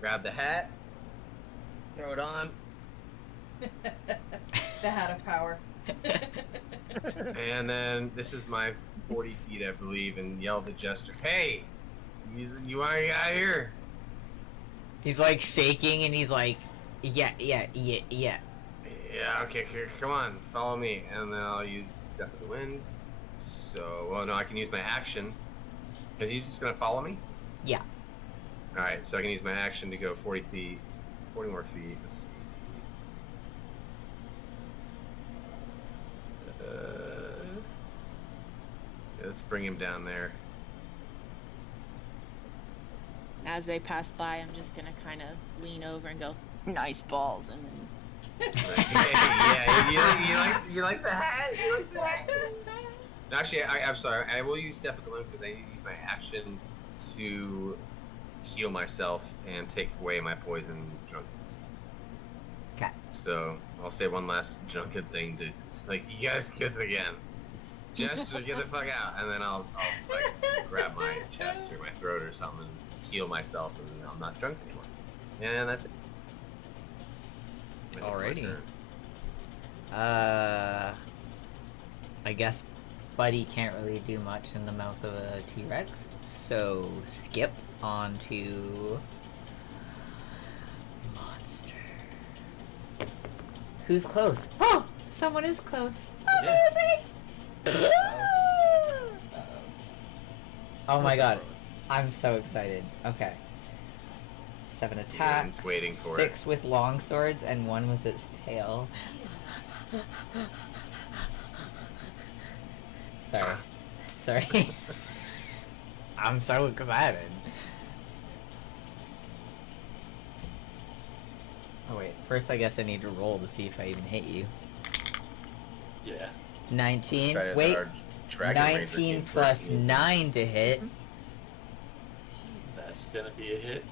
Grab the hat, throw it on, The hat of power. and then this is my 40 feet, I believe, and yell at the jester, hey, you already got here? He's like shaking and he's like, yeah. Yeah, okay, come on, follow me. And then I'll use Step of the Wind. So, well, no, I can use my action. Is he just going to follow me? Yeah. Alright, so I can use my action to go 40 feet. 40 more feet. Let's see. Yeah, let's bring him down there. As they pass by, I'm just gonna kind of lean over and go, "Nice balls," and then Yeah, you like the hat? You like the hat? Actually, I'm sorry. I will use Step of the Wind because I need to use my action to heal myself and take away my poison drunkenness. Okay. So I'll say one last drunken thing to like, you guys kiss again. Just get the fuck out, and then I'll like grab my chest or my throat or something and heal myself, and I'm not drunk anymore. And that's it. That's my Alrighty. turn. I guess Buddy can't really do much in the mouth of a T-Rex, so skip on to monster. Who's close? Oh, someone is close. Amazing! Oh my god, I'm so excited. Okay. 7 attacks. Ian's waiting for 6 with long swords and 1 with its tail. Sorry. I'm so excited. Oh wait, first I guess I need to roll to see if I even hit you. Yeah. 19. Excited Wait, that our Dragon Ranger 19 came plus first. 9 to hit. That's gonna be a hit.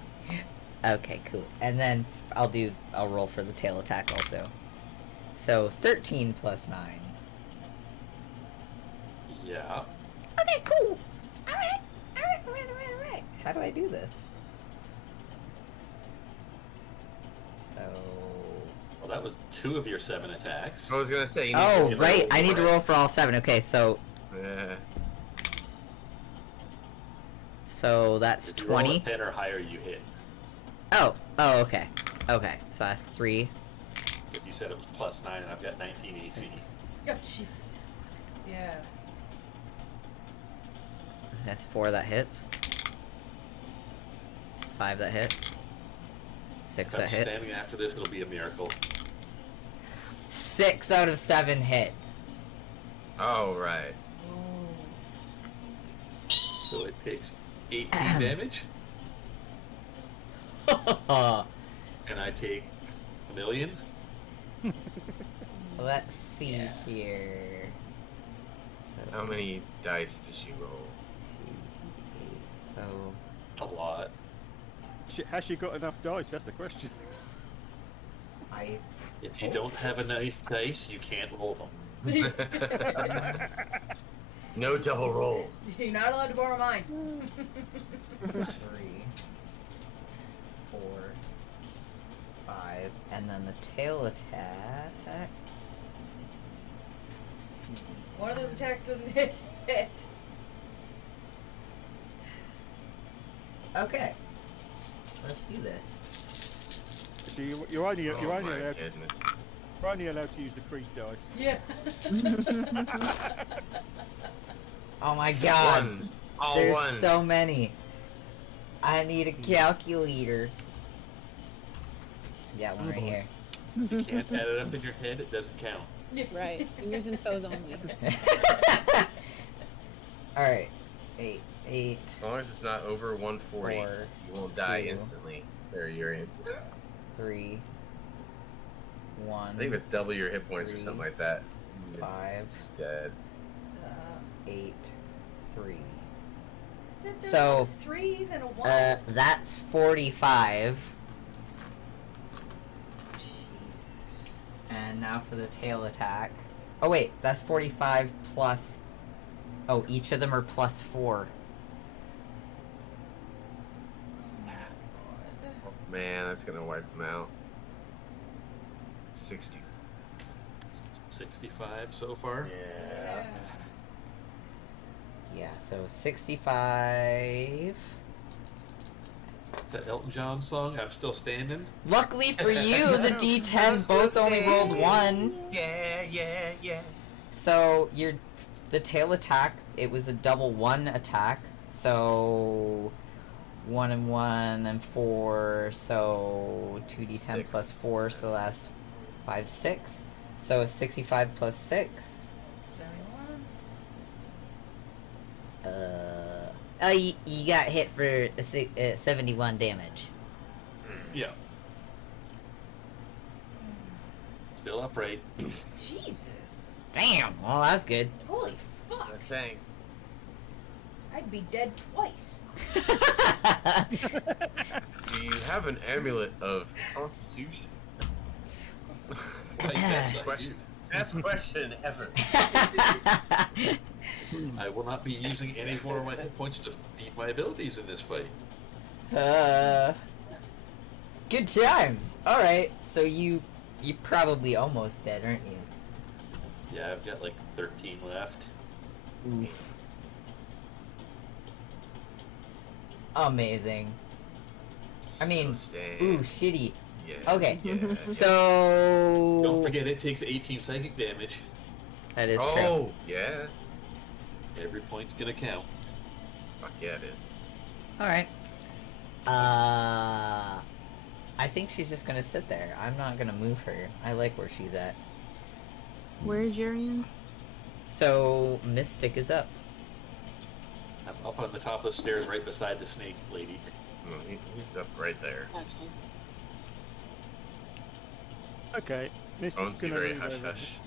Okay, cool. And then I'll roll for the tail attack also. So 13 plus 9. Yeah. Okay, cool. Alright. How do I do this? So. Well, that was 2 of your 7 attacks. I was gonna say. You need Oh, to right. roll I need to for roll it. for all 7. Okay, so that's If you roll a 20. 10 or higher, you hit. Oh, okay. Okay, so that's 3. Because you said it was plus 9, and I've got 19 AC. Oh, Jesus. Yeah. That's 4 that hits. 5 that hits. 6 If I'm that hits. standing after this, it'll be a miracle. 6 out of 7 hit. Oh, right. So it takes 18 damage, and I take a million. Let's see Yeah. here. So, How many dice does she roll? 2d8, so A lot. Has she got enough dice? That's the question. If you don't have enough dice, you can't roll them. No double roll. You're not allowed to borrow mine. 3, 4, 5, and then the tail attack. One of those attacks doesn't hit. Okay, let's do this. So you're only Oh my allowed goodness. you're only allowed to use the Creed dice. Yeah. Oh my god, Ones. All there's ones. so many. I need a calculator. Yeah, one right here. If you can't add it up in your head, it doesn't count. right, fingers and toes only. Alright, 8, As long as it's not over 140, 4, you won't die 2. instantly. There, you're in. 3, 1, I think it's double your hit points or 3, something like that. 5, Just dead. 8, 3. There's So, threes and a one. That's 45. Jesus. And now for the tail attack. Oh wait, that's 45 plus... Oh, each of them are plus 4. Oh, man, that's gonna wipe them out. 60. 65 so far. Yeah. Yeah, so 65... What's that Elton John song? I'm Still Standing? Luckily for you, the D10 both only rolled 1. Yeah. So the tail attack, it was a double 1 attack. So 1 and 1 and 4. So 2d10 plus 6. 4. So that's 5, 6. So 65 plus 6. 71. You got hit for 71 damage. Yeah. Still upright. Jesus. Damn. Well, that's good. Holy That's fuck. what I'm saying. I'd be dead twice. Do you have an amulet of Constitution? Yes, Best question ever. I will not be using any more of my hit points to feed my abilities in this fight. Good times. All right. So you probably almost dead, aren't you? Yeah, I've got like 13 left. Oof. Amazing. I mean, ooh, shitty. Yeah. Okay. Yeah. So Don't forget, it takes 18 psychic damage. that is true. Oh, yeah. Every point's gonna count. Fuck yeah, it is. All right. I think she's just gonna sit there. I'm not gonna move her. I like where she's at. Where's Urian? So Mystic is up. I'm up on the top of the stairs right beside the snake lady. No, he's up right there. Okay, Mystic's Bonesy gonna very move hush over. hush.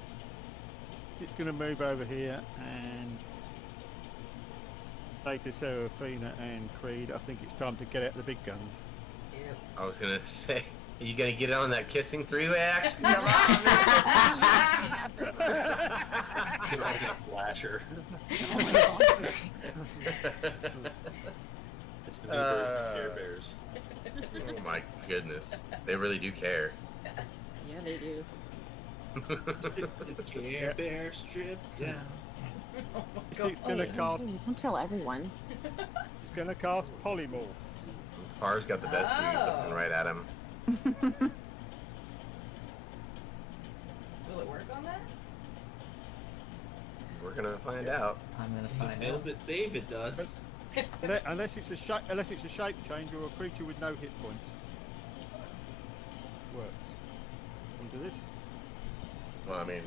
Mystic's gonna move over here and say to Seraphina and Creed, I think it's time to get out the big guns. Yep. I was gonna say, are you gonna get on that kissing three-way action? Come on, I'm gonna flash her. It's the new version of Care Bears. Oh my goodness, they really do care. Yeah, they do. The Care Bear stripped down. It's gonna cast. Don't tell everyone. It's gonna cast polymorph. Par's got the best views looking right at him. Will it work on that? We're gonna find out. I'm gonna find out. Fails it, save it does. Unless it's a shape change or a creature with no hit points. Works. Want to do this? Well, I mean,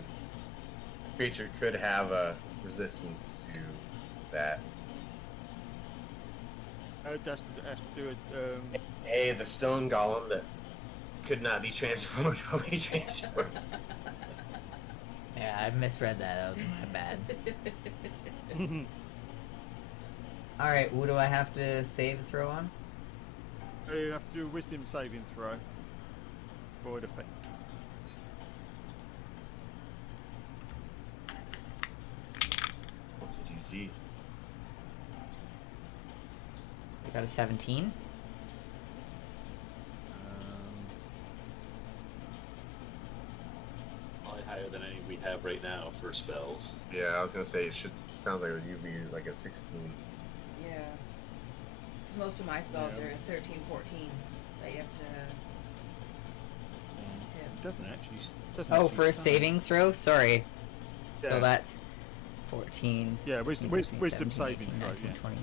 creature could have a resistance to that. Has to do it. Hey, the stone golem that could not be transformed will be transformed. Yeah, I misread that. That was my bad. All right, what do I have to save throw on? You have to do a wisdom saving throw for it effect. What's the DC? I got a 17. Probably higher than any we have right now for spells. Yeah, I was gonna say it should sound like you'd be like a 16. Yeah. Because most of my spells are 13, 14s that you have to It doesn't actually. Doesn't Oh, actually for a say. saving throw? Sorry. So Yeah. that's 14. Yeah, wisdom 17, saving 18, throw. 19, Yeah. 20,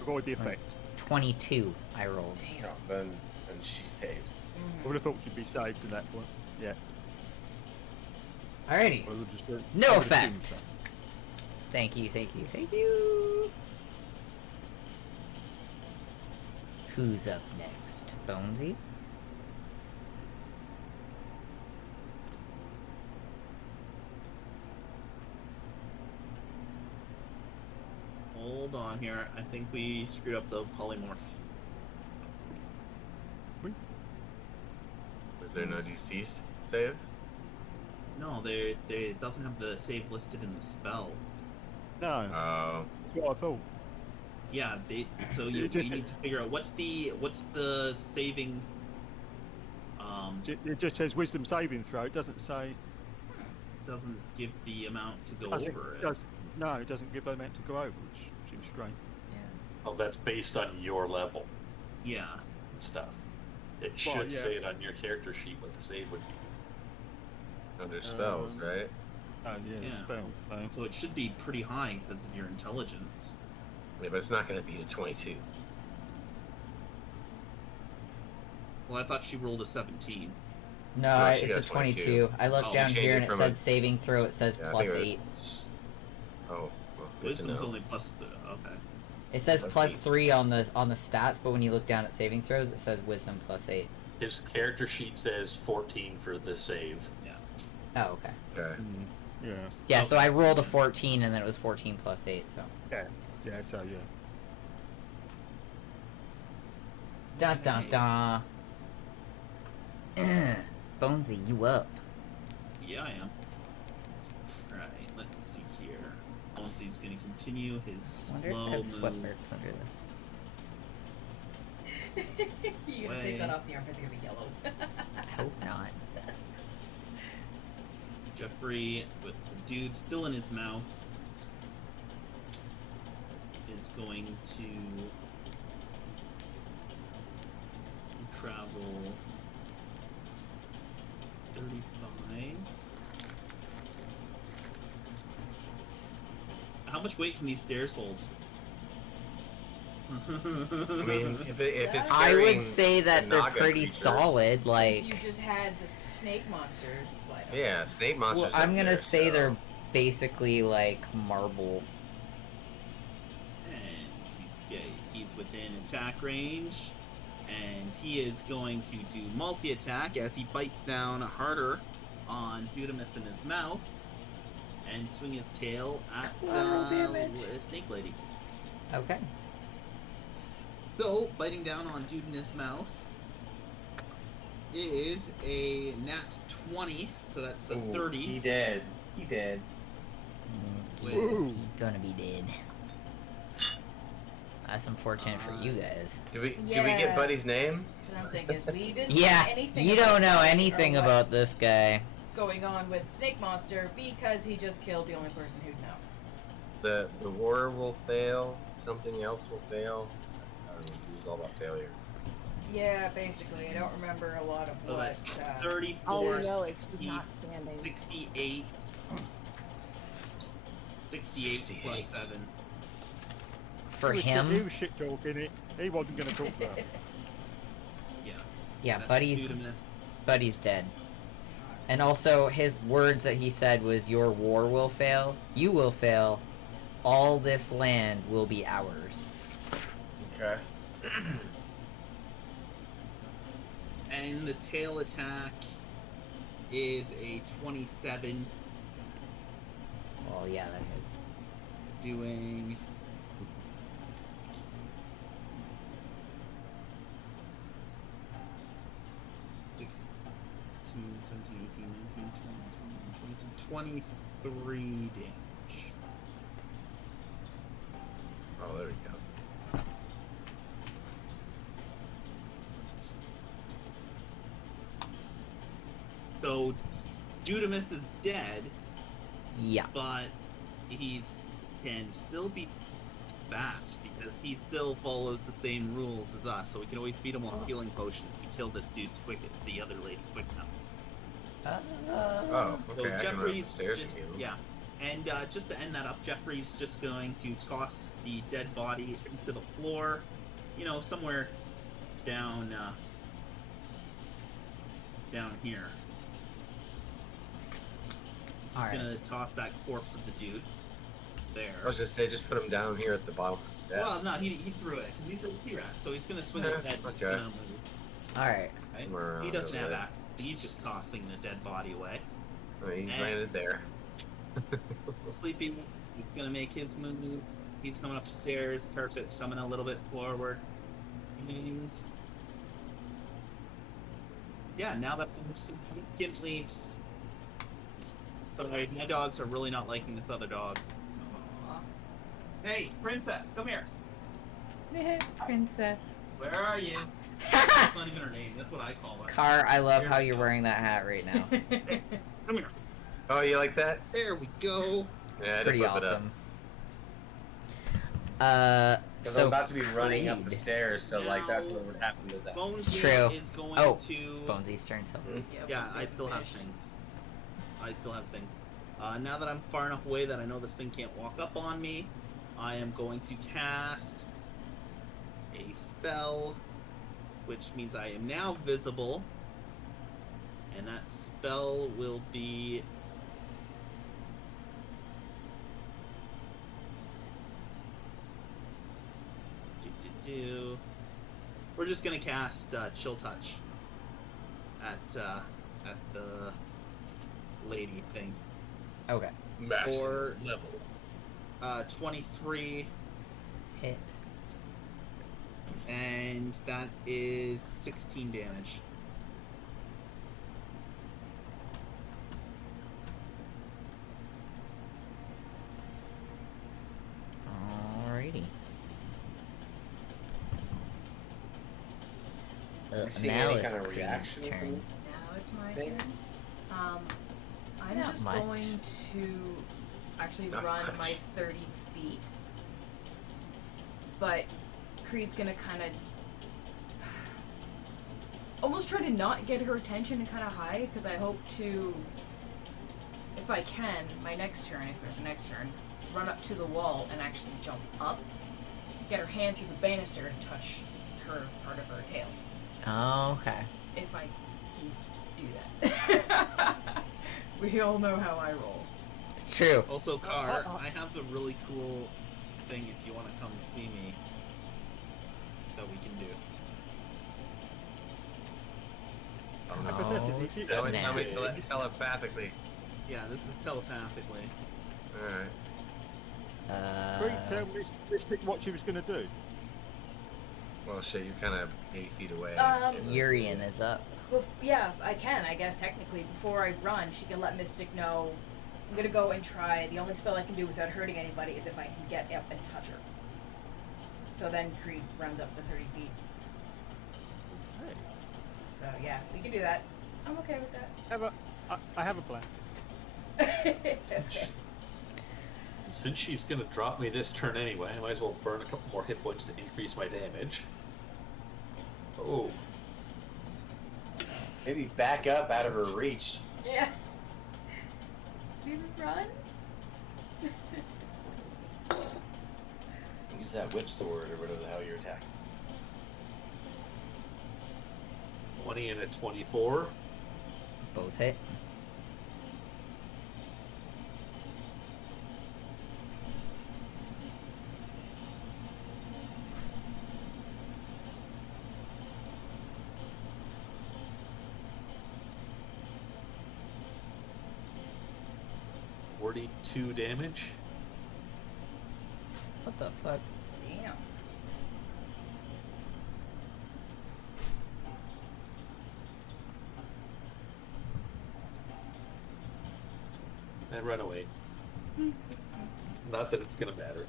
Avoid the effect. 22 I rolled. Damn. No, then she saved. I would have thought you'd be saved at that point. Yeah. Alrighty. Or we'll just do it. No I would assume effect. so. Thank you, thank you, thank you. Who's up next? Bonesy? Hold on here. I think we screwed up the polymorph. Is there no DC save? No, they doesn't have the save listed in the spell. No, Oh, that's what I thought. Yeah, so you need to figure out what's the saving. It just says wisdom saving throw. It doesn't say. Doesn't give the amount to go doesn't- over it. No, it doesn't give the amount to go over, which seems strange. Oh, that's based on your level. Yeah. stuff. It should Well, yeah. say it on your character sheet what the save would be. Under spells, right? Yeah, Yeah. spell. So. So it should be pretty high because of your intelligence. Yeah, but it's not going to be a 22. Well, I thought she rolled a 17. No, No, she it's got a 22. 22. I looked Oh, down she here and changed it it from said a- saving throw. It says Yeah, I plus think it 8. was- Oh, well, good to Wisdom's know. only plus okay. It says Plus plus 8. 3 on the stats, but when you look down at saving throws, it says wisdom plus 8. His character sheet says 14 for the save. Oh, okay. Okay. Yeah. Yeah, so I rolled a 14 and then it was 14 plus 8, so. Yeah. Yeah. So yeah. Dun dun dun. Bonesy, you up? Yeah, I am. Right, let's see here. Bonesy's gonna continue his I wonder if slow I have sweat move. marks under this. You're gonna take that off, the armpit's gonna be yellow. I hope not. Jeffrey, with the dude still in his mouth, is going to travel 35. How much weight can these stairs hold? I mean, if it's I carrying would say that the they're Naga pretty creature- solid, Since like... you just had the snake monster slide up. Yeah, snake monsters. Well, I'm up gonna there, say so- they're basically like marble. And he's within attack range, and he is going to do multi-attack as he bites down harder on Dudamus in his mouth and swing his tail at Snake Lady. Okay. So, biting down on Dudamus' mouth is a nat 20, so that's a Ooh, 30. He dead. He dead. Wait. He's gonna be dead. That's unfortunate for you guys. Do we Yeah. get Buddy's name? So I'm thinking is we didn't Yeah, know anything you about don't know that, anything or about what's this guy. going on with Snake Monster because he just killed the only person who'd know. The war will fail. Something else will fail. I don't know. It was all about failure. Yeah, basically. I don't remember a lot of So what. that's Uh, 34, All we know is he's he- not standing. 68. 68 plus 68. 7. For He him, was shit talking it. He wasn't going to talk about it. Yeah. yeah, That's Buddy's Dudamus. Buddy's dead. And also, his words that he said was, "Your war will fail. You will fail. All this land will be ours." Okay. And the tail attack is a 27, Oh yeah, that hits. doing 6, 17, 18, 19, 20, 22, 23 damage. Oh, there we go. So, Dudamus is dead, Yeah. but he can still be fast because he still follows the same rules as us. So we can always beat him with a healing potion if we kill this dude quick, the other lady quick enough. Oh, So okay. I can run up the Jeffrey's stairs just, again. yeah. And just to end that up, Jeffrey's just going to toss the dead body into the floor, you know, somewhere down down here. All He's right. gonna toss that corpse of the dude there. I was just say, just put him down here at the bottom of the steps. Well, no, he threw it. He's a T-Rex, so he's gonna swing his head. Okay. Gonna move, All right. right? Somewhere around He doesn't over have there. that. He's just tossing the dead body away. Oh, he And- landed there. Sleepy, he's gonna make his move. He's coming up the stairs. Carpet's coming a little bit forward. And yeah, now that significantly. Sorry, my dogs are really not liking this other dog. Aw. Hey, princess, come here. Princess. Where are you? That's not even her name. That's what I call her. Car, I love how you're wearing that hat right now. Come here. Oh, you like that? There we go. Yeah, I had to Pretty flip it up. awesome. Because I'm So about to be running up the Creed. stairs, so like that's Now- what would happen to that. Bones It's true. is going Oh, to. it's Bonesy's turn, so. Yeah, once I you're still have finished. things. I still have things. Now that I'm far enough away that I know this thing can't walk up on me, I am going to cast a spell, which means I am now visible. And that spell will be. We're just gonna cast Chill Touch at the lady thing. Okay. Massive Or- level. 23, Hit. and that is 16 damage. Alrighty. Are we seeing Now any it's kind of Creed's reaction from turn. this? Now it's my Thing? turn. I'm Not just much. going to actually Not run much. my 30 feet. But Creed's gonna kind of almost try to not get her attention and kind of hide, because I hope to, if I can, my next turn, if there's a next turn, run up to the wall and actually jump up, get her hand through the banister and touch her part of her tail. Okay. If I can do that. We all know how I roll. It's true. Also, Car, I have a really cool thing if you want to come see me that we can do. Hypothetically, if you- Tell me snap. telepathically. Yeah, this is telepathically. Alright. Creed, tell Mystic what she was going to do. Well, shit, you're kind of 80 feet away. Urian is up. Yeah, I can, I guess, technically. Before I run, she can let Mystic know I'm gonna go and try. The only spell I can do without hurting anybody is if I can get up and touch her. So then Creed runs up the 30 feet. Hey, So yeah, we can do that. I'm okay with I have a plan. that. Since she's gonna drop me this turn anyway, I might as well burn a couple more hit points to increase my damage. Oh, Maybe back up out of her reach. Yeah. Maybe run? Use that whip sword or whatever the hell you're attacking. 20 and a 24. Both hit. Two damage. What the fuck? Damn. And run away. Not that it's gonna matter.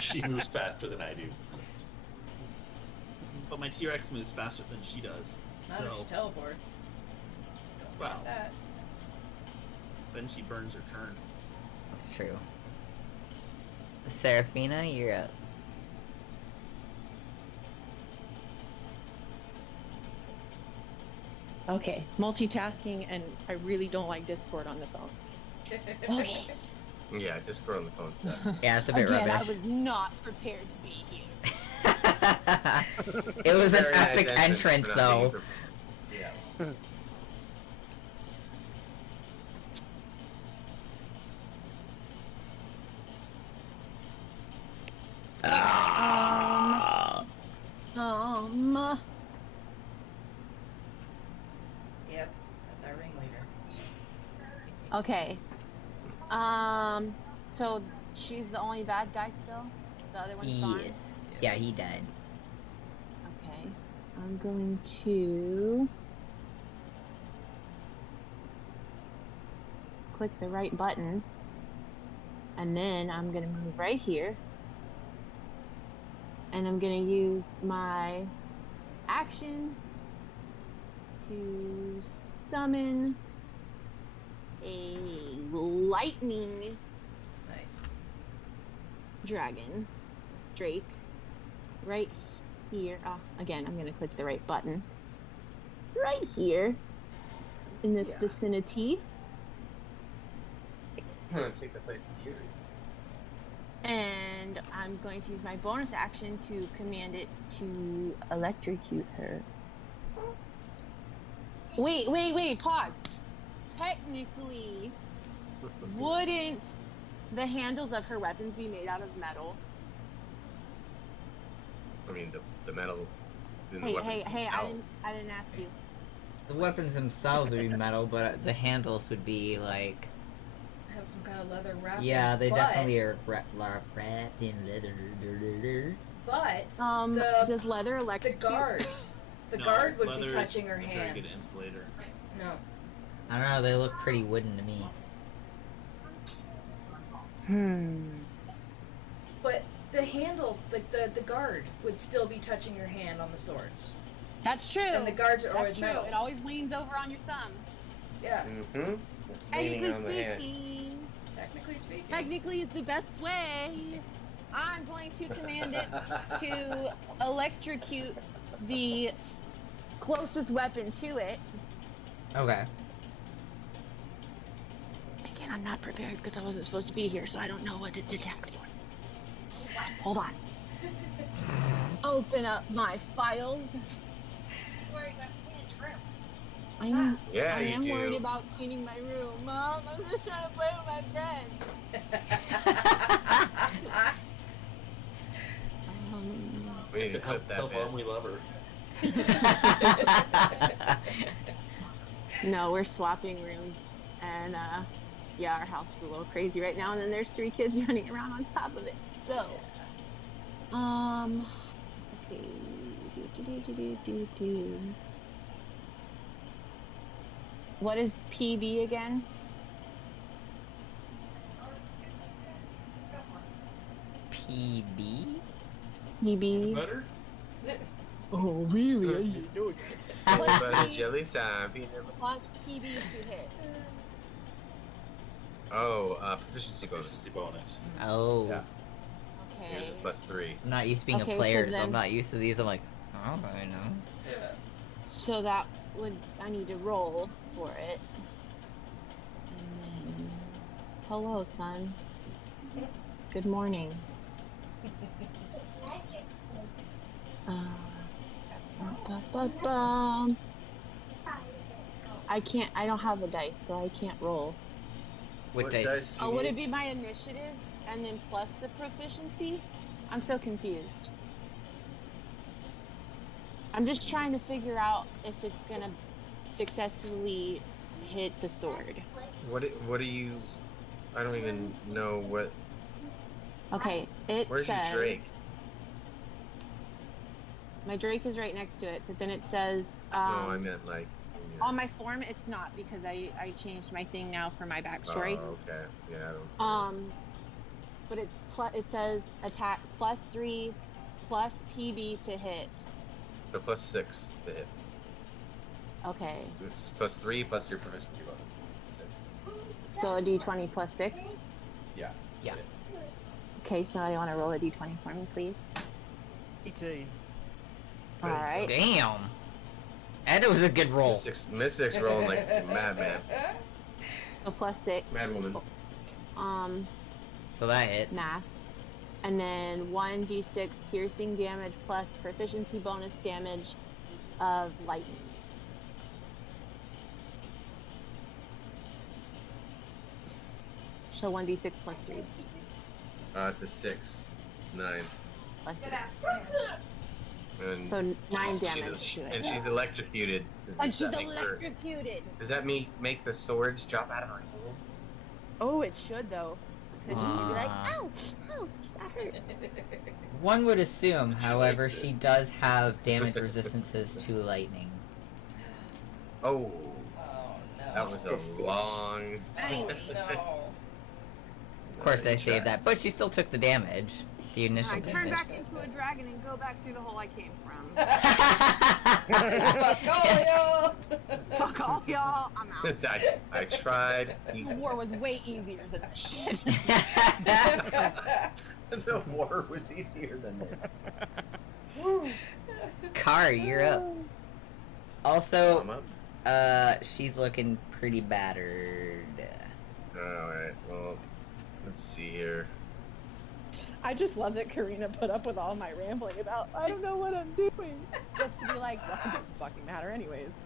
She moves faster than I do. But my T-Rex moves faster than she does. Not if So, she teleports. Don't Well. forget that. then she burns her turn. That's true. Seraphina, you're up. Okay, multitasking, and I really don't like Discord on the phone. Okay. Yeah, Discord on the phone stuff. Yeah, it's a bit Again, I rubbish. was not prepared to be here. It was an Very nice epic entrance, for not being though. prepared. Yeah. Yep, that's our ringleader. Okay. So she's the only bad guy still? The other one's gone? Yes. Yeah, he died. Okay. I'm going to click the right button. And then I'm going to move right here. And I'm going to use my action to summon a lightning Nice. dragon, Drake, right here. Again, I'm gonna click the right button. Right here, in this vicinity. I'm gonna take the place of Yuri. And I'm going to use my bonus action to command it to electrocute her. Wait, pause. Technically, wouldn't the handles of her weapons be made out of metal? I mean, the metal. In the Hey, weapons themselves. I didn't ask you. The weapons themselves would be metal, but the handles would be like. Have some kind of leather wrap. Yeah, they but, definitely are wrapped in leather. But does leather the electrocute? guard, the No, guard would leather be is touching her a very good hands. insulator. No. I don't know, they look pretty wooden to me. But the handle, like the guard, would still be touching your hand on the swords. That's true. And the guards are always That's true. metal. It always leans over on your thumb. Yeah. Mm-hmm. It's leaning Technically on the hand. speaking. Technically. Technically is the best way. I'm going to command it to electrocute the closest weapon to it. Okay. Again, I'm not prepared because I wasn't supposed to be here, so I don't know what its attack's for. Hold on. Open up my files. I am worried about cleaning my room. Mom, I'm just trying to play with my friends. We need to Tell clip that Mom bit. we love her. No, we're swapping rooms, and yeah, our house is a little crazy right now. And then there's 3 kids running around on top of it. So, okay, do. What is PB again? PB? PB. Butter? Oh, really? I just know Plus Butter P- jelly time. Peanut butter. plus PB to hit. Oh, proficiency bonus. Proficiency bonus. Oh. Yeah. Okay. Yours is +3. I'm not used to being Okay, a so player, so then- I'm not used to these. I'm like, oh, I know. Yeah. So that would I need to roll for it. Hello, son. Good morning. I don't have a dice, so I can't roll. What dice? do you Oh, would need? it be my initiative and then plus the proficiency? I'm so confused. I'm just trying to figure out if it's gonna successfully hit the sword. What are you? I don't even know what. Okay, it Where's says your Drake? my Drake is right next to it, but then it says No, I meant like. in your- on my form it's not because I changed my thing now for my backstory. Oh, okay. Yeah. I don't. But it's it says attack +3 plus PB to hit. So +6 to hit. Okay, It's +3 plus your proficiency bonus. 6. so a D20 plus 6. Yeah. Yeah. Okay, so I want to roll a D20 for me, please. 18. All right. Damn. And it was a good roll. Miss 6 rolling like a madman. So +6. Mad woman. So that hits. Math. And then 1d6 piercing damage plus proficiency bonus damage of lightning. So 1d6 plus 3 It's a 6. 9. plus 3. And So 9 damage to and it. she's electrocuted. And Does she's that make her- electrocuted. Does that make the swords drop out of her hand? Oh, it should though. Because she'd be like, Ah. ouch, ouch, that hurts. One would assume, She however, liked it. she does have damage resistances to lightning. Oh, Oh no. that was This a bitch. long. No. Of course, I saved that, but she still took the damage. The initial I turn damage. back into a dragon and go back through the hole I came from. Fuck all y'all. Fuck all y'all, I'm out. I tried. This war was way easier than that shit. The war was easier than this. Car, you're up. Also, I'm up. she's looking pretty battered. Alright, well, let's see here. I just love that Karina put up with all my rambling about I don't know what I'm doing. Just to be like, well, it doesn't fucking matter anyways.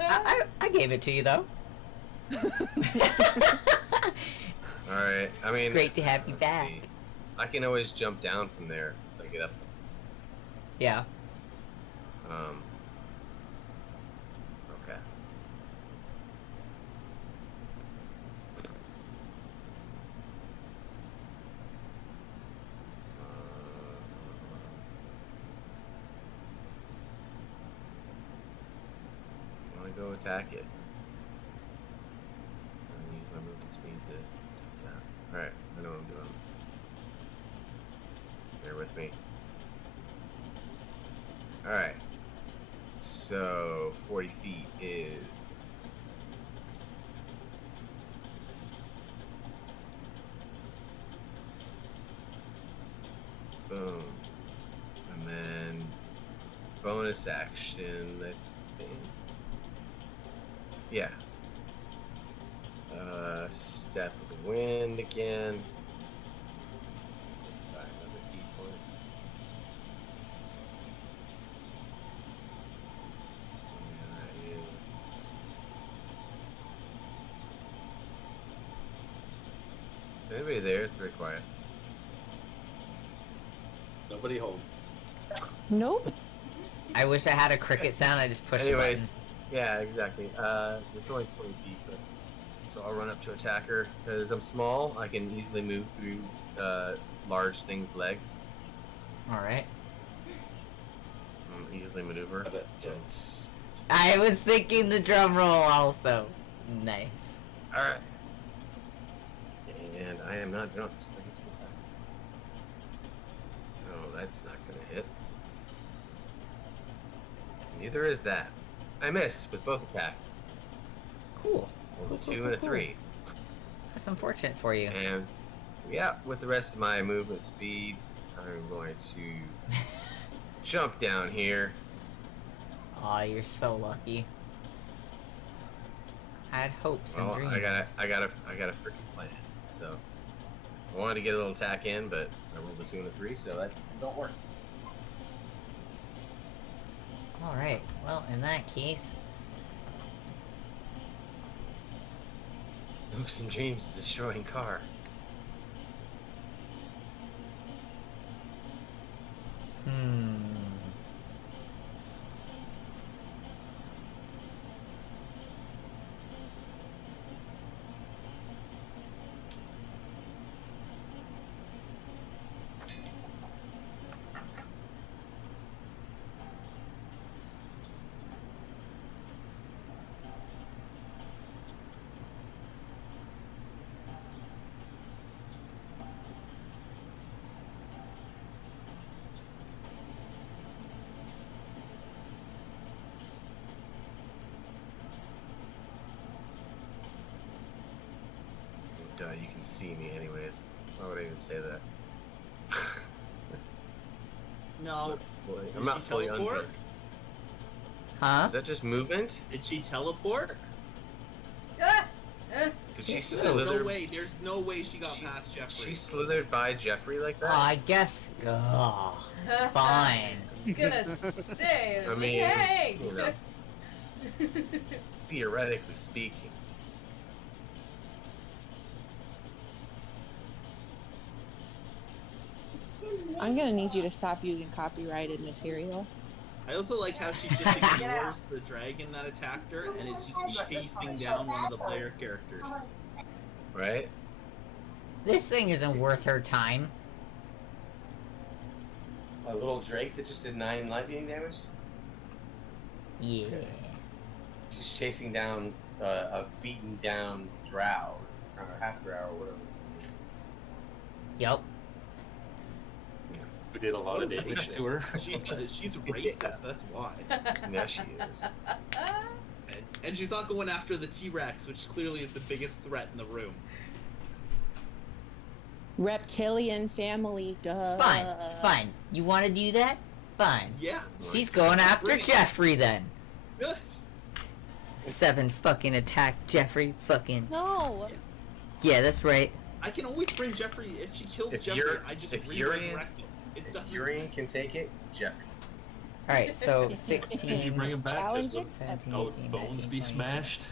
I gave it to you though. Alright, I mean... It's great to have you let's back. see. I can always jump down from there so I get up. Yeah. Okay. I want to go attack it. I use my movement speed to... Yeah. Alright, I know what I'm doing. Bear with me. Alright. So, 40 feet is... Boom. And then... Bonus action, I think. Yeah. Step of the wind again. Buy another key point. And that is... Anybody there? It's very quiet. Nobody home. Nope. I wish I had a cricket sound. I just pushed Anyways, the button. yeah, exactly. It's only 20 feet, but so I'll run up to attack her because I'm small. I can easily move through large things' legs. All right. Easily maneuver. But it's I was thinking the drum roll also. Nice. All right. And I am not drunk, so I get to attack. Oh, that's not gonna hit. Neither is that. I miss with both attacks. Cool. Rolled a 2 and a 3. That's unfortunate for you. And yeah, with the rest of my movement speed, I'm going to jump down here. Aw, you're so lucky. I had hopes and Well, dreams. I got a freaking plan. So I wanted to get a little attack in, but I rolled a 2 and a 3, so that don't work. All right. Well, in that case, Hopes and dreams of destroying car. Duh, you can see me anyways. Why would I even say that? No. I'm not fully teleport? undrunk. huh? Is that just movement? Did she teleport? Ah! Did she There's slither? no way. There's no way she got She- past Jeffrey. She slithered by Jeffrey like that? I guess. Ugh. Fine. I was gonna say, I mean, hey! you know. Theoretically speaking. I'm gonna need you to stop using copyrighted material. I also like how she just ignores the dragon that attacked her and is just chasing down one of the player characters. Right? This thing isn't worth her time. A little Drake that just did 9 lightning damage? Yeah. She's chasing down a beaten down drow. Or half drow or whatever. Yup. we did a lot of damage to her. She's racist, that's why. Yeah, she is. And she's not going after the T-Rex, which clearly is the biggest threat in the room. Reptilian family, duh. Fine, fine. You want to do that? Fine. Yeah. She's going after Bring it. Jeffrey then. Good. 7 fucking attack, Jeffrey. Fucking. No. Yeah, that's right. I can always bring Jeffrey. If she kills If Jeffrey, you're- I just if resurrect him. It If doesn't. Urian can take it, Jeffrey. Alright, so Can you 16. bring him back? Challenge Just it? 17, let 18, bones 19, be 20. smashed.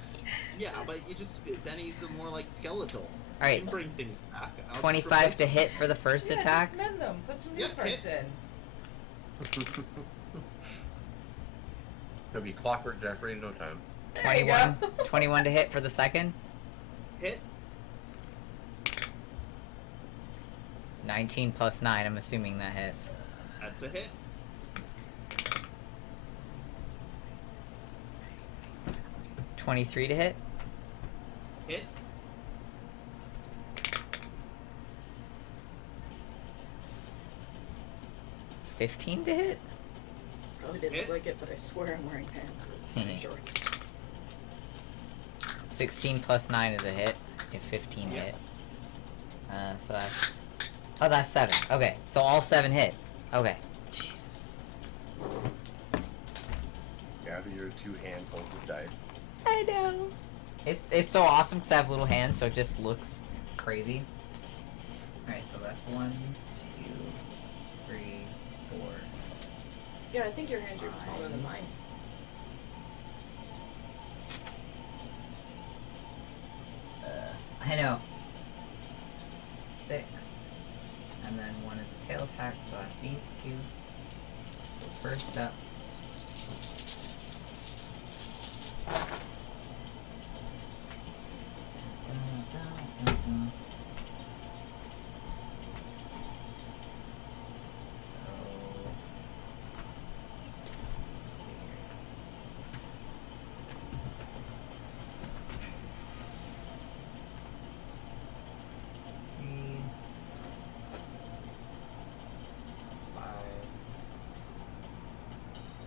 Yeah, but you just then he's more like skeletal. I Alright, can bring things back. I'll just 25 replace to him. hit for the first Yeah, attack. Just mend them. Put some new Yeah, parts hit. in. He'll be clockwork Jeffrey in no time. There you 21. go. 21 to hit for the second. Hit. 19 plus 9, I'm assuming that hits. That's a hit. 23 to hit. Hit. $15 to hit. Probably didn't Hit. look like it, but I swear I'm wearing pants. and shorts. 16 plus 9 is a hit. If 15 Yeah. hit. So that's... Oh, that's 7. Okay, so all 7 hit. Okay. Jesus. Gather your 2 handfuls of dice. I know. It's so awesome because I have little hands, so it just looks crazy. Alright, so that's 1, 2, 3, 4. Yeah, I think your hands are smaller than mine. I know. 6. And then 1 is a tail attack, so that's these 2. So first up.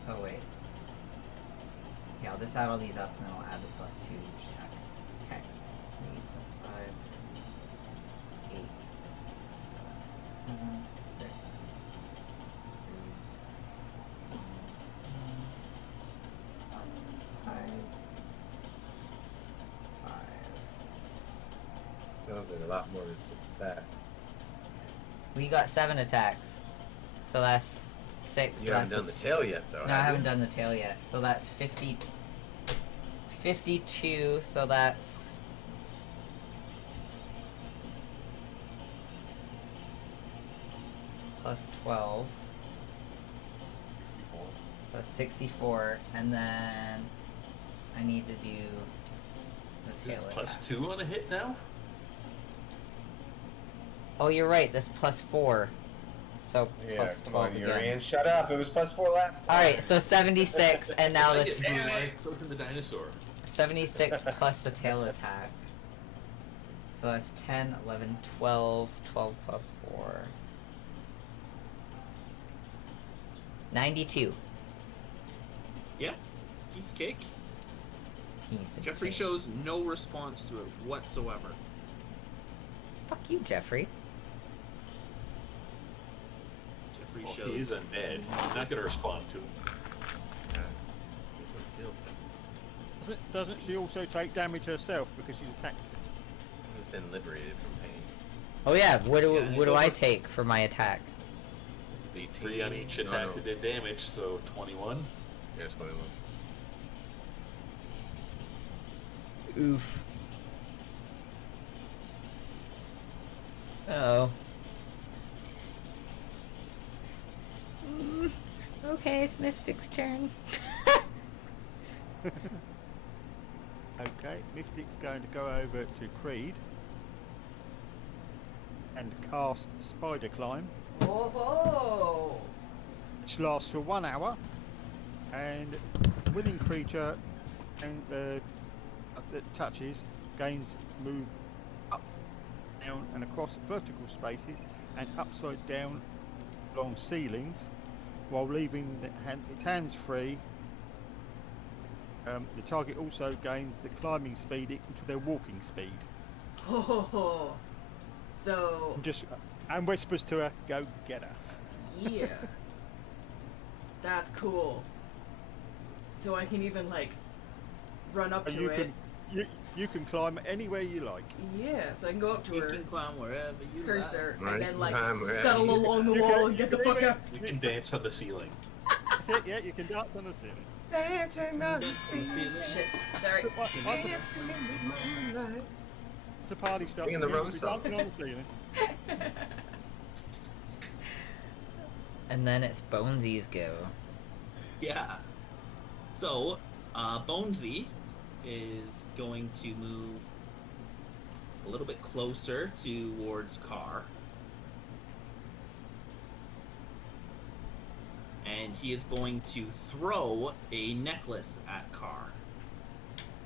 Oh wait. Yeah, I'll just add all these up and then I'll add the plus 2 each attack. Okay. 3 plus 5. 8. 7, 6. 3. 5. 5. Sounds like a lot more than 6 attacks. We got 7 attacks. So that's 6. You so haven't that's done the tail yet, though. No, I have haven't you? done the tail yet. So that's 50. 52, so that's... plus 12. 64. So 64, and then I need to do the tail Plus attack. 2 on a hit now? Oh, you're right. That's plus 4. So Yeah, plus come 12 on, again. Urian, shut up. It was plus 4 last time. All right, so 76, and now I the get blue eye, so can the dinosaur. 76 plus the tail attack. So that's 10, 11, 12, 12 plus 4. 92. Yeah. Piece of cake. Piece of Jeffrey cake. shows no response to it whatsoever. Fuck you, Jeffrey. Jeffrey Well, shows. he's undead. He's not going to respond to him. Yeah. Doesn't feel good. Doesn't she also take damage herself because she's attacked? He's been liberated from pain. Oh yeah, what do Yeah, it's what do I over. take for my attack? 3 on each attack that did damage, so 21. Yeah, it's 21. Oof. Oh. Okay, it's Mystic's turn. Okay, Mystic's going to go over to Creed and cast Spider Climb, Oh ho! which lasts for 1 hour, and willing creature and that touches gains move up, down, and across vertical spaces and upside down along ceilings, while leaving its hands free. The target also gains the climbing speed equal to their walking speed. Ho ho ho! So And whispers to her, "Go get her." yeah, that's cool. So I can even like run up And to you it. can you can climb anywhere you like. Yeah, so I can go up to You her, can climb wherever you cursor, Right, and then like climb wherever scuttle you- along the You wall can- and get you the can fuck even- out. You can dance on the ceiling. That's it. Yeah, you can dance on the ceiling. Dancing on the Dance on the ceiling. Shit, sorry. So once dancing in the moonlight. the party starts, Singing the again, wrong you'll be song. dancing on the ceiling. And then it's Bonesy's go. Yeah. So, Bonesy is going to move a little bit closer towards Carr. And he is going to throw a necklace at Carr.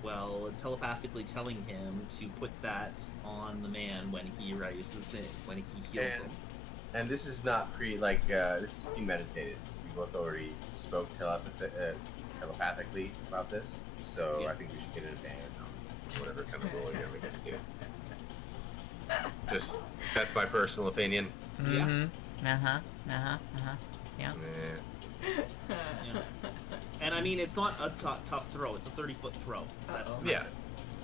Well, telepathically telling him to put that on the man when he raises it, when he heals him. And this is not this is premeditated. We both already spoke telepathically about this, so Yeah. I think we should get an advantage on whatever kind of roll you're up against here. Just that's my personal opinion. Yeah. Mm-hmm. Yeah. Eh, And I mean, it's not a tough throw, it's a 30-foot throw. That's Uh-oh. yeah,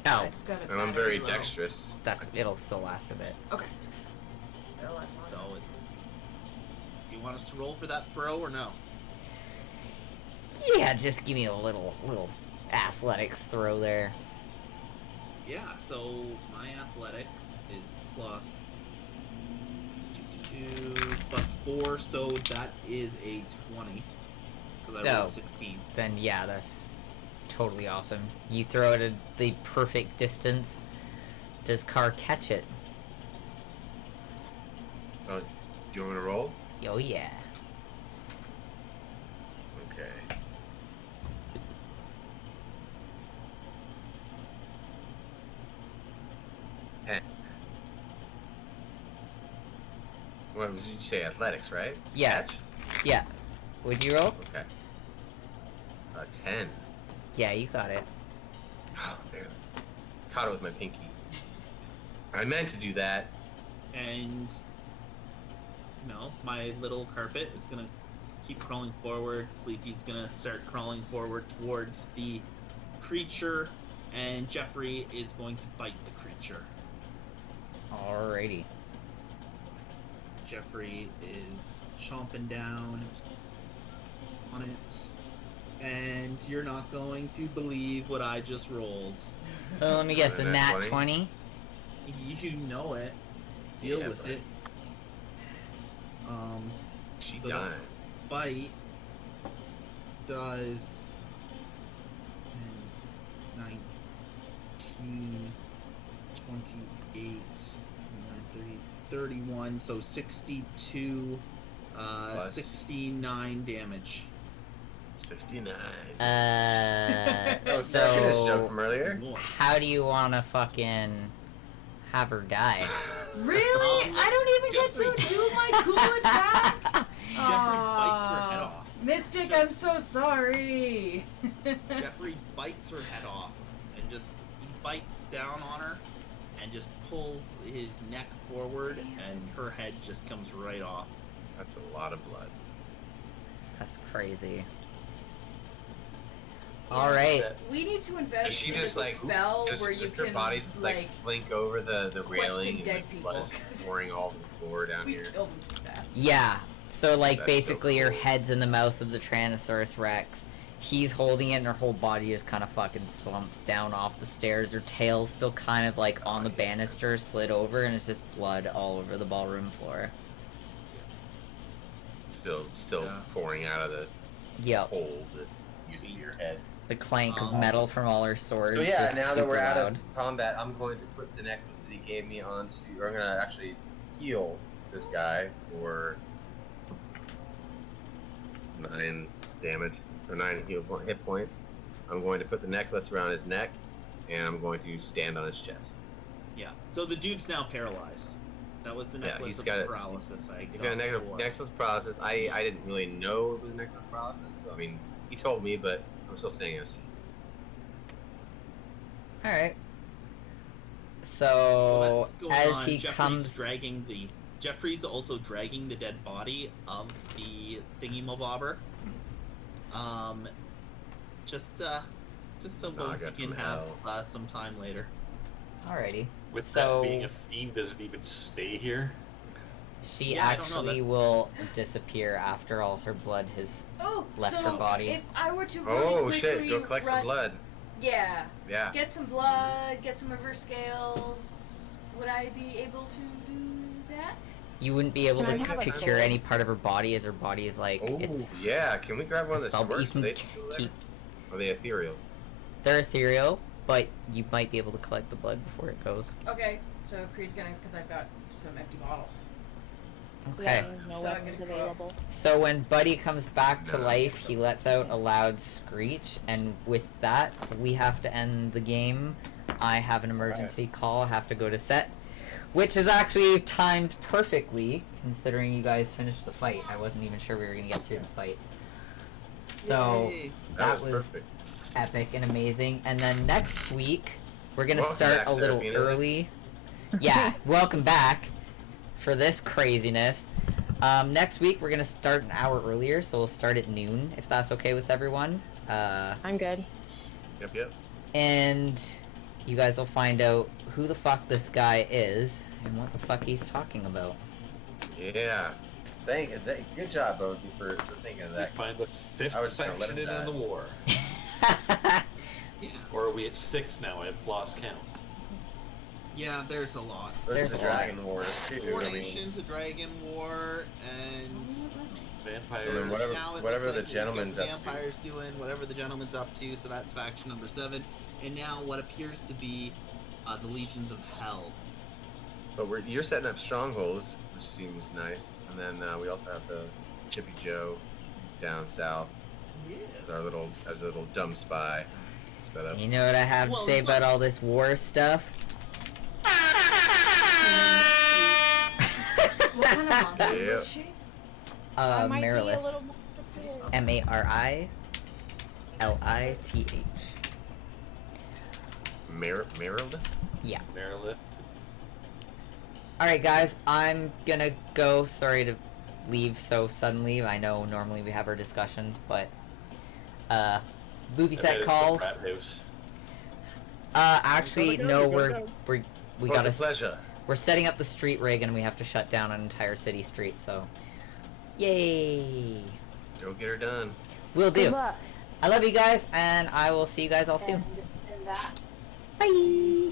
Oh, I just got it. and I'm very low. dexterous. it'll still last a bit. Okay. That'll last long. So it's. Do you want us to roll for that throw or no? Yeah, just give me a little athletics throw there. Yeah. So my athletics is plus 4, so that is a 20. Because I rolled Oh. 16. Then yeah, that's totally awesome. You throw it at the perfect distance. Does Carr catch it? Oh, do you want me to roll? Oh yeah. Okay. Eh. What did you say? Athletics, right? Yeah. Catch? Yeah. Would you roll? Okay. 10. Yeah, you got it. Oh, man. Caught it with my pinky. I meant to do that. And. No, my little carpet is gonna keep crawling forward. Sleepy's gonna start crawling forward towards the creature. And Jeffrey is going to bite the creature. Alrighty. Jeffrey is chomping down on it. And you're not going to believe what I just rolled. Well, let me guess, a Nat nat 20? 20? You know it. Deal Yeah, with but- it. She So died. bite does 10, 19, 28, 30, 31, so 62, Plus. 69 damage. 69. Uh, That was that joke so from earlier. More. how do you want to fucking have her die? Really? I don't even get to do my cool attack. Jeffrey bites her head off. Mystic, I'm so sorry. Jeffrey bites her head off and he bites down on her and just pulls his neck forward and her head just comes right off. That's a lot of blood. That's crazy. Alright. We need to invest Does she in just a like spell where you does can her body just like slink over the railing and dead like people. blood is just pouring all over the floor down We here? killed them too fast. Yeah. So, like, That's so basically her cool. head's in the mouth of the Tyrannosaurus Rex. He's holding it and her whole body just kind of fucking slumps down off the stairs. Her tail's still kind of like on the banister, slid over, and it's just blood all over the ballroom floor. Still Yeah. pouring out of the Yep. hole that used to be your head. The clank of Awesome. metal from all her swords. So yeah, just now that super we're out loud. of combat, I'm going to put the necklace that he gave me onto, or I'm gonna actually heal this guy for 9 damage, or 9 hit points. I'm going to put the necklace around his neck, and I'm going to stand on his chest. Yeah. So the dude's now paralyzed. That was the Yeah, necklace he's of got it. paralysis. He's got a got negative before. necklace paralysis. I didn't really know it was necklace paralysis. So, I mean, he told me, but I'm still saying it's cheese. Alright. So What's going as on? he Jeffrey's also dragging the dead body of the thingy-mobobber. Just so Naga he can from have hell. some time later. Alrighty. With So that being a fiend, does it even stay here? she Yeah, I don't know, actually that's- will disappear after all her blood has Oh, left so her body. if I were to really Oh quickly shit! Go collect some run- blood. Yeah. Yeah. Get some blood, get some reverse scales. Would I be able to do that? You wouldn't be able Can to I have a procure sword? any part of her body, as her body is like Oh it's yeah. Can we grab one of a the spell, but you swords? Are can they still there? keep. Are they ethereal? They're ethereal, but you might be able to collect the blood before it goes. Okay, so Creed's gonna, because I've got some empty bottles. So Okay. that means no So I'm weapons gonna go. available. So when Buddy comes back to No. life, he lets out a loud screech, and with that, we have to end the game. I have an emergency call. I have to go to set, which is actually timed perfectly, considering you guys finished the fight. I wasn't even sure we were gonna get through the fight. So Yay. that was perfect. epic and amazing. And then next week, we're gonna Welcome start back, a little Serafina. early. Yeah, welcome back for this craziness. Next week, we're gonna start an hour earlier, so we'll start at noon, if that's okay with everyone. I'm good. Yep. And you guys will find out who the fuck this guy is and what the fuck he's talking about. Yeah. Good job, Bonesy, for thinking of We that. find the fifth I was just gonna let faction him in on die. the war. Yeah. Or are we at 6 now? I've lost count. Yeah, there's a lot. There's the a lot. Dragon Wars too. Four I mean, Nations, a Dragon War, and Vampires. And then whatever- now it whatever looks the like gentleman's we've got up to. vampires doing whatever the gentleman's up to, so that's faction number 7. And now what appears to be the Legions of Hell. but you're setting up strongholds, which seems nice. And then we also have the Chippy Joe down south Yeah. as a little dumb spy set up. You know what I have Well, to say it's about like- all this war stuff? What kind of monster Yeah. was she? I might be a Marilith. little more prepared. Marilith. Maryland? Yeah. Marilith. Alright, guys, I'm gonna go. Sorry to leave so suddenly. I know normally we have our discussions, but movie I bet set it's the calls. Rat House. Actually, Gotta go, no, you gotta we Well, gotta. it's a pleasure. We're setting up the street rig, and we have to shut down an entire city street. So, yay! Go get her done. Will Good do. luck. I love you guys, and I will see you guys all soon. And that. Bye.